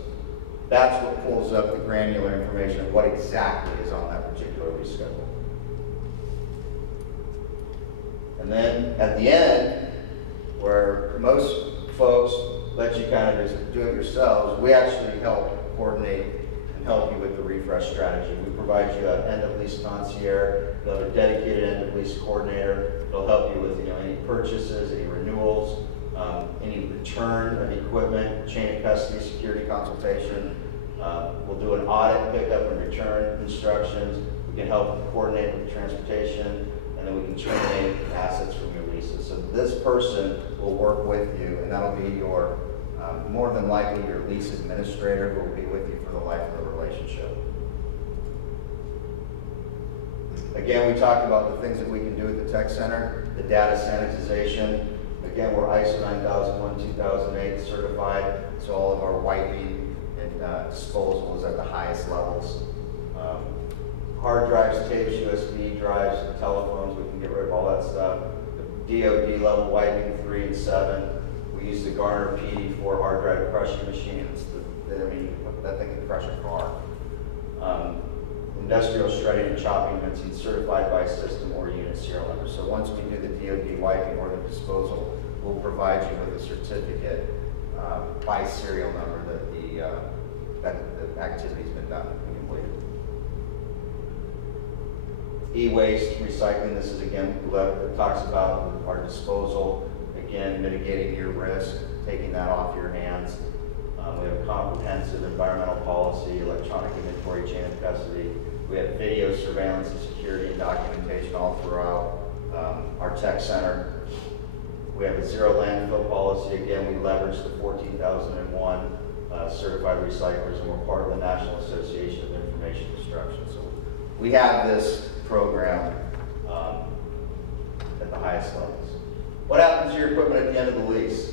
that's what pulls up the granular information of what exactly is on that particular lease schedule. And then at the end, where most folks let you kind of just do it yourselves, we actually help coordinate and help you with the refresh strategy. We provide you an end-of-lease concierge, you'll have a dedicated end-of-lease coordinator. They'll help you with any purchases, any renewals, any return of equipment, chain of custody, security consultation. We'll do an audit, pickup, and return instructions. We can help coordinate with transportation, and then we can terminate assets from your leases. So this person will work with you, and that'll be your, more than likely your lease administrator, who will be with you for the life of the relationship. Again, we talked about the things that we can do at the tech center, the data sanitization. Again, we're ISO 9001, 2008 certified, so all of our wiping and disposal is at the highest levels. Hard drives, tapes, USB drives, telephones, we can get rid of all that stuff. The DoD level wiping 3 and 7. We use the Garner PD4 hard drive crushing machine. That thing can crush a car. Industrial shredding and chopping mincing certified by system or unit serial number. So once we do the DoD wiping or the disposal, we'll provide you with a certificate by serial number that the activity's been done and completed. E-waste recycling, this is again, it talks about our disposal, again, mitigating your risk, taking that off your hands. We have a comprehensive environmental policy, electronic inventory, chain of custody. We have video surveillance and security and documentation all throughout our tech center. We have a zero landfill policy. Again, we leverage the 14,001 certified recyclers, and we're part of the National Association of Information Destruction. So we have this program at the highest levels. What happens to your equipment at the end of the lease?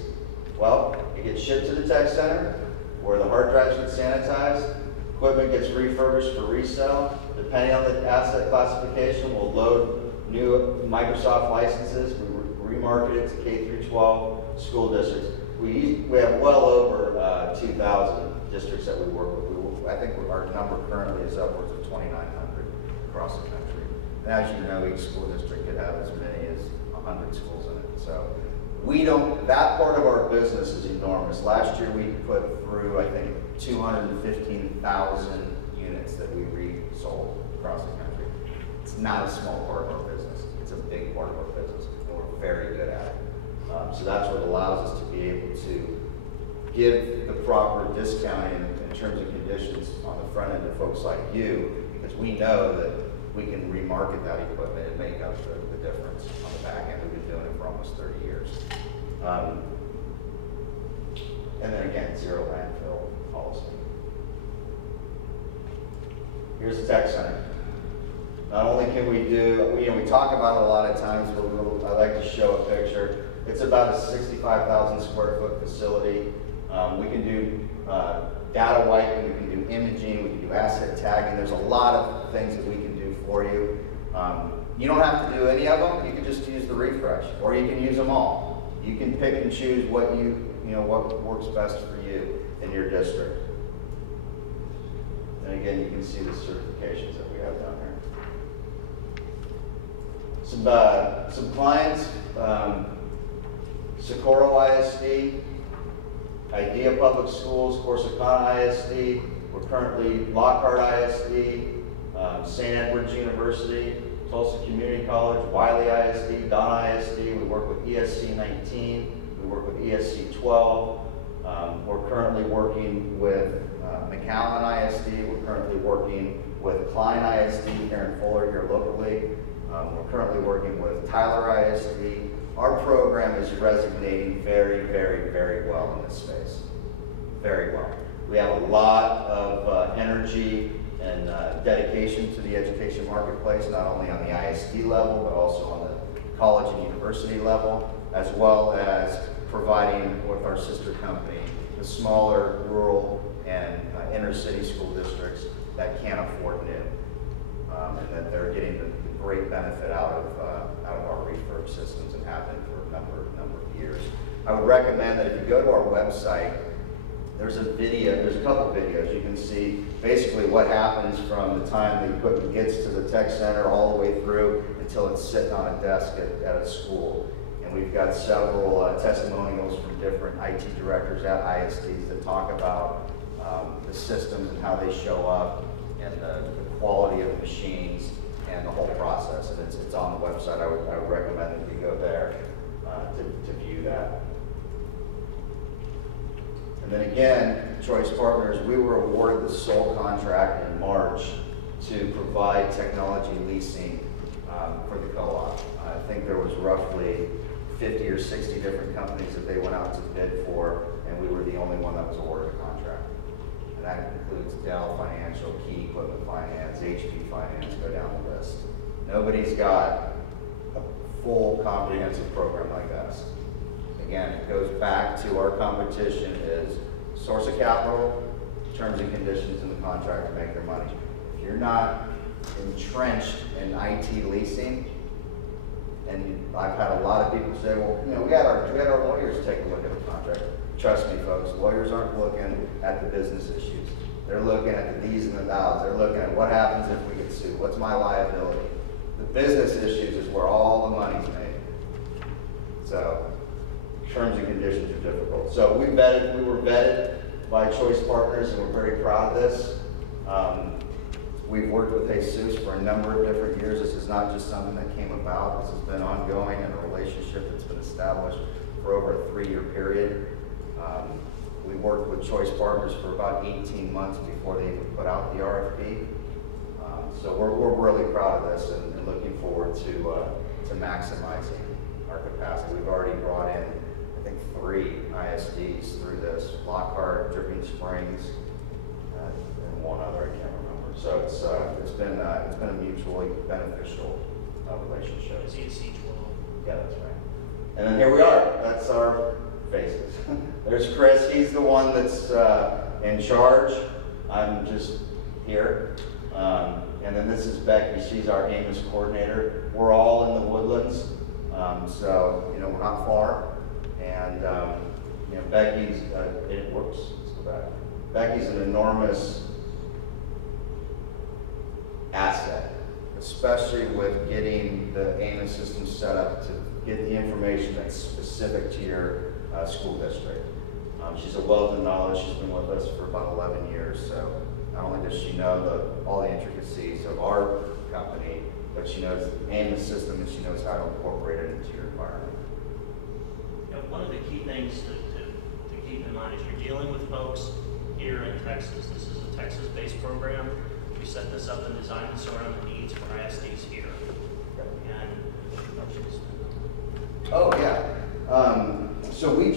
Well, it gets shipped to the tech center, where the hard drives get sanitized. Equipment gets refurbished for resale. Depending on the asset classification, we'll load new Microsoft licenses. We remarket it to K through 12 school districts. We have well over 2,000 districts that we work with. I think our number currently is upwards of 2,900 across the country. And as you know, each school district could have as many as 100 schools in it. So that part of our business is enormous. Last year we put through, I think, 215,000 units that we resold across the country. It's not a small part of our business. It's a big part of our business, and we're very good at it. So that's what allows us to be able to give the proper discounting in terms of conditions on the front end to folks like you, because we know that we can remarket that equipment and make up the difference on the back end. We've been doing it for almost 30 years. And then again, zero landfill policy. Here's the tech center. Not only can we do, we talk about it a lot of times, but I like to show a picture. It's about a 65,000 square foot facility. We can do data wiping, we can do imaging, we can do asset tagging. There's a lot of things that we can do for you. You don't have to do any of them. You can just use the refresh, or you can use them all. You can pick and choose what what works best for you in your district. And again, you can see the certifications that we have down there. Some clients, Socorro ISD, Idea Public Schools, Corsicana ISD. We're currently Lockhart ISD, St. Edward's University, Tulsa Community College, Wiley ISD, Don ISD. We work with ESC 19. We work with ESC 12. We're currently working with McAllen ISD. We're currently working with Klein ISD here in Fuller, here locally. We're currently working with Tyler ISD. Our program is resonating very, very, very well in this space. Very well. We have a lot of energy and dedication to the education marketplace, not only on the ISD level, but also on the college and university level, as well as providing with our sister company the smaller rural and inner city school districts that can't afford new, and that they're getting the great benefit out of our refurb systems and have been for a number of years. I would recommend that if you go to our website, there's a couple videos. You can see basically what happens from the time the equipment gets to the tech center all the way through until it's sitting on a desk at a school. And we've got several testimonials from different IT directors at ISDs that talk about the systems and how they show up and the quality of the machines and the whole process. And it's on the website. I would recommend that you go there to view that. And then again, Choice Partners, we were awarded the sole contract in March to provide technology leasing for the co-op. I think there was roughly 50 or 60 different companies that they went out to bid for, and we were the only one that was awarded a contract. And that includes Dell Financial, Key Equipment Finance, HP Finance, go down the list. Nobody's got a full comprehensive program like us. Again, it goes back to our competition is source of capital, terms and conditions in the contract to make their money. If you're not entrenched in IT leasing, and I've had a lot of people say, well, we had our lawyers take a look at the contract. Trust me, folks, lawyers aren't looking at the business issues. They're looking at the these and the thous. They're looking at what happens if we get sued. What's my liability? The business issues is where all the money's made. So terms and conditions are difficult. So we were vetted by Choice Partners, and we're very proud of this. We've worked with Jesus for a number of different years. This is not just something that came about. This has been ongoing and a relationship that's been established for over a 3-year period. We worked with Choice Partners for about 18 months before they even put out the RFP. So we're really proud of this and looking forward to maximizing our capacity. We've already brought in, I think, 3 ISDs through this: Lockhart, Dripping Springs, and one other I can't remember. So it's been a mutually beneficial relationship. Is he a C12? Yeah, that's right. And then here we are. That's our faces. There's Chris. He's the one that's in charge. I'm just here. And then this is Becky. She's our AMES coordinator. We're all in the Woodlands, so we're not far. And Becky's let's go back. Becky's an enormous asset, especially with getting the AMES system set up to get the information that's specific to your school district. She's a wealth of knowledge. She's been with us for about 11 years, so not only does she know all the intricacies of our company, but she knows the AMES system and she knows how to incorporate it into your environment. One of the key things to keep in mind is you're dealing with folks here in Texas. This is a Texas-based program. We set this up and designed this around the needs for ISDs here. And oh yeah. So we're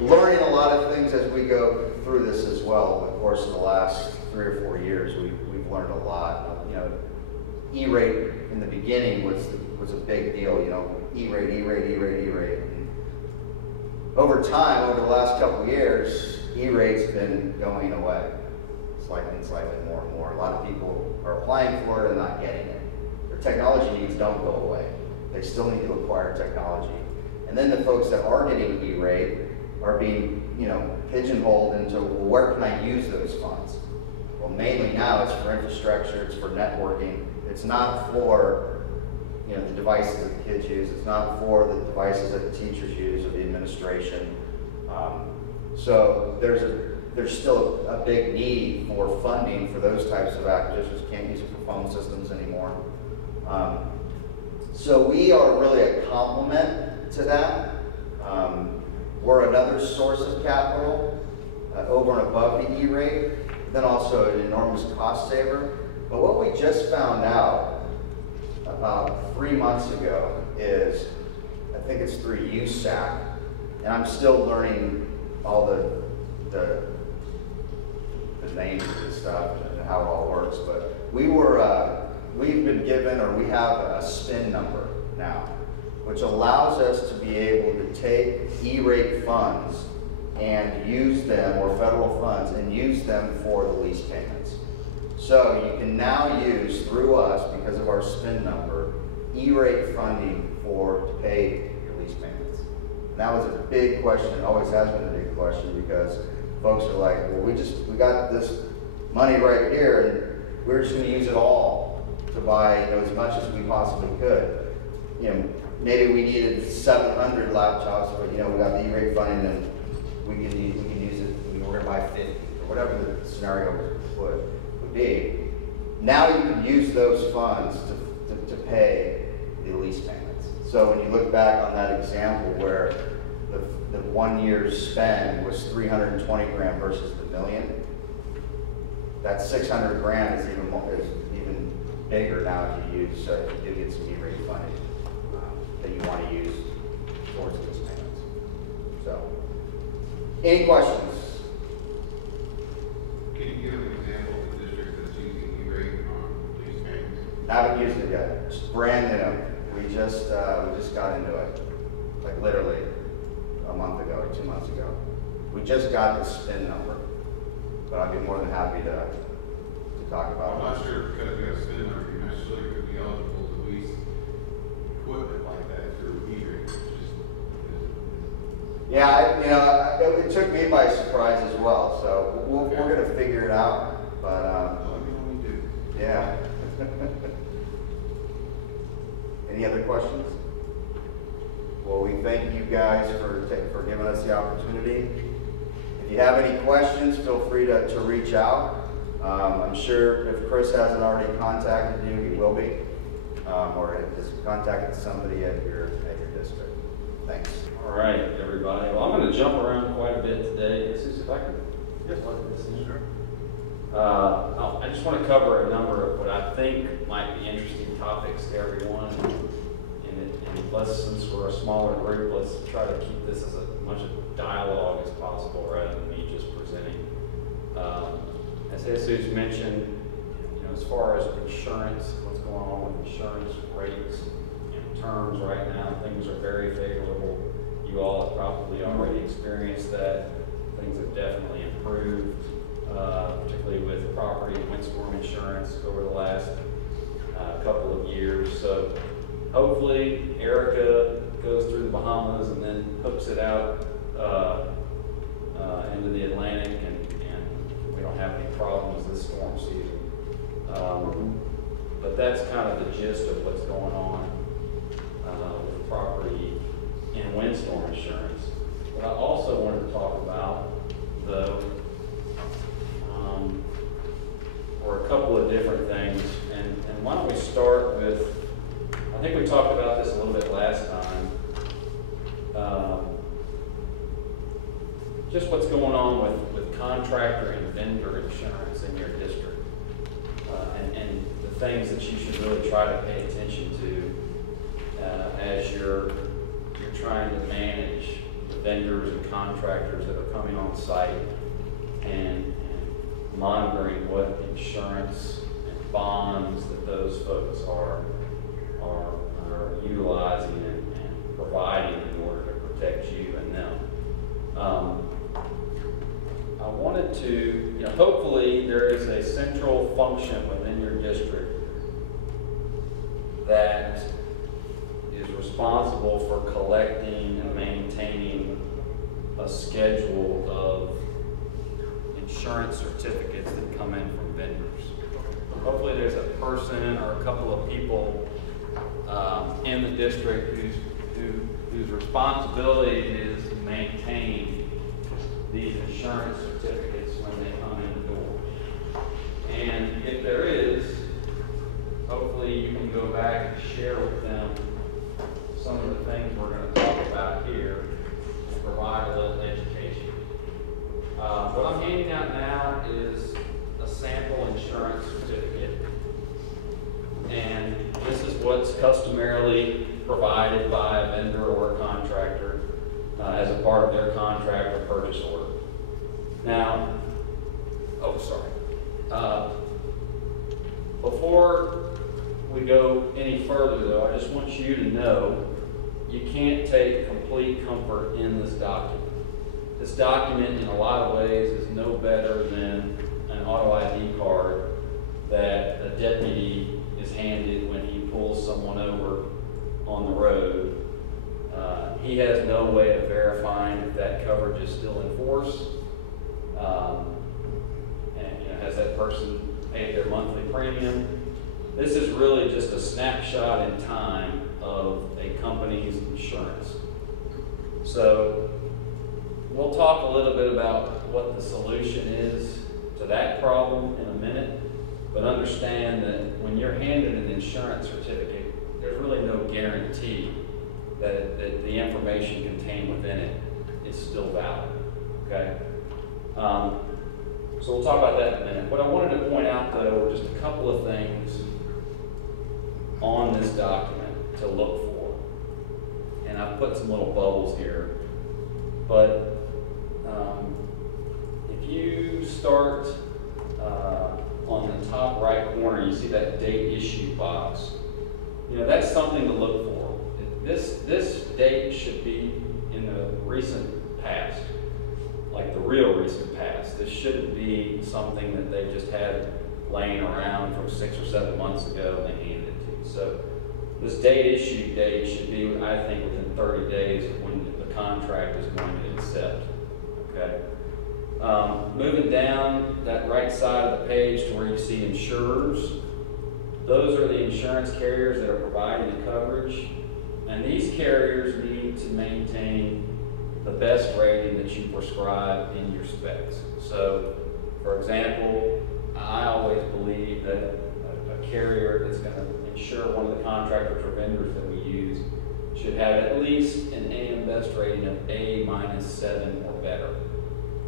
learning a lot of things as we go through this as well. Of course, in the last 3 or 4 years, we've learned a lot. E-rate in the beginning was a big deal. E-rate. And over time, over the last couple of years, E-rate's been going away, slightly more and more. A lot of people are applying for it and not getting it. Their technology needs don't go away. They still need to acquire technology. And then the folks that are getting E-rate are being, pigeonholed into, well, where can I use those funds? Well, mainly now it's for infrastructure, it's for networking. It's not for, the devices that the kids use. It's not for the devices that the teachers use or the administration. So there's still a big need for funding for those types of acquisitions. Can't use it for phone systems anymore. So we are really a complement to that. We're another source of capital over and above the E-rate, then also an enormous cost saver. But what we just found out about 3 months ago is, I think it's through USAC, and I'm still learning all the names of this stuff and how it all works, but we've been given, or we have a SPIN number now, which allows us to be able to take E-rate funds and use them, or federal funds, and use them for the lease payments. So you can now use, through us, because of our SPIN number, E-rate funding to pay your lease payments. And that was a big question. It always has been a big question, because folks are like, well, we got this money right here, and we're just going to use it all to buy as much as we possibly could. Maybe we needed 700 laptops, but we got the E-rate funding, and we can use it. We're going to buy 50, or whatever the scenario would be. Now you can use those funds to pay the lease payments. So when you look back on that example where the 1 year's spend was 320 grand versus the $1 million, that 600 grand is even bigger now if you use if you get some E-rate funding that you want to use towards those payments. So, any questions? Can you give an example of the district that's using E-rate on these payments? Haven't used it yet. It's brand new. We just got into it, like literally a month ago or 2 months ago. We just got the SPIN number, but I'd be more than happy to talk about it. I'm not sure because we have a SPIN number, you necessarily could be eligible to lease equipment like that through E-rate. Yeah, it took me by surprise as well. So we're going to figure it out. But let me know when you do. yeah. Any other questions? Well, we thank you guys for giving us the opportunity. If you have any questions, feel free to reach out. I'm sure if Chris hasn't already contacted you, he will be, or has contacted somebody at your district. Thanks. All right, everybody. Well, I'm going to jump around quite a bit today. This is, if I could just let this in. Sure. I just want to cover a number of what I think might be interesting topics to everyone. And let's, since we're a smaller group, let's try to keep this as much of dialogue as possible rather than me just presenting. As Jesus mentioned, as far as insurance, what's going on with insurance rates and terms right now, things are very favorable. You all have probably already experienced that. Things have definitely improved, particularly with property and windstorm insurance over the last couple of years. So hopefully Erica goes through the Bahamas and then hooks it out into the Atlantic, and we don't have any problems this storm season. But that's kind of the gist of what's going on with property and windstorm insurance. But I also wanted to talk about, though, or a couple of different things. And why don't we start with, I think we talked about this a little bit last time, just what's going on with contractor and vendor insurance in your district. And the things that you should really try to pay attention to as you're trying to manage the vendors and contractors that are coming on site, and monitoring what insurance and bonds that those folks are utilizing and providing in order to protect you and them. I wanted to, hopefully there is a central function within your district that is responsible for collecting and maintaining a schedule of insurance certificates that come in from vendors. Hopefully there's a person or a couple of people in the district whose responsibility it is to maintain these insurance certificates when they come in the door. And if there is, hopefully you can go back and share with them some of the things we're going to talk about here and provide a little education. What I'm handing out now is a sample insurance certificate. And this is what's customarily provided by a vendor or a contractor as a part of their contract or purchase order. Now, before we go any further though, I just want you to know you can't take complete comfort in this document. This document in a lot of ways is no better than an auto ID card that a deputy is handed when he pulls someone over on the road. He has no way of verifying if that coverage is still in force, and has that person paid their monthly premium. This is really just a snapshot in time of a company's insurance. So we'll talk a little bit about what the solution is to that problem in a minute, but understand that when you're handed an insurance certificate, there's really no guarantee that the information contained within it is still valid, okay? So we'll talk about that in a minute. What I wanted to point out, though, were just a couple of things on this document to look for. And I've put some little bubbles here. But if you start on the top right corner, you see that date issue box. That's something to look for. This date should be in the recent past, like the real recent past. This shouldn't be something that they just had laying around from 6 or 7 months ago and they handed it to you. So this date issue date should be, I think, within 30 days of when the contract is going to accept. Okay. Moving down that right side of the page to where you see insurers, those are the insurance carriers that are providing the coverage. And these carriers need to maintain the best rating that you prescribe in your specs. So, for example, I always believe that a carrier that's going to insure one of the contractors or vendors that we use should have at least an AM Best rating of A-7 or better.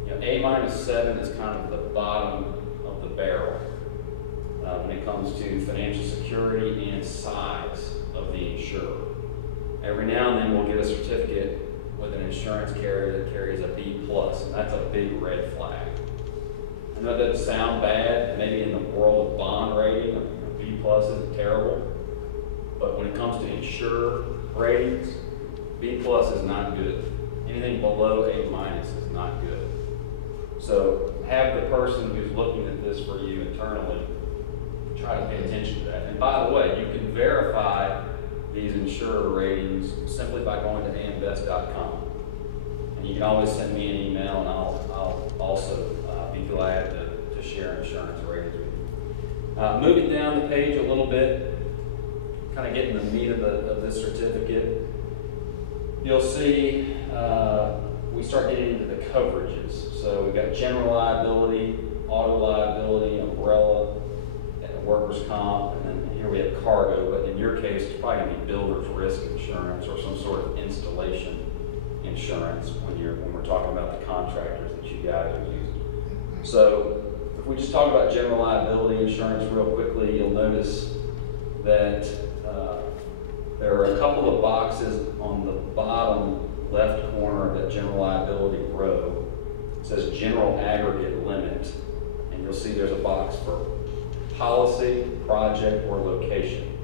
A-7 is kind of the bottom of the barrel when it comes to financial security and size of the insurer. Every now and then we'll get a certificate with an insurance carrier that carries a B+, and that's a big red flag. I know that doesn't sound bad, maybe in the world of bond rating, B+ isn't terrible, but when it comes to insurer ratings, B+ is not good. Anything below A- is not good. So have the person who's looking at this for you internally try to pay attention to that. And by the way, you can verify these insurer ratings simply by going to amebest.com. And you can always send me an email, and I'll also be glad to share insurance ratings with you. Moving down the page a little bit, kind of getting the meat of this certificate, you'll see we start getting into the coverages. So we've got general liability, auto liability, umbrella, and workers' comp, and then here we have cargo, but in your case, it's probably going to be builder's risk insurance or some sort of installation insurance when we're talking about the contractors that you guys are using. So if we just talk about general liability insurance real quickly, you'll notice that there are a couple of boxes on the bottom left corner of that general liability row. It says general aggregate limit, and you'll see there's a box for policy, project, or location.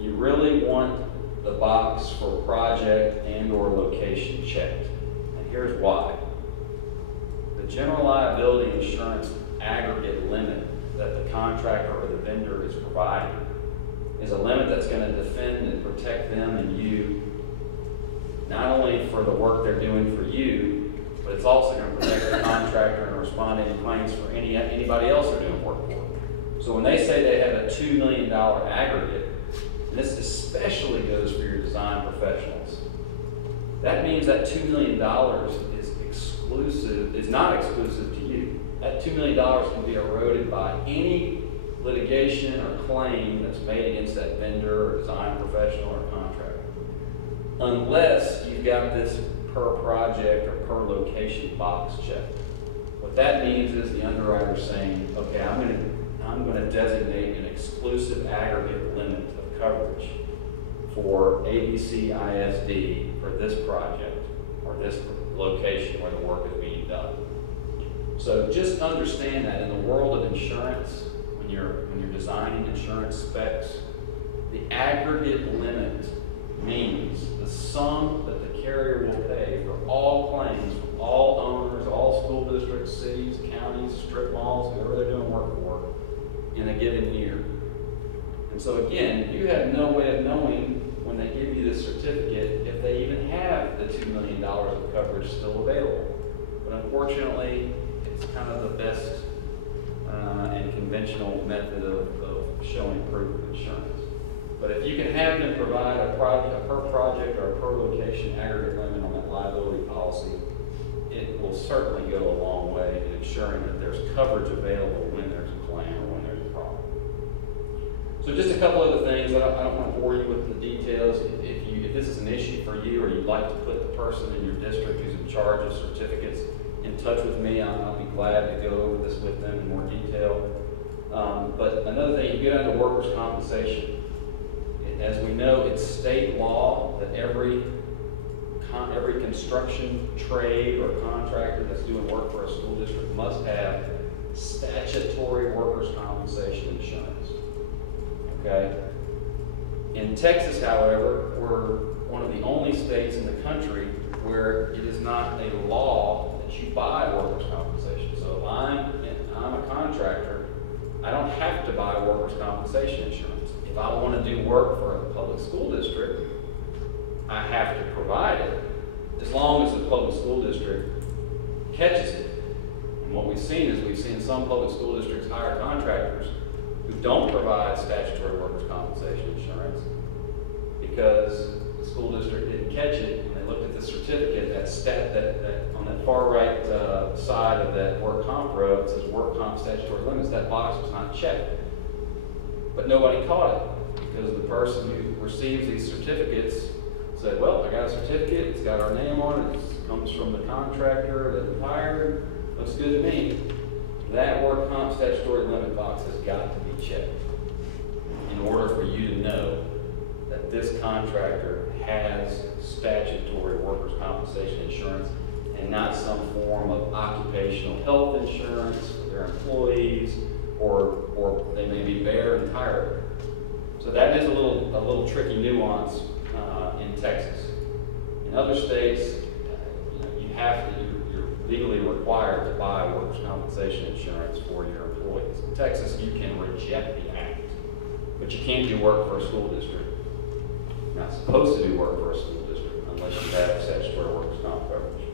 You really want the box for project and or location checked, and here's why. The general liability insurance aggregate limit that the contractor or the vendor is providing is a limit that's going to defend and protect them and you, not only for the work they're doing for you, but it's also going to protect the contractor and respond to any claims for anybody else they're doing work for. So when they say they have a $2 million aggregate, and this especially goes for your design professionals, that means that $2 million is not exclusive to you. That $2 million can be eroded by any litigation or claim that's made against that vendor or design professional or contractor, unless you've got this per project or per location box checked. What that means is the underwriter saying, okay, I'm going to designate an exclusive aggregate limit of coverage for ABC ISD for this project or this location where the work is being done. So just understand that in the world of insurance, when you're designing insurance specs, the aggregate limit means the sum that the carrier will pay for all claims from all owners, all school districts, cities, counties, strip malls, whoever they're doing work for, in a given year. And so again, you have no way of knowing when they give you this certificate if they even have the $2 million of coverage still available. But unfortunately, it's kind of the best and conventional method of showing proof of insurance. But if you can have them provide a per project or a per location aggregate limit on that liability policy, it will certainly go a long way in ensuring that there's coverage available when there's a claim or when there's a problem. So just a couple other things. I don't want to bore you with the details. If this is an issue for you or you'd like to put the person in your district who's in charge of certificates in touch with me, I'll be glad to go over this with them in more detail. But another thing, you get under workers' compensation. As we know, it's state law that every construction trade or contractor that's doing work for a school district must have statutory workers' compensation insurance. Okay? In Texas, however, we're one of the only states in the country where it is not a law that you buy workers' compensation. So if I'm a contractor, I don't have to buy workers' compensation insurance. If I want to do work for a public school district, I have to provide it, as long as the public school district catches it. And what we've seen some public school districts hire contractors who don't provide statutory workers' compensation insurance because the school district didn't catch it when they looked at the certificate, that on that far right side of that work comp row, it says work comp statutory limits, that box was not checked. But nobody caught it because the person who receives these certificates said, well, I got a certificate, it's got our name on it, it comes from the contractor that we hired, looks good to me. And that work comp statutory limit box has got to be checked in order for you to know that this contractor has statutory workers' compensation insurance and not some form of occupational health insurance for their employees, or they may be bare entirely. So that is a little tricky nuance in Texas. In other states, you're legally required to buy workers' compensation insurance for your employees. In Texas, you can reject the act, but you can't do work for a school district. You're not supposed to do work for a school district unless you have statutory workers' comp coverage.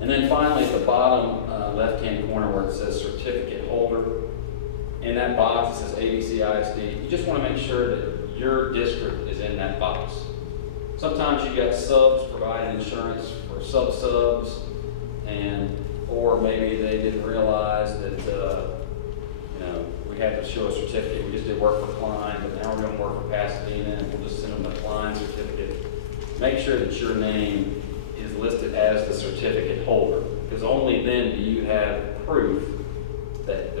And then finally, at the bottom left-hand corner where it says certificate holder, in that box it says ABC ISD. You just want to make sure that your district is in that box. Sometimes you got subs providing insurance for sub-subs, or maybe they didn't realize that we had to show a certificate. We just did work for Klein, but now we're going to work for Pasadena, and we'll just send them the Klein certificate. Make sure that your name is listed as the certificate holder, because only then do you have proof that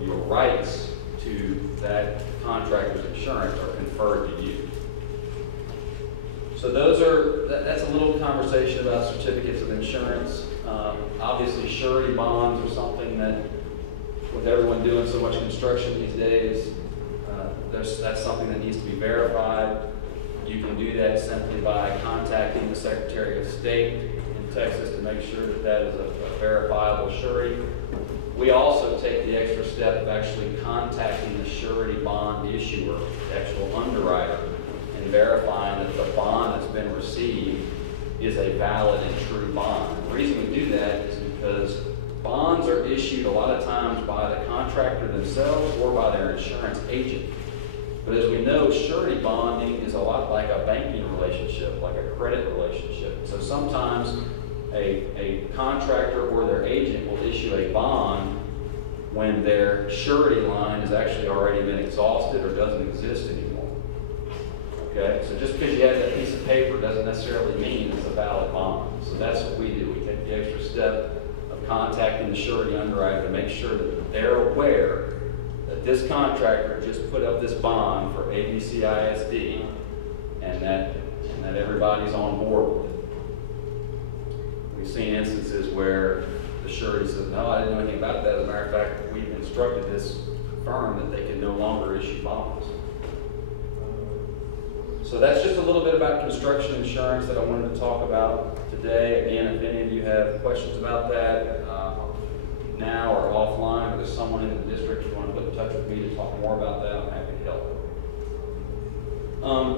your rights to that contractor's insurance are conferred to you. So that's a little conversation about certificates of insurance. Obviously, surety bonds are something that, with everyone doing so much construction these days, that's something that needs to be verified. You can do that simply by contacting the Secretary of State in Texas to make sure that that is a verifiable surety. We also take the extra step of actually contacting the surety bond issuer, the actual underwriter, and verifying that the bond that's been received is a valid and true bond. The reason we do that is because bonds are issued a lot of times by the contractor themselves or by their insurance agent. But as we know, surety bonding is a lot like a banking relationship, like a credit relationship. So sometimes a contractor or their agent will issue a bond when their surety line has actually already been exhausted or doesn't exist anymore. Okay, so just because you have that piece of paper doesn't necessarily mean it's a valid bond. So that's what we do. We take the extra step of contacting the surety underwriter to make sure that they're aware that this contractor just put up this bond for ABC ISD and that everybody's on board with it. We've seen instances where the surety says, no, I didn't know anything about that. As a matter of fact, we've instructed this firm that they can no longer issue bonds. So that's just a little bit about construction insurance that I wanted to talk about today. Again, if any of you have questions about that now or offline, or there's someone in the district you want to put in touch with me to talk more about that, I'm happy to help.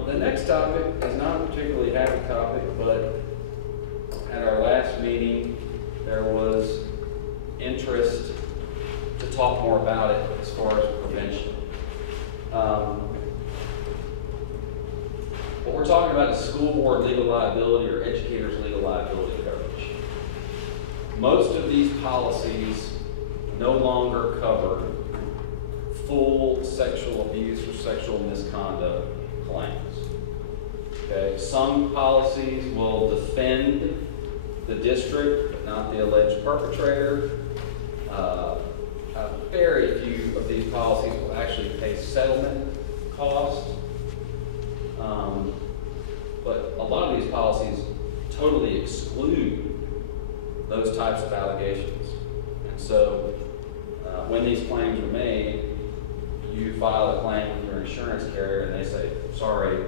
The next topic is not a particularly happy topic, but at our last meeting, there was interest to talk more about it as far as prevention. What we're talking about is school board legal liability or educators' legal liability coverage. Most of these policies no longer cover full sexual abuse or sexual misconduct claims. Okay? Some policies will defend the district, but not the alleged perpetrator. Very few of these policies will actually pay settlement costs. But a lot of these policies totally exclude those types of allegations. And so when these claims are made, you file a claim with your insurance carrier and they say, sorry,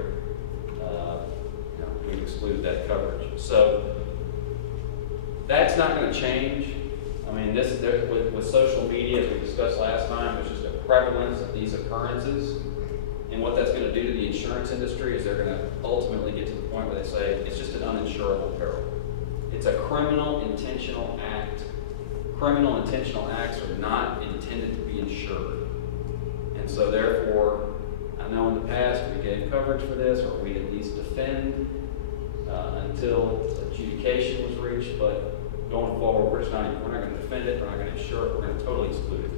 we exclude that coverage. So that's not going to change. I mean, with social media, as we discussed last time, there's just a prevalence of these occurrences. And what that's going to do to the insurance industry is they're going to ultimately get to the point where they say it's just an uninsurable peril. It's a criminal intentional act. Criminal intentional acts are not intended to be insured. And so therefore, I know in the past we gave coverage for this, or we at least defend until adjudication was reached, but going forward, we're not going to defend it, we're not going to insure it, we're going to totally exclude it.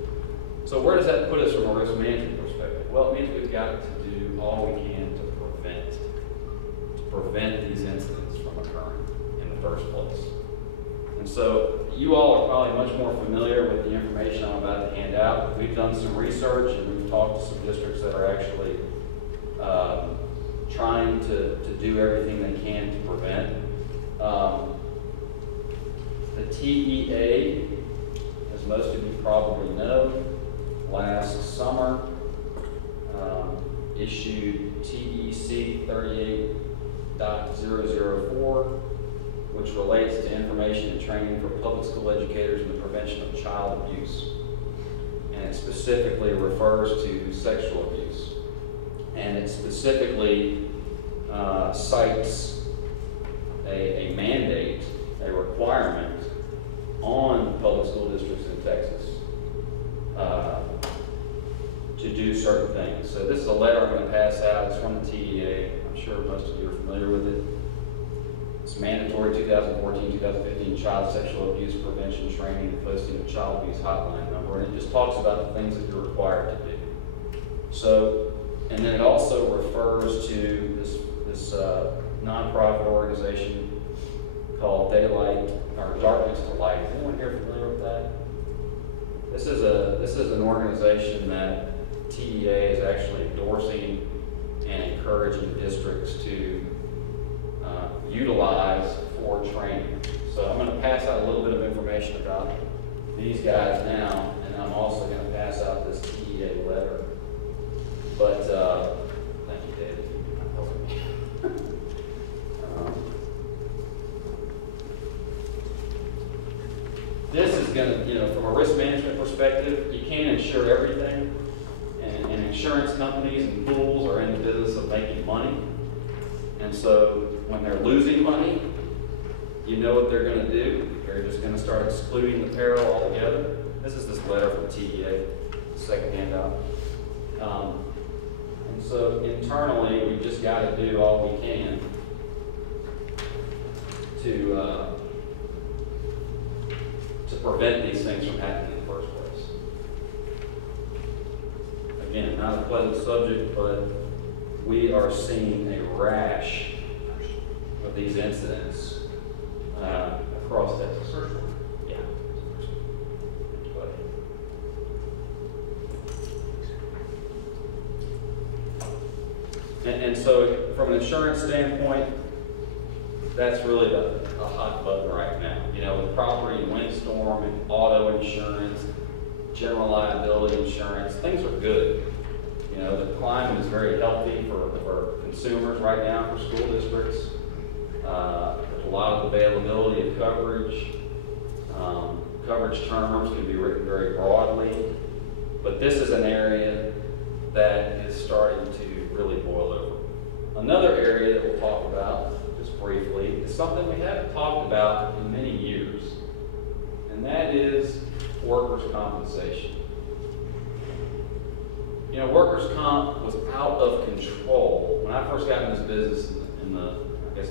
So where does that put us from a risk management perspective? Well, it means we've got to do all we can to prevent these incidents from occurring in the first place. And so you all are probably much more familiar with the information I'm about to hand out. We've done some research and we've talked to some districts that are actually trying to do everything they can to prevent. The TEA, as most of you probably know, last summer issued TEC 38.004, which relates to information and training for public school educators in the prevention of child abuse. And it specifically refers to sexual abuse. And it specifically cites a mandate, a requirement on public school districts in Texas to do certain things. So this is a letter I'm going to pass out. It's from the TEA. I'm sure most of you are familiar with it. It's mandatory 2014-2015 child sexual abuse prevention training and posting of child abuse hotline number. And it just talks about the things that you're required to do. So, and then it also refers to this nonprofit organization called Daylight or Darkness to Light. Is anyone here familiar with that? This is an organization that TEA is actually endorsing and encouraging districts to utilize for training. So I'm going to pass out a little bit of information about these guys now, and I'm also going to pass out this TEA letter. But thank you, David. You're not helping me. This is going to, from a risk management perspective, you can't insure everything, and insurance companies and pools are in the business of making money. And so when they're losing money, you know what they're going to do. They're just going to start excluding the peril altogether. This is this letter from TEA, second handout. And so internally, we've just got to do all we can to prevent these things from happening in the first place. Again, not a pleasant subject, but we are seeing a rash of these incidents across Texas. First one? Yeah. And so, from an insurance standpoint, that's really a hot button right now. With property and windstorm and auto insurance, general liability insurance, things are good. The climate is very healthy for consumers right now, for school districts. There's a lot of availability of coverage. Coverage terms can be written very broadly. But this is an area that is starting to really boil over. Another area that we'll talk about, just briefly, is something we haven't talked about in many years. And that is workers' compensation. Workers' comp was out of control. When I first got in this business in the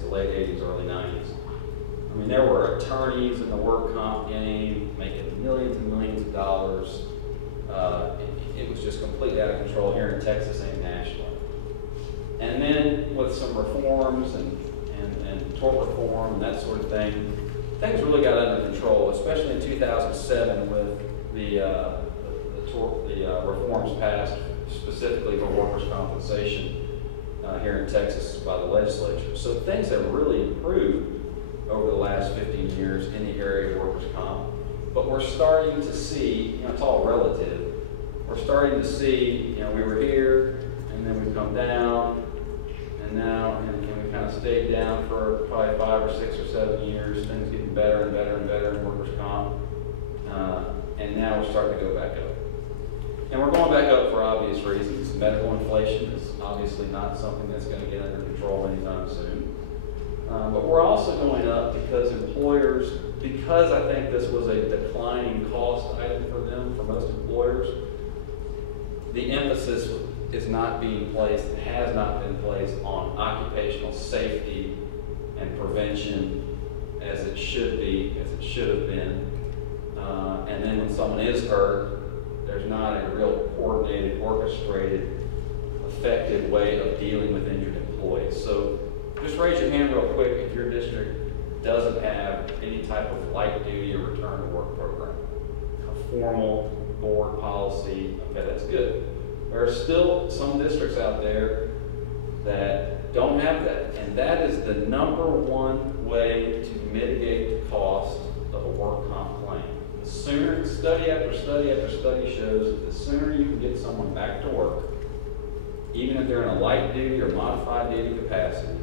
late 80s, early 90s, there were attorneys in the work comp game making millions and millions of dollars. It was just completely out of control here in Texas and nationally. And then with some reforms and tort reform and that sort of thing, things really got under control, especially in 2007 with the reforms passed specifically for workers' compensation here in Texas by the legislature. So things have really improved over the last 15 years in the area of workers' comp. But we're starting to see, it's all relative, we're starting to see, we were here, and then we've come down, and now, and we kind of stayed down for probably 5 or 6 or 7 years, things getting better and better and better in workers' comp, and now we're starting to go back up. And we're going back up for obvious reasons. Medical inflation is obviously not something that's going to get under control anytime soon. But we're also going up because employers, because I think this was a declining cost item for them, for most employers, the emphasis is not being placed, has not been placed on occupational safety and prevention as it should be, as it should have been. And then when someone is hurt, there's not a real coordinated, orchestrated, effective way of dealing with injured employees. So just raise your hand real quick if your district doesn't have any type of light duty or return to work program. A formal board policy, okay, that's good. There are still some districts out there that don't have that, and that is the #1 way to mitigate the cost of a work comp claim. The sooner, study after study after study shows that the sooner you can get someone back to work, even if they're in a light duty or modified duty capacity,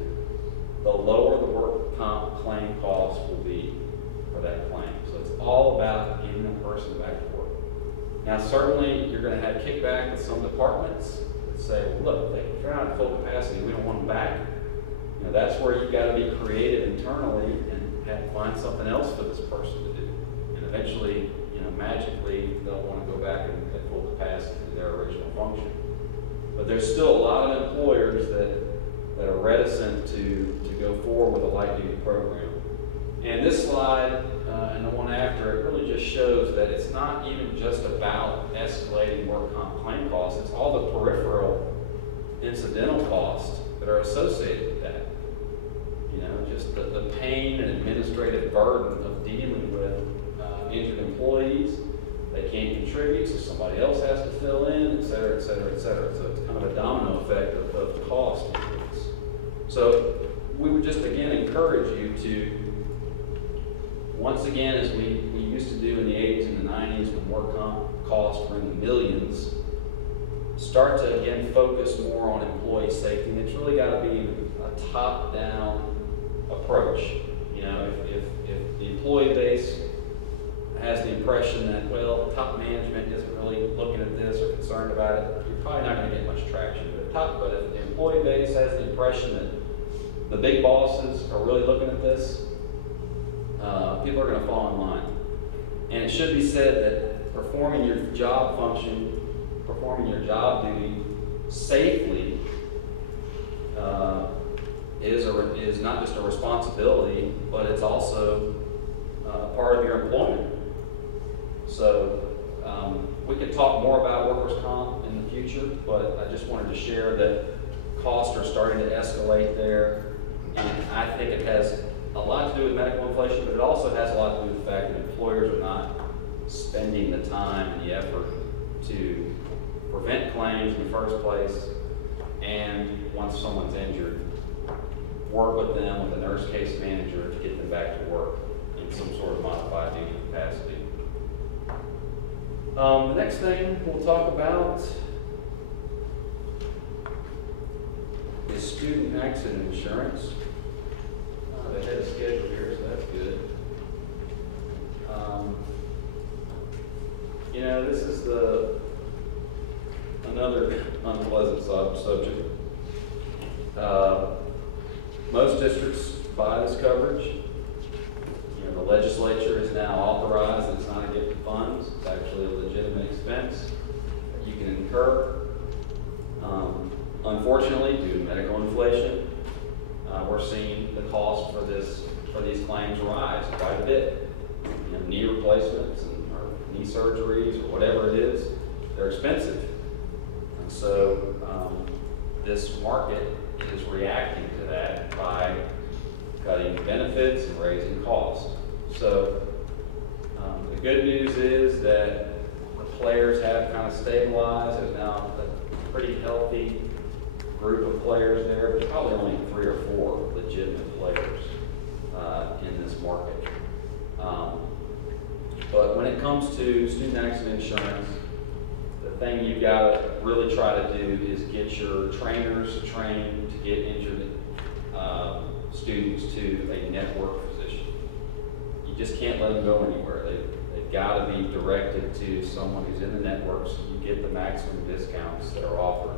the lower the work comp claim cost will be for that claim. So it's all about getting a person back to work. Now, certainly, you're going to have kickback with some departments that say, well, look, if they're not at full capacity, we don't want them back. You know, that's where you've got to be creative internally and have to find something else for this person to do. And eventually, you know, magically, they'll want to go back and at full capacity to their original function. But there's still a lot of employers that are reticent to go forward with a light duty program. And this slide and the one after it really just shows that it's not even just about escalating work comp claim costs, it's all the peripheral incidental costs that are associated with that. You know, just the pain and administrative burden of dealing with injured employees. They can't contribute, so somebody else has to fill in, et cetera, et cetera, et cetera. So it's kind of a domino effect of cost increase. So we would just again encourage you to, once again, as we used to do in the 80s and the 90s when work comp costs were in the millions, start to again focus more on employee safety. And it's really got to be a top-down approach. You know, if the employee base has the impression that, well, top management isn't really looking at this or concerned about it, you're probably not going to get much traction at the top. But if the employee base has the impression that the big bosses are really looking at this, people are going to fall in line. And it should be said that performing your job function, performing your job duty safely is not just a responsibility, but it's also part of your employment. So we could talk more about workers' comp in the future, but I just wanted to share that costs are starting to escalate there. And I think it has a lot to do with medical inflation, but it also has a lot to do with the fact that employers are not spending the time and the effort to prevent claims in the first place, and once someone's injured, work with them with a nurse case manager to get them back to work in some sort of modified duty capacity. The next thing we'll talk about is student accident insurance. They had a schedule here, so that's good. You know, this is another unpleasant subject. Most districts buy this coverage. You know, the legislature has now authorized that it's not a gift of funds. It's actually a legitimate expense that you can incur. Unfortunately, due to medical inflation, we're seeing the cost for these claims rise quite a bit. You know, knee replacements or knee surgeries or whatever it is, they're expensive. And so this market is reacting to that by cutting benefits and raising costs. So the good news is that the players have kind of stabilized. There's now a pretty healthy group of players there. There's probably only 3 or 4 legitimate players in this market. But when it comes to student accident insurance, the thing you've got to really try to do is get your trainers trained to get injured students to a network physician. You just can't let them go anywhere. They've got to be directed to someone who's in the network so you get the maximum discounts that are offered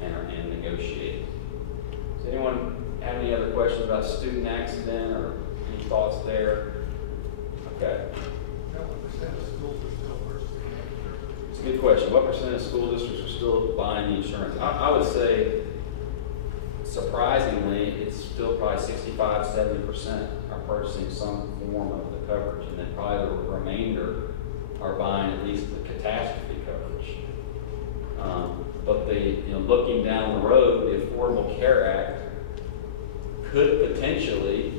and negotiated. Does anyone have any other questions about student accident or any thoughts there? Okay. It's a good question. What percent of school districts are still buying the insurance? I would say, surprisingly, it's still probably 65, 70% are purchasing some form of the coverage, and then probably the remainder are buying at least the catastrophe coverage. But looking down the road, the Affordable Care Act could potentially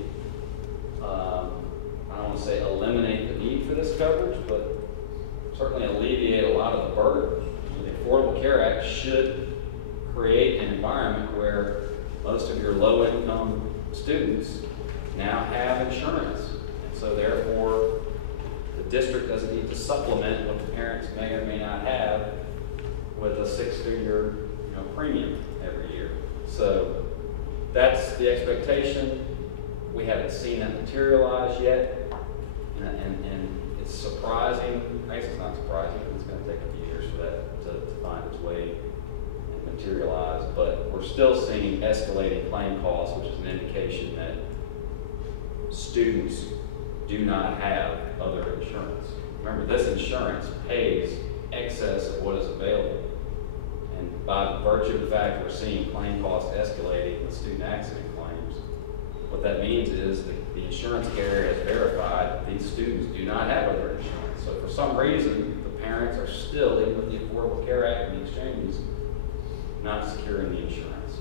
to say eliminate the need for this coverage, but certainly alleviate a lot of the burden. The Affordable Care Act should create an environment where most of your low-income students now have insurance. And so therefore, the district doesn't need to supplement what the parents may or may not have with a six-figure premium every year. So that's the expectation. We haven't seen that materialize yet. And it's surprising. I guess it's not surprising. It's going to take a few years for that to find its way and materialize. But we're still seeing escalating claim costs, which is an indication that students do not have other insurance. Remember, this insurance pays excess of what is available. And by virtue of the fact we're seeing claim costs escalating with student accident claims, what that means is that the insurance carrier has verified that these students do not have other insurance. So for some reason, the parents are still, even with the Affordable Care Act and the exchanges, not securing the insurance.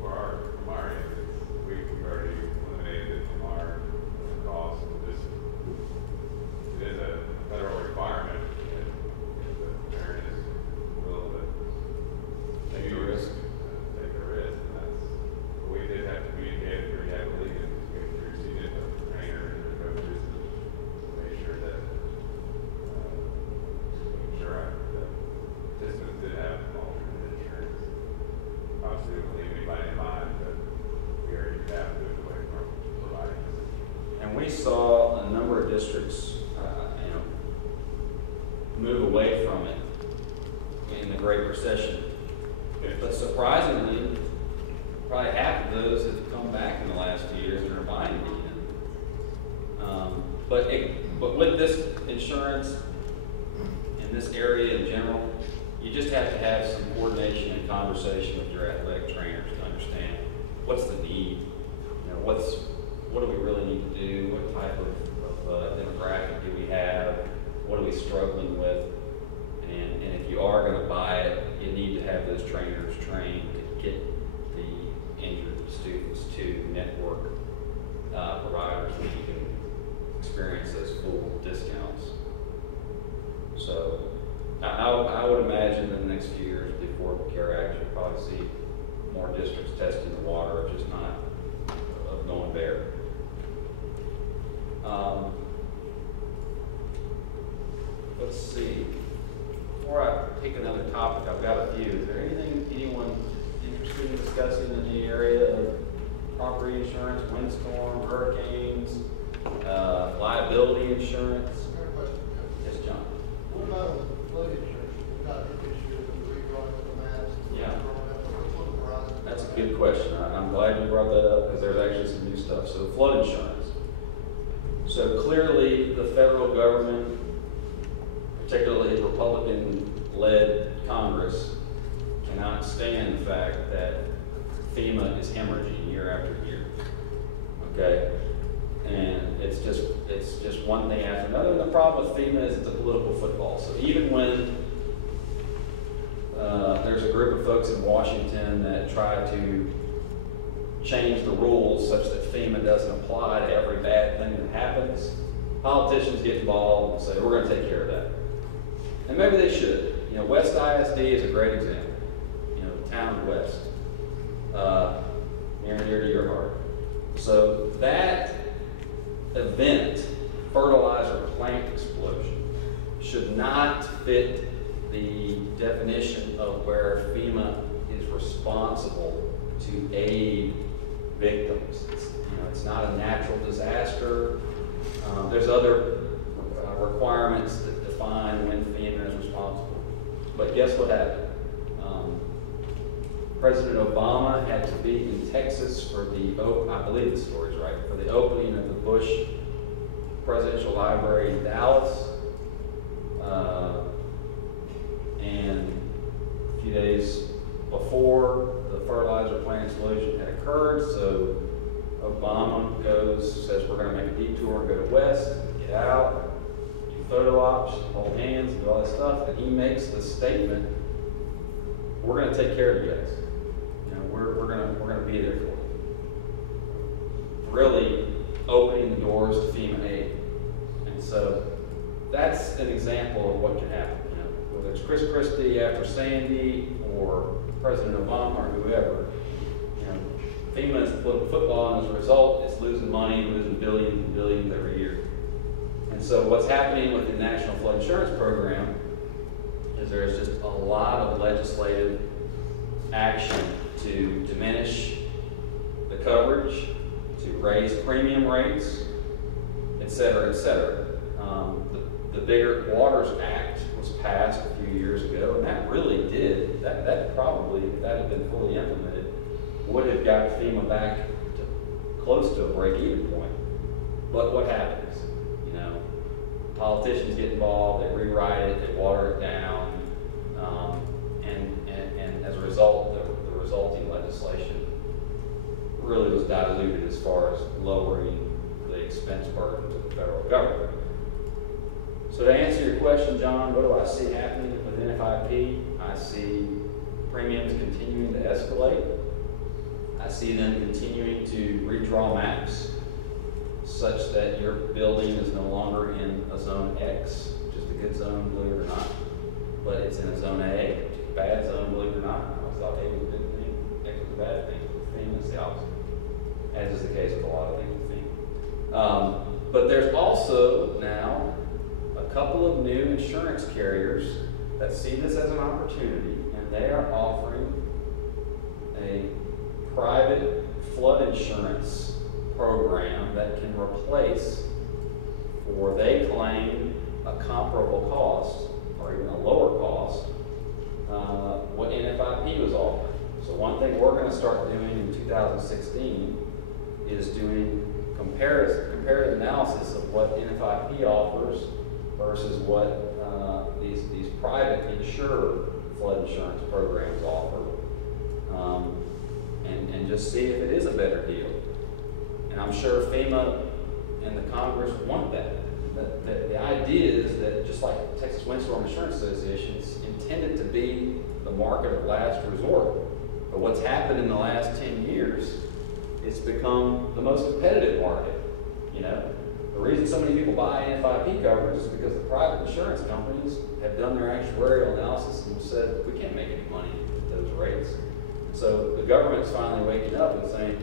From our end, we've already eliminated it from our cost. It is a federal requirement, and the parent is willing to take the risk, and we did have to communicate it pretty heavily, and we received the trainer and the coaches to make sure that the participants did have alternate insurance. Obviously, we don't leave anybody in mind, but we already have to move away from providing this. And we saw a number of districts, move away from it in the Great Recession. But surprisingly, probably half of those have come back in the last few years and are buying it again. But with this insurance in this area in general, you just have to have some coordination and conversation with your athletic trainers to understand what's the need, what do we really need to do, what type of demographic do we have, what are we struggling with, and if you are going to buy it, you need to have those trainers trained to get the injured students to network providers where you can experience those full discounts. So I would imagine in the next few years with the Affordable Care Act, you'll probably see more districts testing the water, just not of going there. Let's see. Before I pick another topic, I've got a few. Is there anyone interested in discussing in the area of property insurance, windstorm, hurricanes, liability insurance? Yes, John. What about on the flood insurance? We've got an issue with the redrawing of the maps. Yeah. That's a good question. I'm glad you brought that up because there's actually some new stuff. So flood insurance. So clearly the federal government, particularly Republican-led Congress, cannot stand the fact that FEMA is hemorrhaging year after year. Okay? And it's just one thing after another. And the problem with FEMA is it's a political football. So even when there's a group of folks in Washington that try to change the rules such that FEMA doesn't apply to every bad thing that happens, politicians get involved and say, we're going to take care of that. And maybe they should. West ISD is a great example. The town of West, near and dear to your heart. So that event, fertilizer plant explosion, should not fit the definition of where FEMA is responsible to aid victims. It's not a natural disaster. There's other requirements that define when FEMA is responsible. But guess what happened? President Obama had to be in Texas for I believe the story's right, for the opening of the Bush Presidential Library in Dallas. And a few days before the fertilizer plant explosion had occurred, so Obama says we're going to make a detour and go to West, get out, do photo ops, hold hands, do all that stuff, and he makes the statement, we're going to take care of you guys. We're going to be there for you. Really opening the doors to FEMA aid. so that's an example of what can happen. You know, whether it's Chris Christie after Sandy or President Obama or whoever, you know, FEMA is political football, and as a result, it's losing money, losing billions and billions every year. And so what's happening with the National Flood Insurance Program is there's just a lot of legislative action to diminish the coverage, to raise premium rates, et cetera, et cetera. The Bigger Waters Act was passed a few years ago, and that really did, that probably, if that had been fully implemented, would have got FEMA back to close to a break-even point. But what happens? You know, politicians get involved, they rewrite it, they water it down, and as a result, the resulting legislation really was diluted as far as lowering the expense burden to the federal government. So to answer your question, John, what do I see happening with NFIP? I see premiums continuing to escalate. I see them continuing to redraw maps such that your building is no longer in a zone X, which is the good zone, believe it or not, but it's in a zone A, which is a bad zone, believe it or not. I always thought A was a good thing, X was a bad thing. With FEMA, it's the opposite, as is the case with a lot of things with FEMA. But there's also now a couple of new insurance carriers that see this as an opportunity, and they are offering a private flood insurance program that can replace, or they claim, a comparable cost, or even a lower cost, what NFIP was offering. So one thing we're going to start doing in 2016 is doing comparative analysis of what NFIP offers versus what these private insured flood insurance programs offer, and just see if it is a better deal. And I'm sure FEMA and the Congress want that. The idea is that, just like the Texas Windstorm Insurance Association, it's intended to be the market of last resort. But what's happened in the last 10 years, it's become the most competitive market. You know, the reason so many people buy NFIP coverage is because the private insurance companies have done their actuarial analysis and said, we can't make any money at those rates. So the government's finally waking up and saying,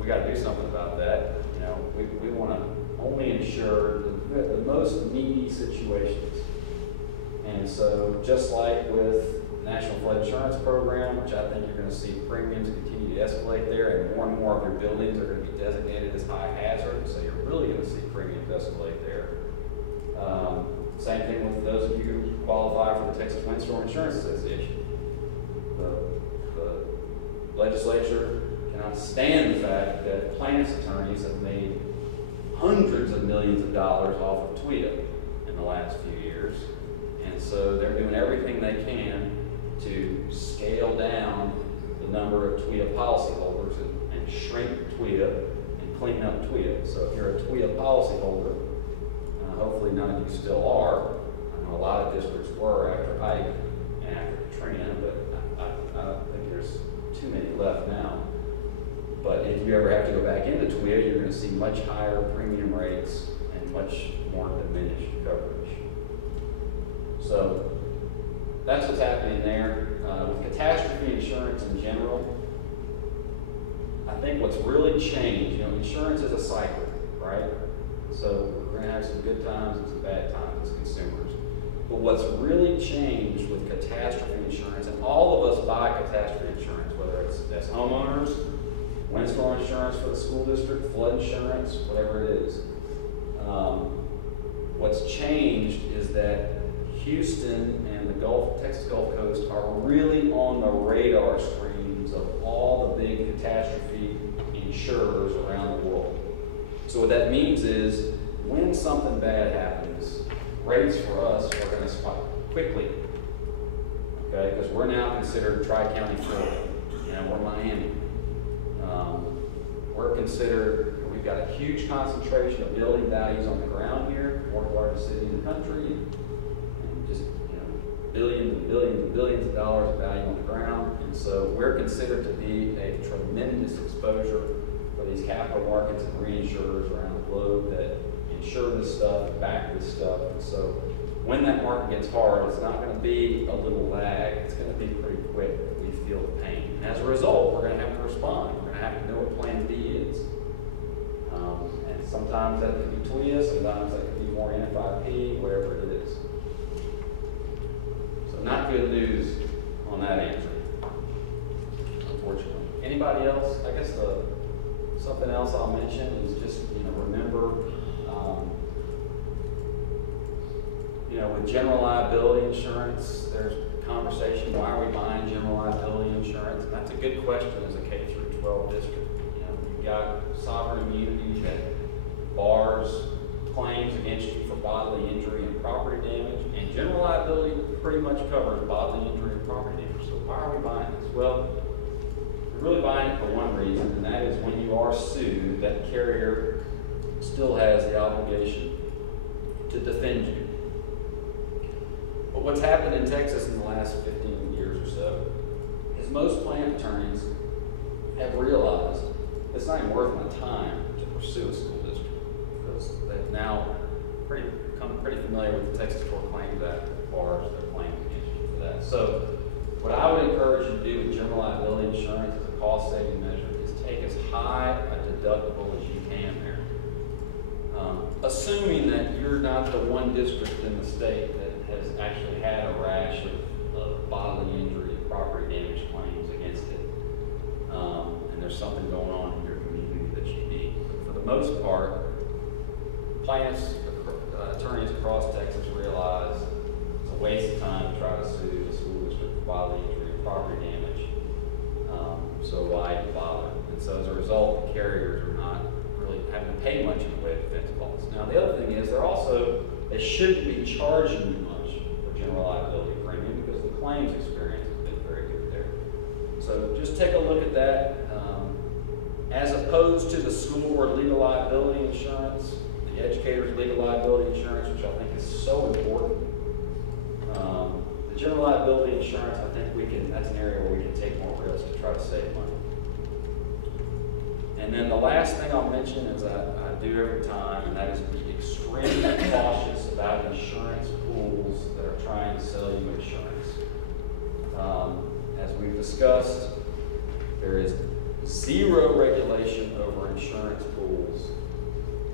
we got to do something about that. You know, we want to only insure the most needy situations. And so just like with National Flood Insurance Program, which I think you're going to see premiums continue to escalate there, and more of your buildings are going to be designated as high hazard, so you're really going to see premiums escalate there. Same thing with those of you who qualify for the Texas Windstorm Insurance Association. The legislature cannot stand the fact that plaintiffs' attorneys have made hundreds of millions of dollars off of TWIA in the last few years. And so they're doing everything they can to scale down the number of TWIA policyholders and shrink TWIA and clean up TWIA. So if you're a TWIA policyholder, hopefully none of you still are. I know a lot of districts were after Ike and after Katrina, but I don't think there's too many left now. But if you ever have to go back into TWIA, you're going to see much higher premium rates and much more diminished coverage. So that's what's happening there. With catastrophe insurance in general, I think what's really changed, you know, insurance is a cycle, right? So we're going to have some good times and some bad times as consumers. But what's really changed with catastrophe insurance, and all of us buy catastrophe insurance, whether it's as homeowners, windstorm insurance for the school district, flood insurance, whatever it is. What's changed is that Houston and the Texas Gulf Coast are really on the radar screens of all the big catastrophe insurers around the world. So what that means is, when something bad happens, rates for us are going to spike quickly. Okay, because we're now considered Tri-County Florida. You know, we're Miami. We're considered, we've got a huge concentration of building values on the ground here, fourth largest city in the country, and just, you know, billions and billions and billions of dollars of value on the ground. And so we're considered to be a tremendous exposure for these capital markets and reinsurers around the globe that, you insure this stuff, back this stuff. And so when that market gets hard, it's not going to be a little lag. It's going to be pretty quick that we feel the pain. And as a result, we're going to have to respond. We're going to have to know what Plan B is. And sometimes that could be TWIA, sometimes that could be more NFIP, whatever it is. So not good news on that answer, unfortunately. Anybody else? I guess something else I'll mention is just, remember, with general liability insurance, there's conversation, why are we buying general liability insurance? And that's a good question as a K through 12 district. You've got sovereign immunity that bars claims against you for bodily injury and property damage, and general liability pretty much covers bodily injury and property damage. So why are we buying this? Well, we're really buying it for one reason, and that is when you are sued, that carrier still has the obligation to defend you. But what's happened in Texas in the last 15 years or so is most plan attorneys have realized it's not even worth my time to pursue a school district, because they've now become pretty familiar with the Texas Tort Claims Act that bars their claims against you for that. So what I would encourage you to do with general liability insurance as a cost-saving measure is take as high a deductible as you can there. Assuming that you're not the one district in the state that has actually had a rash of bodily injury and property damage claims against it, and there's something going on in your community that's unique. But for the most part, attorneys across Texas realize it's a waste of time to try to sue the school district for bodily injury and property damage, so why bother? And so as a result, the carriers are not really having to pay much in the way of defense costs. Now the other thing is they shouldn't be charging you much for general liability premium, because the claims experience has been very good there. So just take a look at that. As opposed to the school board legal liability insurance, the educator's legal liability insurance, which I think is so important. The general liability insurance, I think that's an area where we can take more risks to try to save money. And then the last thing I'll mention is I do every time, and that is be extremely cautious about insurance pools that are trying to sell you insurance. As we've discussed, there is zero regulation over insurance pools.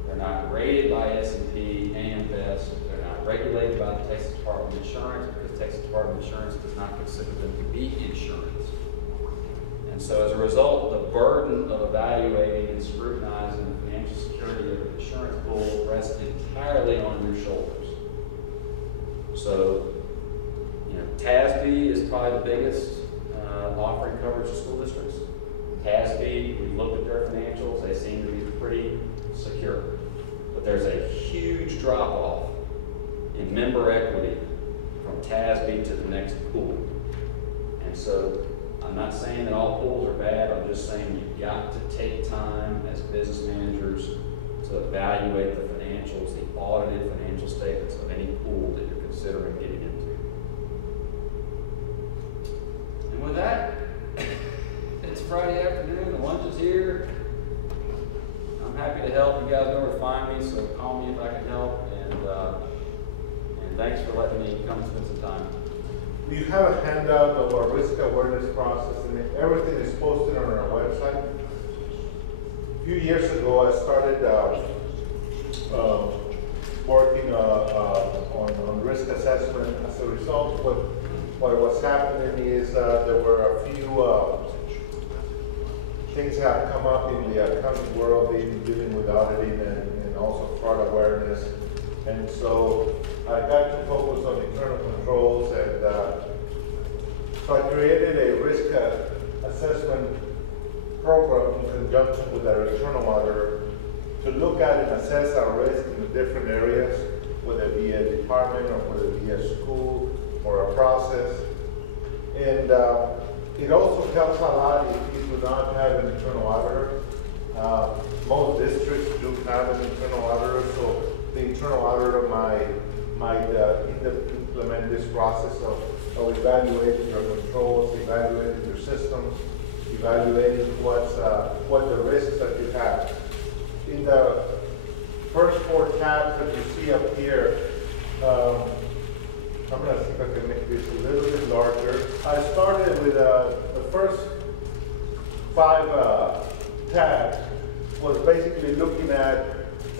They're not rated by S&P, AM Best. They're not regulated by the Texas Department of Insurance, because Texas Department of Insurance does not consider them to be insurance. And so as a result, the burden of evaluating and scrutinizing the financial security of the insurance pool rests entirely on your shoulders. So, TASB is probably the biggest offering coverage to school districts. TASB, we've looked at their financials, they seem to be pretty secure. But there's a huge drop-off in member equity from TASB to the next pool. And so I'm not saying that all pools are bad, I'm just saying you've got to take time as business managers to evaluate the financials, the audited financial statements of any pool that you're considering getting into. And with that, it's Friday afternoon, the lunch is here. I'm happy to help. You guys know where to find me, so call me if I can help. And thanks for letting me come spend some time. We have a handout of our risk awareness process, and everything is posted on our website. A few years ago, I started working on risk assessment. As a result, what was happening is there were a few things that have come up in the accounting world, dealing with auditing and also fraud awareness. And so I got to focus on internal controls, and so I created a risk assessment program in conjunction with our internal auditor to look at and assess our risk in the different areas, whether it be a department or whether it be a school or a process. And it also helps a lot if you do not have an internal auditor. Most districts do have an internal auditor, so the internal auditor might implement this process of evaluating your controls, evaluating your systems, evaluating what the risks that you have. first 4 tabs that you see up here, I'm going to see if I can make this a little bit larger. I started with the first 5 tabs was basically looking at,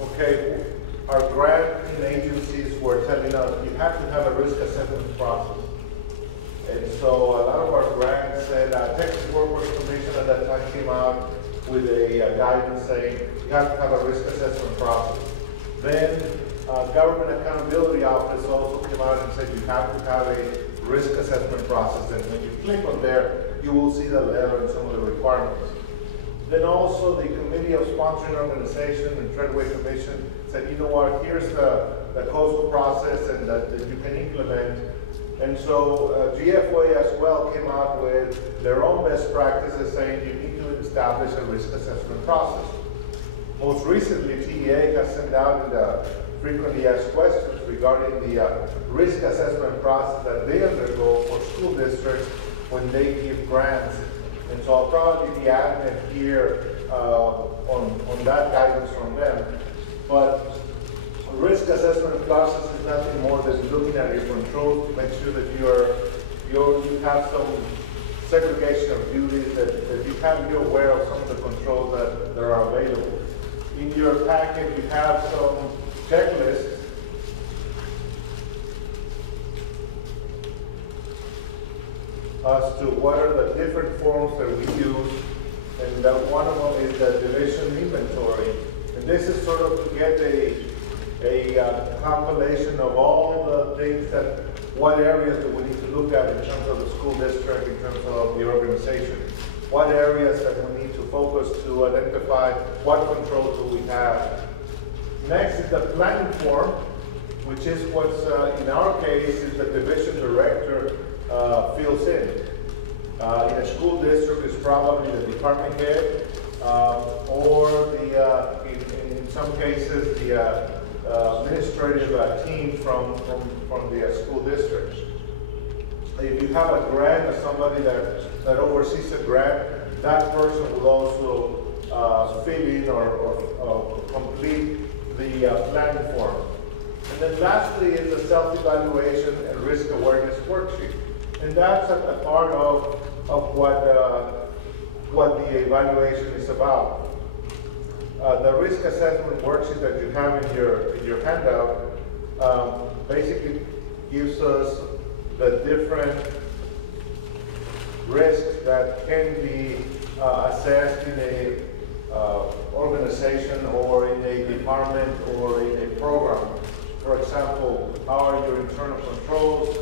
okay, our granting agencies were telling us you have to have a risk assessment process. And so a lot of our grants said, Texas Workforce Commission at that time came out with a guidance saying you have to have a risk assessment process. Then Government Accountability Office also came out and said you have to have a risk assessment process. And when you click on there, you will see the letter and some of the requirements. Then also the Committee of Sponsoring Organization and Treadway Commission said, you know what, here's the coastal process and that you can implement. And so GFOA as well came out with their own best practices saying you need to establish a risk assessment process. Most recently, TEA has sent out the frequently asked questions regarding the risk assessment process that they undergo for school districts when they give grants. And so I'll probably be adding it here on that guidance from them. But a risk assessment process is nothing more than looking at your controls to make sure that you have some segregation of duties, that you're aware of some of the controls that are available. In your packet, you have some checklists as to what are the different forms that we use, and one of them is the division inventory. And this is sort of to get a compilation of all the things that, what areas do we need to look at in terms of the school district, in terms of the organization, what areas that we need to focus to identify what controls do we have. Next is the planning form, which is what's, in our case, is the division director fills in. In a school district, it's probably the department head, or in some cases, the administrative team from the school district. If you have a grant or somebody that oversees a grant, that person will also fill in or complete the planning form. And then lastly is the self-evaluation and risk awareness worksheet. And that's at the heart of what the evaluation is about. The risk assessment worksheet that you have in your handout basically gives us the different risks that can be assessed in a organization or in a department or in a program. For example, how are your internal controls?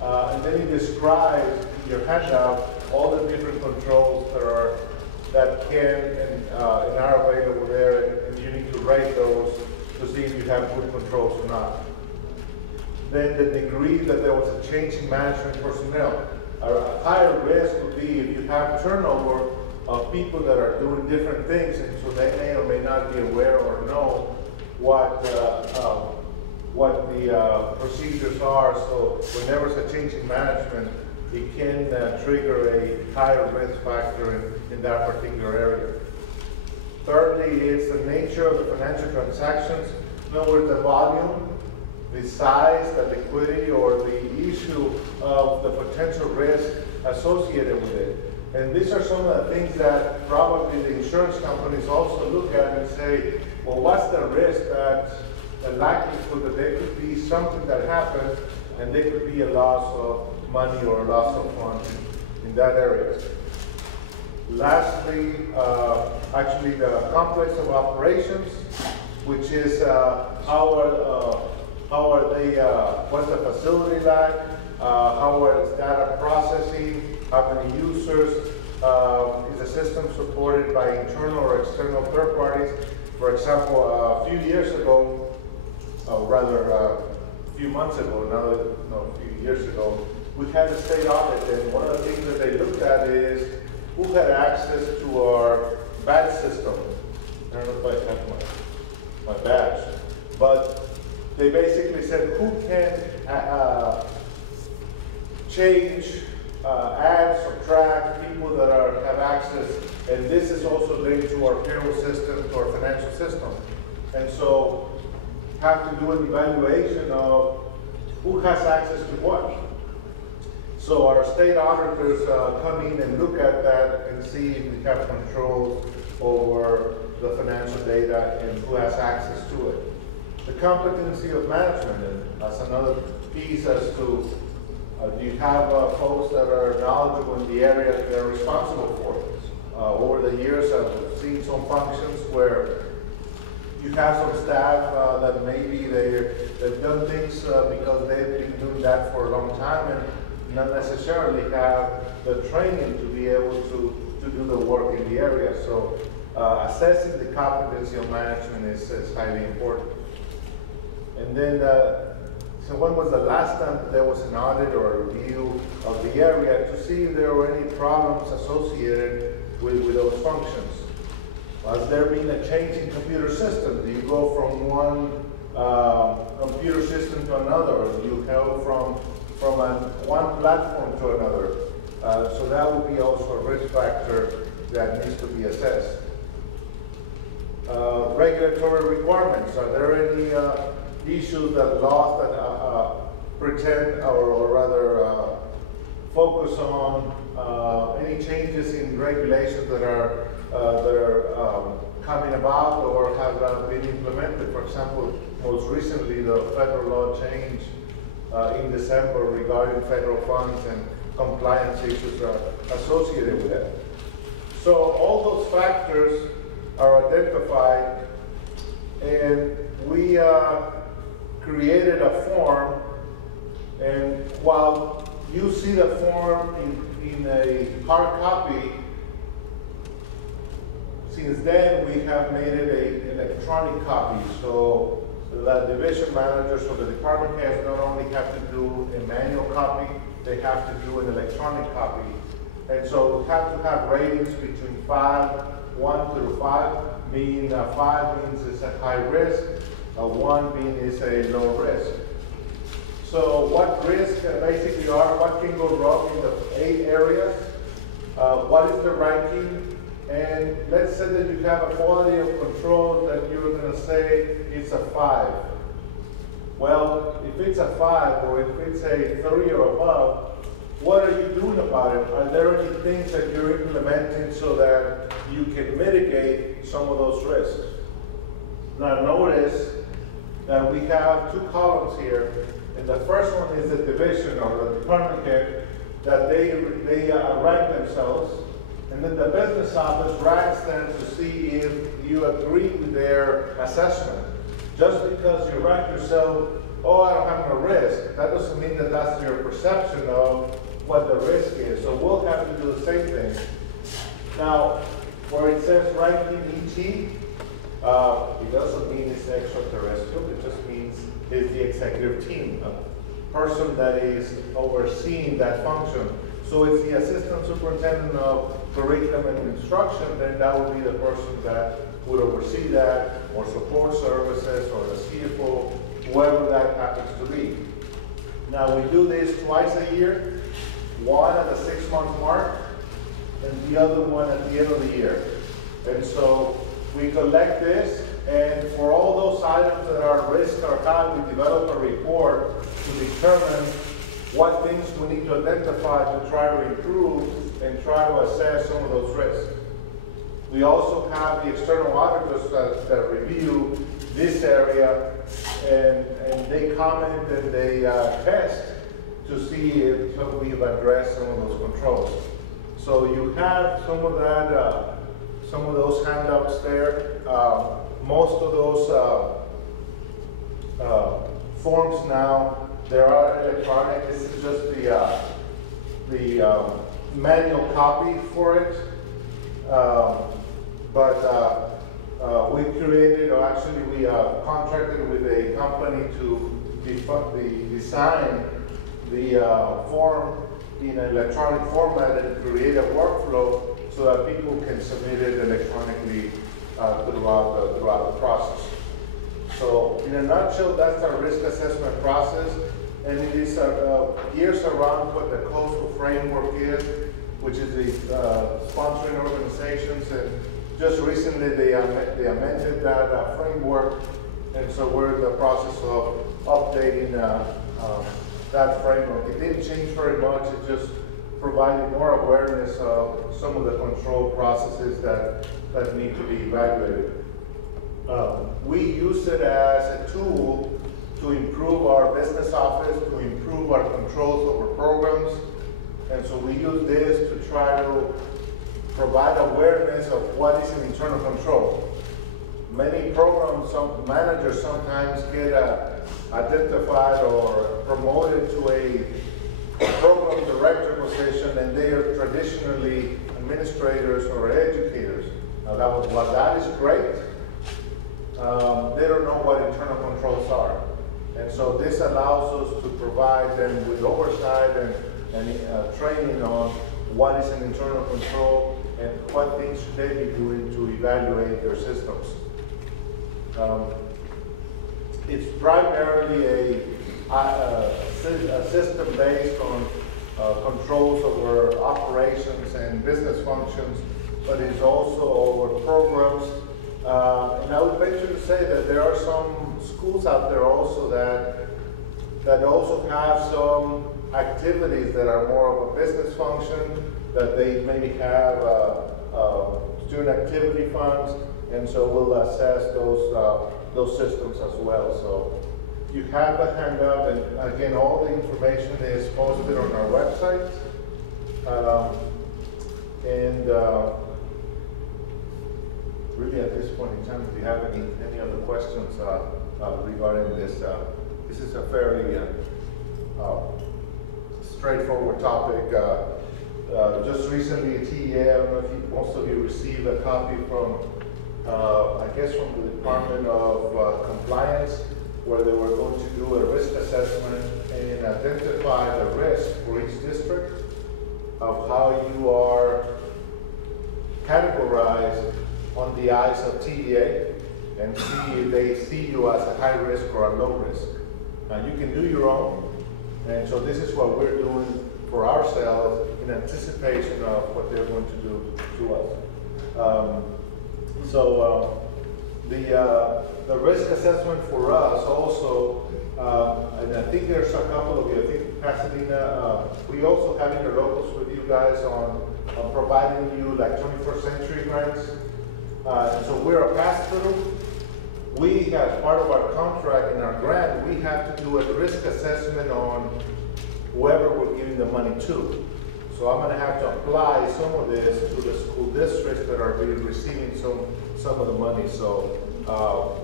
And then it describes in your handout all the different controls that can and are available there, and you need to rate those to see if you have good controls or not. Then the degree that there was a change in management personnel. A higher risk would be if you have turnover of people that are doing different things, and so they may or may not be aware or know what the procedures are. So whenever there's a change in management, it can trigger a higher risk factor in that particular area. Thirdly, is the nature of the financial transactions. In other words, the volume, the size, the liquidity, or the issue of the potential risk associated with it. And these are some of the things that probably the insurance companies also look at and say, well, what's the risk that the likelihood that there could be something that happens and there could be a loss of money or a loss of funds in that area. Lastly, actually the complex of operations, which is what's the facility like, how is data processing, how many users, is the system supported by internal or external third parties. For example, a few years ago, a few months ago, a few years ago, we had a state audit, and one of the things that they looked at is who had access to our badge system. I don't know if I have my badge, but they basically said who can change, add, subtract, people that have access, and this is also linked to our payroll system, to our financial system. And so have to do an evaluation of who has access to what. So our state auditors come in and look at that and see if we have control over the financial data and who has access to it. The competency of management, and that's another piece as to do you have folks that are knowledgeable in the area that they're responsible for it. Over the years, I've seen some functions where you have some staff that maybe they've done things because they've been doing that for a long time and not necessarily have the training to be able to do the work in the area. So assessing the competency of management is highly important. And then, so when was the last time there was an audit or a review of the area to see if there were any problems associated with those functions? Has there been a change in computer system? Do you go from one computer system to another? Or do you go from one platform to another? So that would be also a risk factor that needs to be assessed. Regulatory requirements. Are there any issues that laws that pretend or rather focus on any changes in regulations that are coming about or have been implemented? For example, most recently the federal law changed in December regarding federal funds and compliance issues associated with it. So all those factors are identified, and we created a form, and while you see the form in a hard copy, since then we have made it an electronic copy. So the division managers or the department heads not only have to do a manual copy, they have to do an electronic copy. And so we have to have ratings between 1 through 5, meaning 5 means it's a high risk, 1 being is a low risk. So what risks basically are, what can go wrong in the 8 areas, what is the ranking, and let's say that you have a quality of control that you're going to say it's a 5. Well, if it's a 5 or if it's a 3 or above, what are you doing about it? Are there any things that you're implementing so that you can mitigate some of those risks? Now notice that we have 2 columns here, and the first one is the division or the department head that they rank themselves, and then the business office ranks them to see if you agree with their assessment. Just because you rank yourself, oh, I don't have no risk, that doesn't mean that that's your perception of what the risk is. So we'll have to do the same thing. Now, where it says ranking ET, it doesn't mean it's extraterrestrial, it just means it's the executive team, a person that is overseeing that function. So it's the assistant superintendent of curriculum and instruction, then that would be the person that would oversee that, or support services, or the CFO, whoever that happens to be. Now we do this twice a year, one at the 6-month mark, and the other one at the end of the year. And so we collect this, and for all those items that are risk or high, we develop a report to determine what things we need to identify to try to improve and try to assess some of those risks. We also have the external auditors that review this area, and they comment and they test to see if we've addressed some of those controls. So you have some of that, some of those handouts there. Most of those forms now, they are electronic. This is just the manual copy for it. But we created, or actually we contracted with a company to design the form in an electronic format and create a workflow so that people can submit it electronically throughout the process. So in a nutshell, that's our risk assessment process, and it is gears around what the coastal framework is, which is the sponsoring organizations, and just recently they amended that framework And so we're in the process of updating that framework. It didn't change very much, it just provided more awareness of some of the control processes that need to be evaluated. We use it as a tool to improve our business office, to improve our controls over programs. And so we use this to try to provide awareness of what is an internal control. Many programs, some managers sometimes get identified or promoted to a program director position, and they are traditionally administrators or educators. Now while that is great, they don't know what internal controls are. And so this allows us to provide them with oversight and training on what is an internal control and what things should they be doing to evaluate their systems. It's primarily a system based on controls over operations and business functions, but it's also over programs. And I would venture to say that there are some schools out there also that also have some activities that are more of a business function, that they maybe have student activity funds, and so we'll assess those systems as well. So you have a handout, and again, all the information is posted on our website. Really at this point in time, if you have any other questions regarding this, this is a fairly straightforward topic. Just recently, TEA, I don't know if most of you received a copy from, I guess from the Department of Compliance, where they were going to do a risk assessment and identify the risk for each district of how you are categorized on the eyes of TEA, and see if they see you as a high risk or a low risk. Now you can do your own, and so this is what we're doing for ourselves in anticipation of what they're going to do to us. The risk assessment for us also, and I think there's a couple of you, I think Pasadena, we also have interlocals with you guys on providing you like 21st century grants. So we're a pass-through. We, as part of our contract in our grant, we have to do a risk assessment on whoever we're giving the money to. So I'm going to have to apply some of this to the school districts that are receiving some of the money. So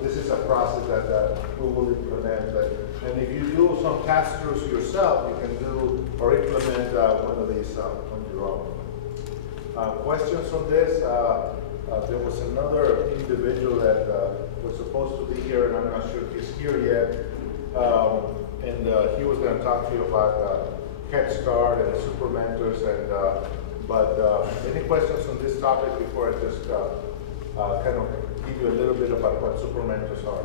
this is a process that we will implement. And if you do some pass-throughs yourself, you can do or implement one of these on your own. Questions on this? There was another individual that was supposed to be here, and I'm not sure if he's here yet. And he was going to talk to you about Head Start and Super Mentors. But any questions on this topic before I just kind of give you a little bit about what Super Mentors are?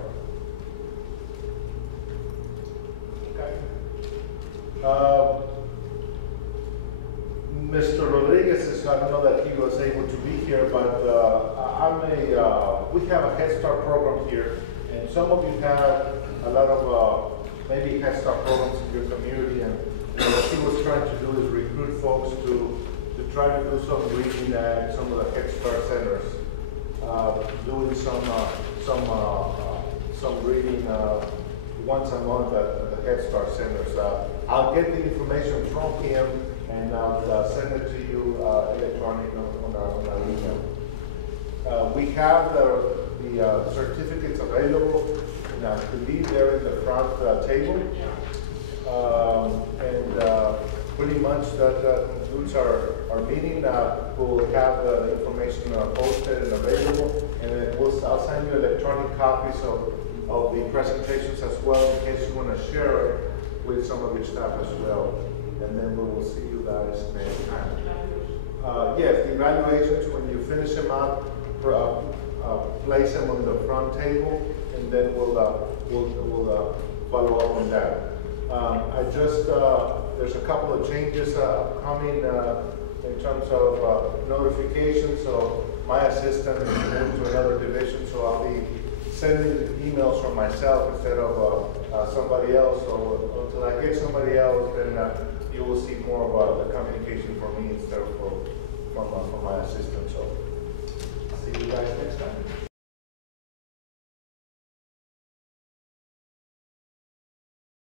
Okay. Mr. Rodriguez I don't know that he was able to be here, but we have a Head Start program here, and some of you have a lot of maybe Head Start programs in your community, and what he was trying to do is recruit folks to try to do some reading at some of the Head Start centers, doing some reading once a month at the Head Start centers. I'll get the information from him, and I'll send it to you electronically on our email. We have the certificates available, and I believe they're in the front table. Pretty much that concludes our meeting. We'll have the information posted and available, and then I'll send you electronic copies of the presentations as well, in case you want to share it with some of your staff as well. And then we will see you guys next time. Yes, the evaluations, when you finish them up, place them on the front table, and then we'll follow up on that. There's a couple of changes coming in terms of notifications. So my assistant is moved to another division, so I'll be sending emails from myself instead of somebody else. So until I get somebody else, then you will see more of the communication from me instead of from my assistant. So see you guys next time.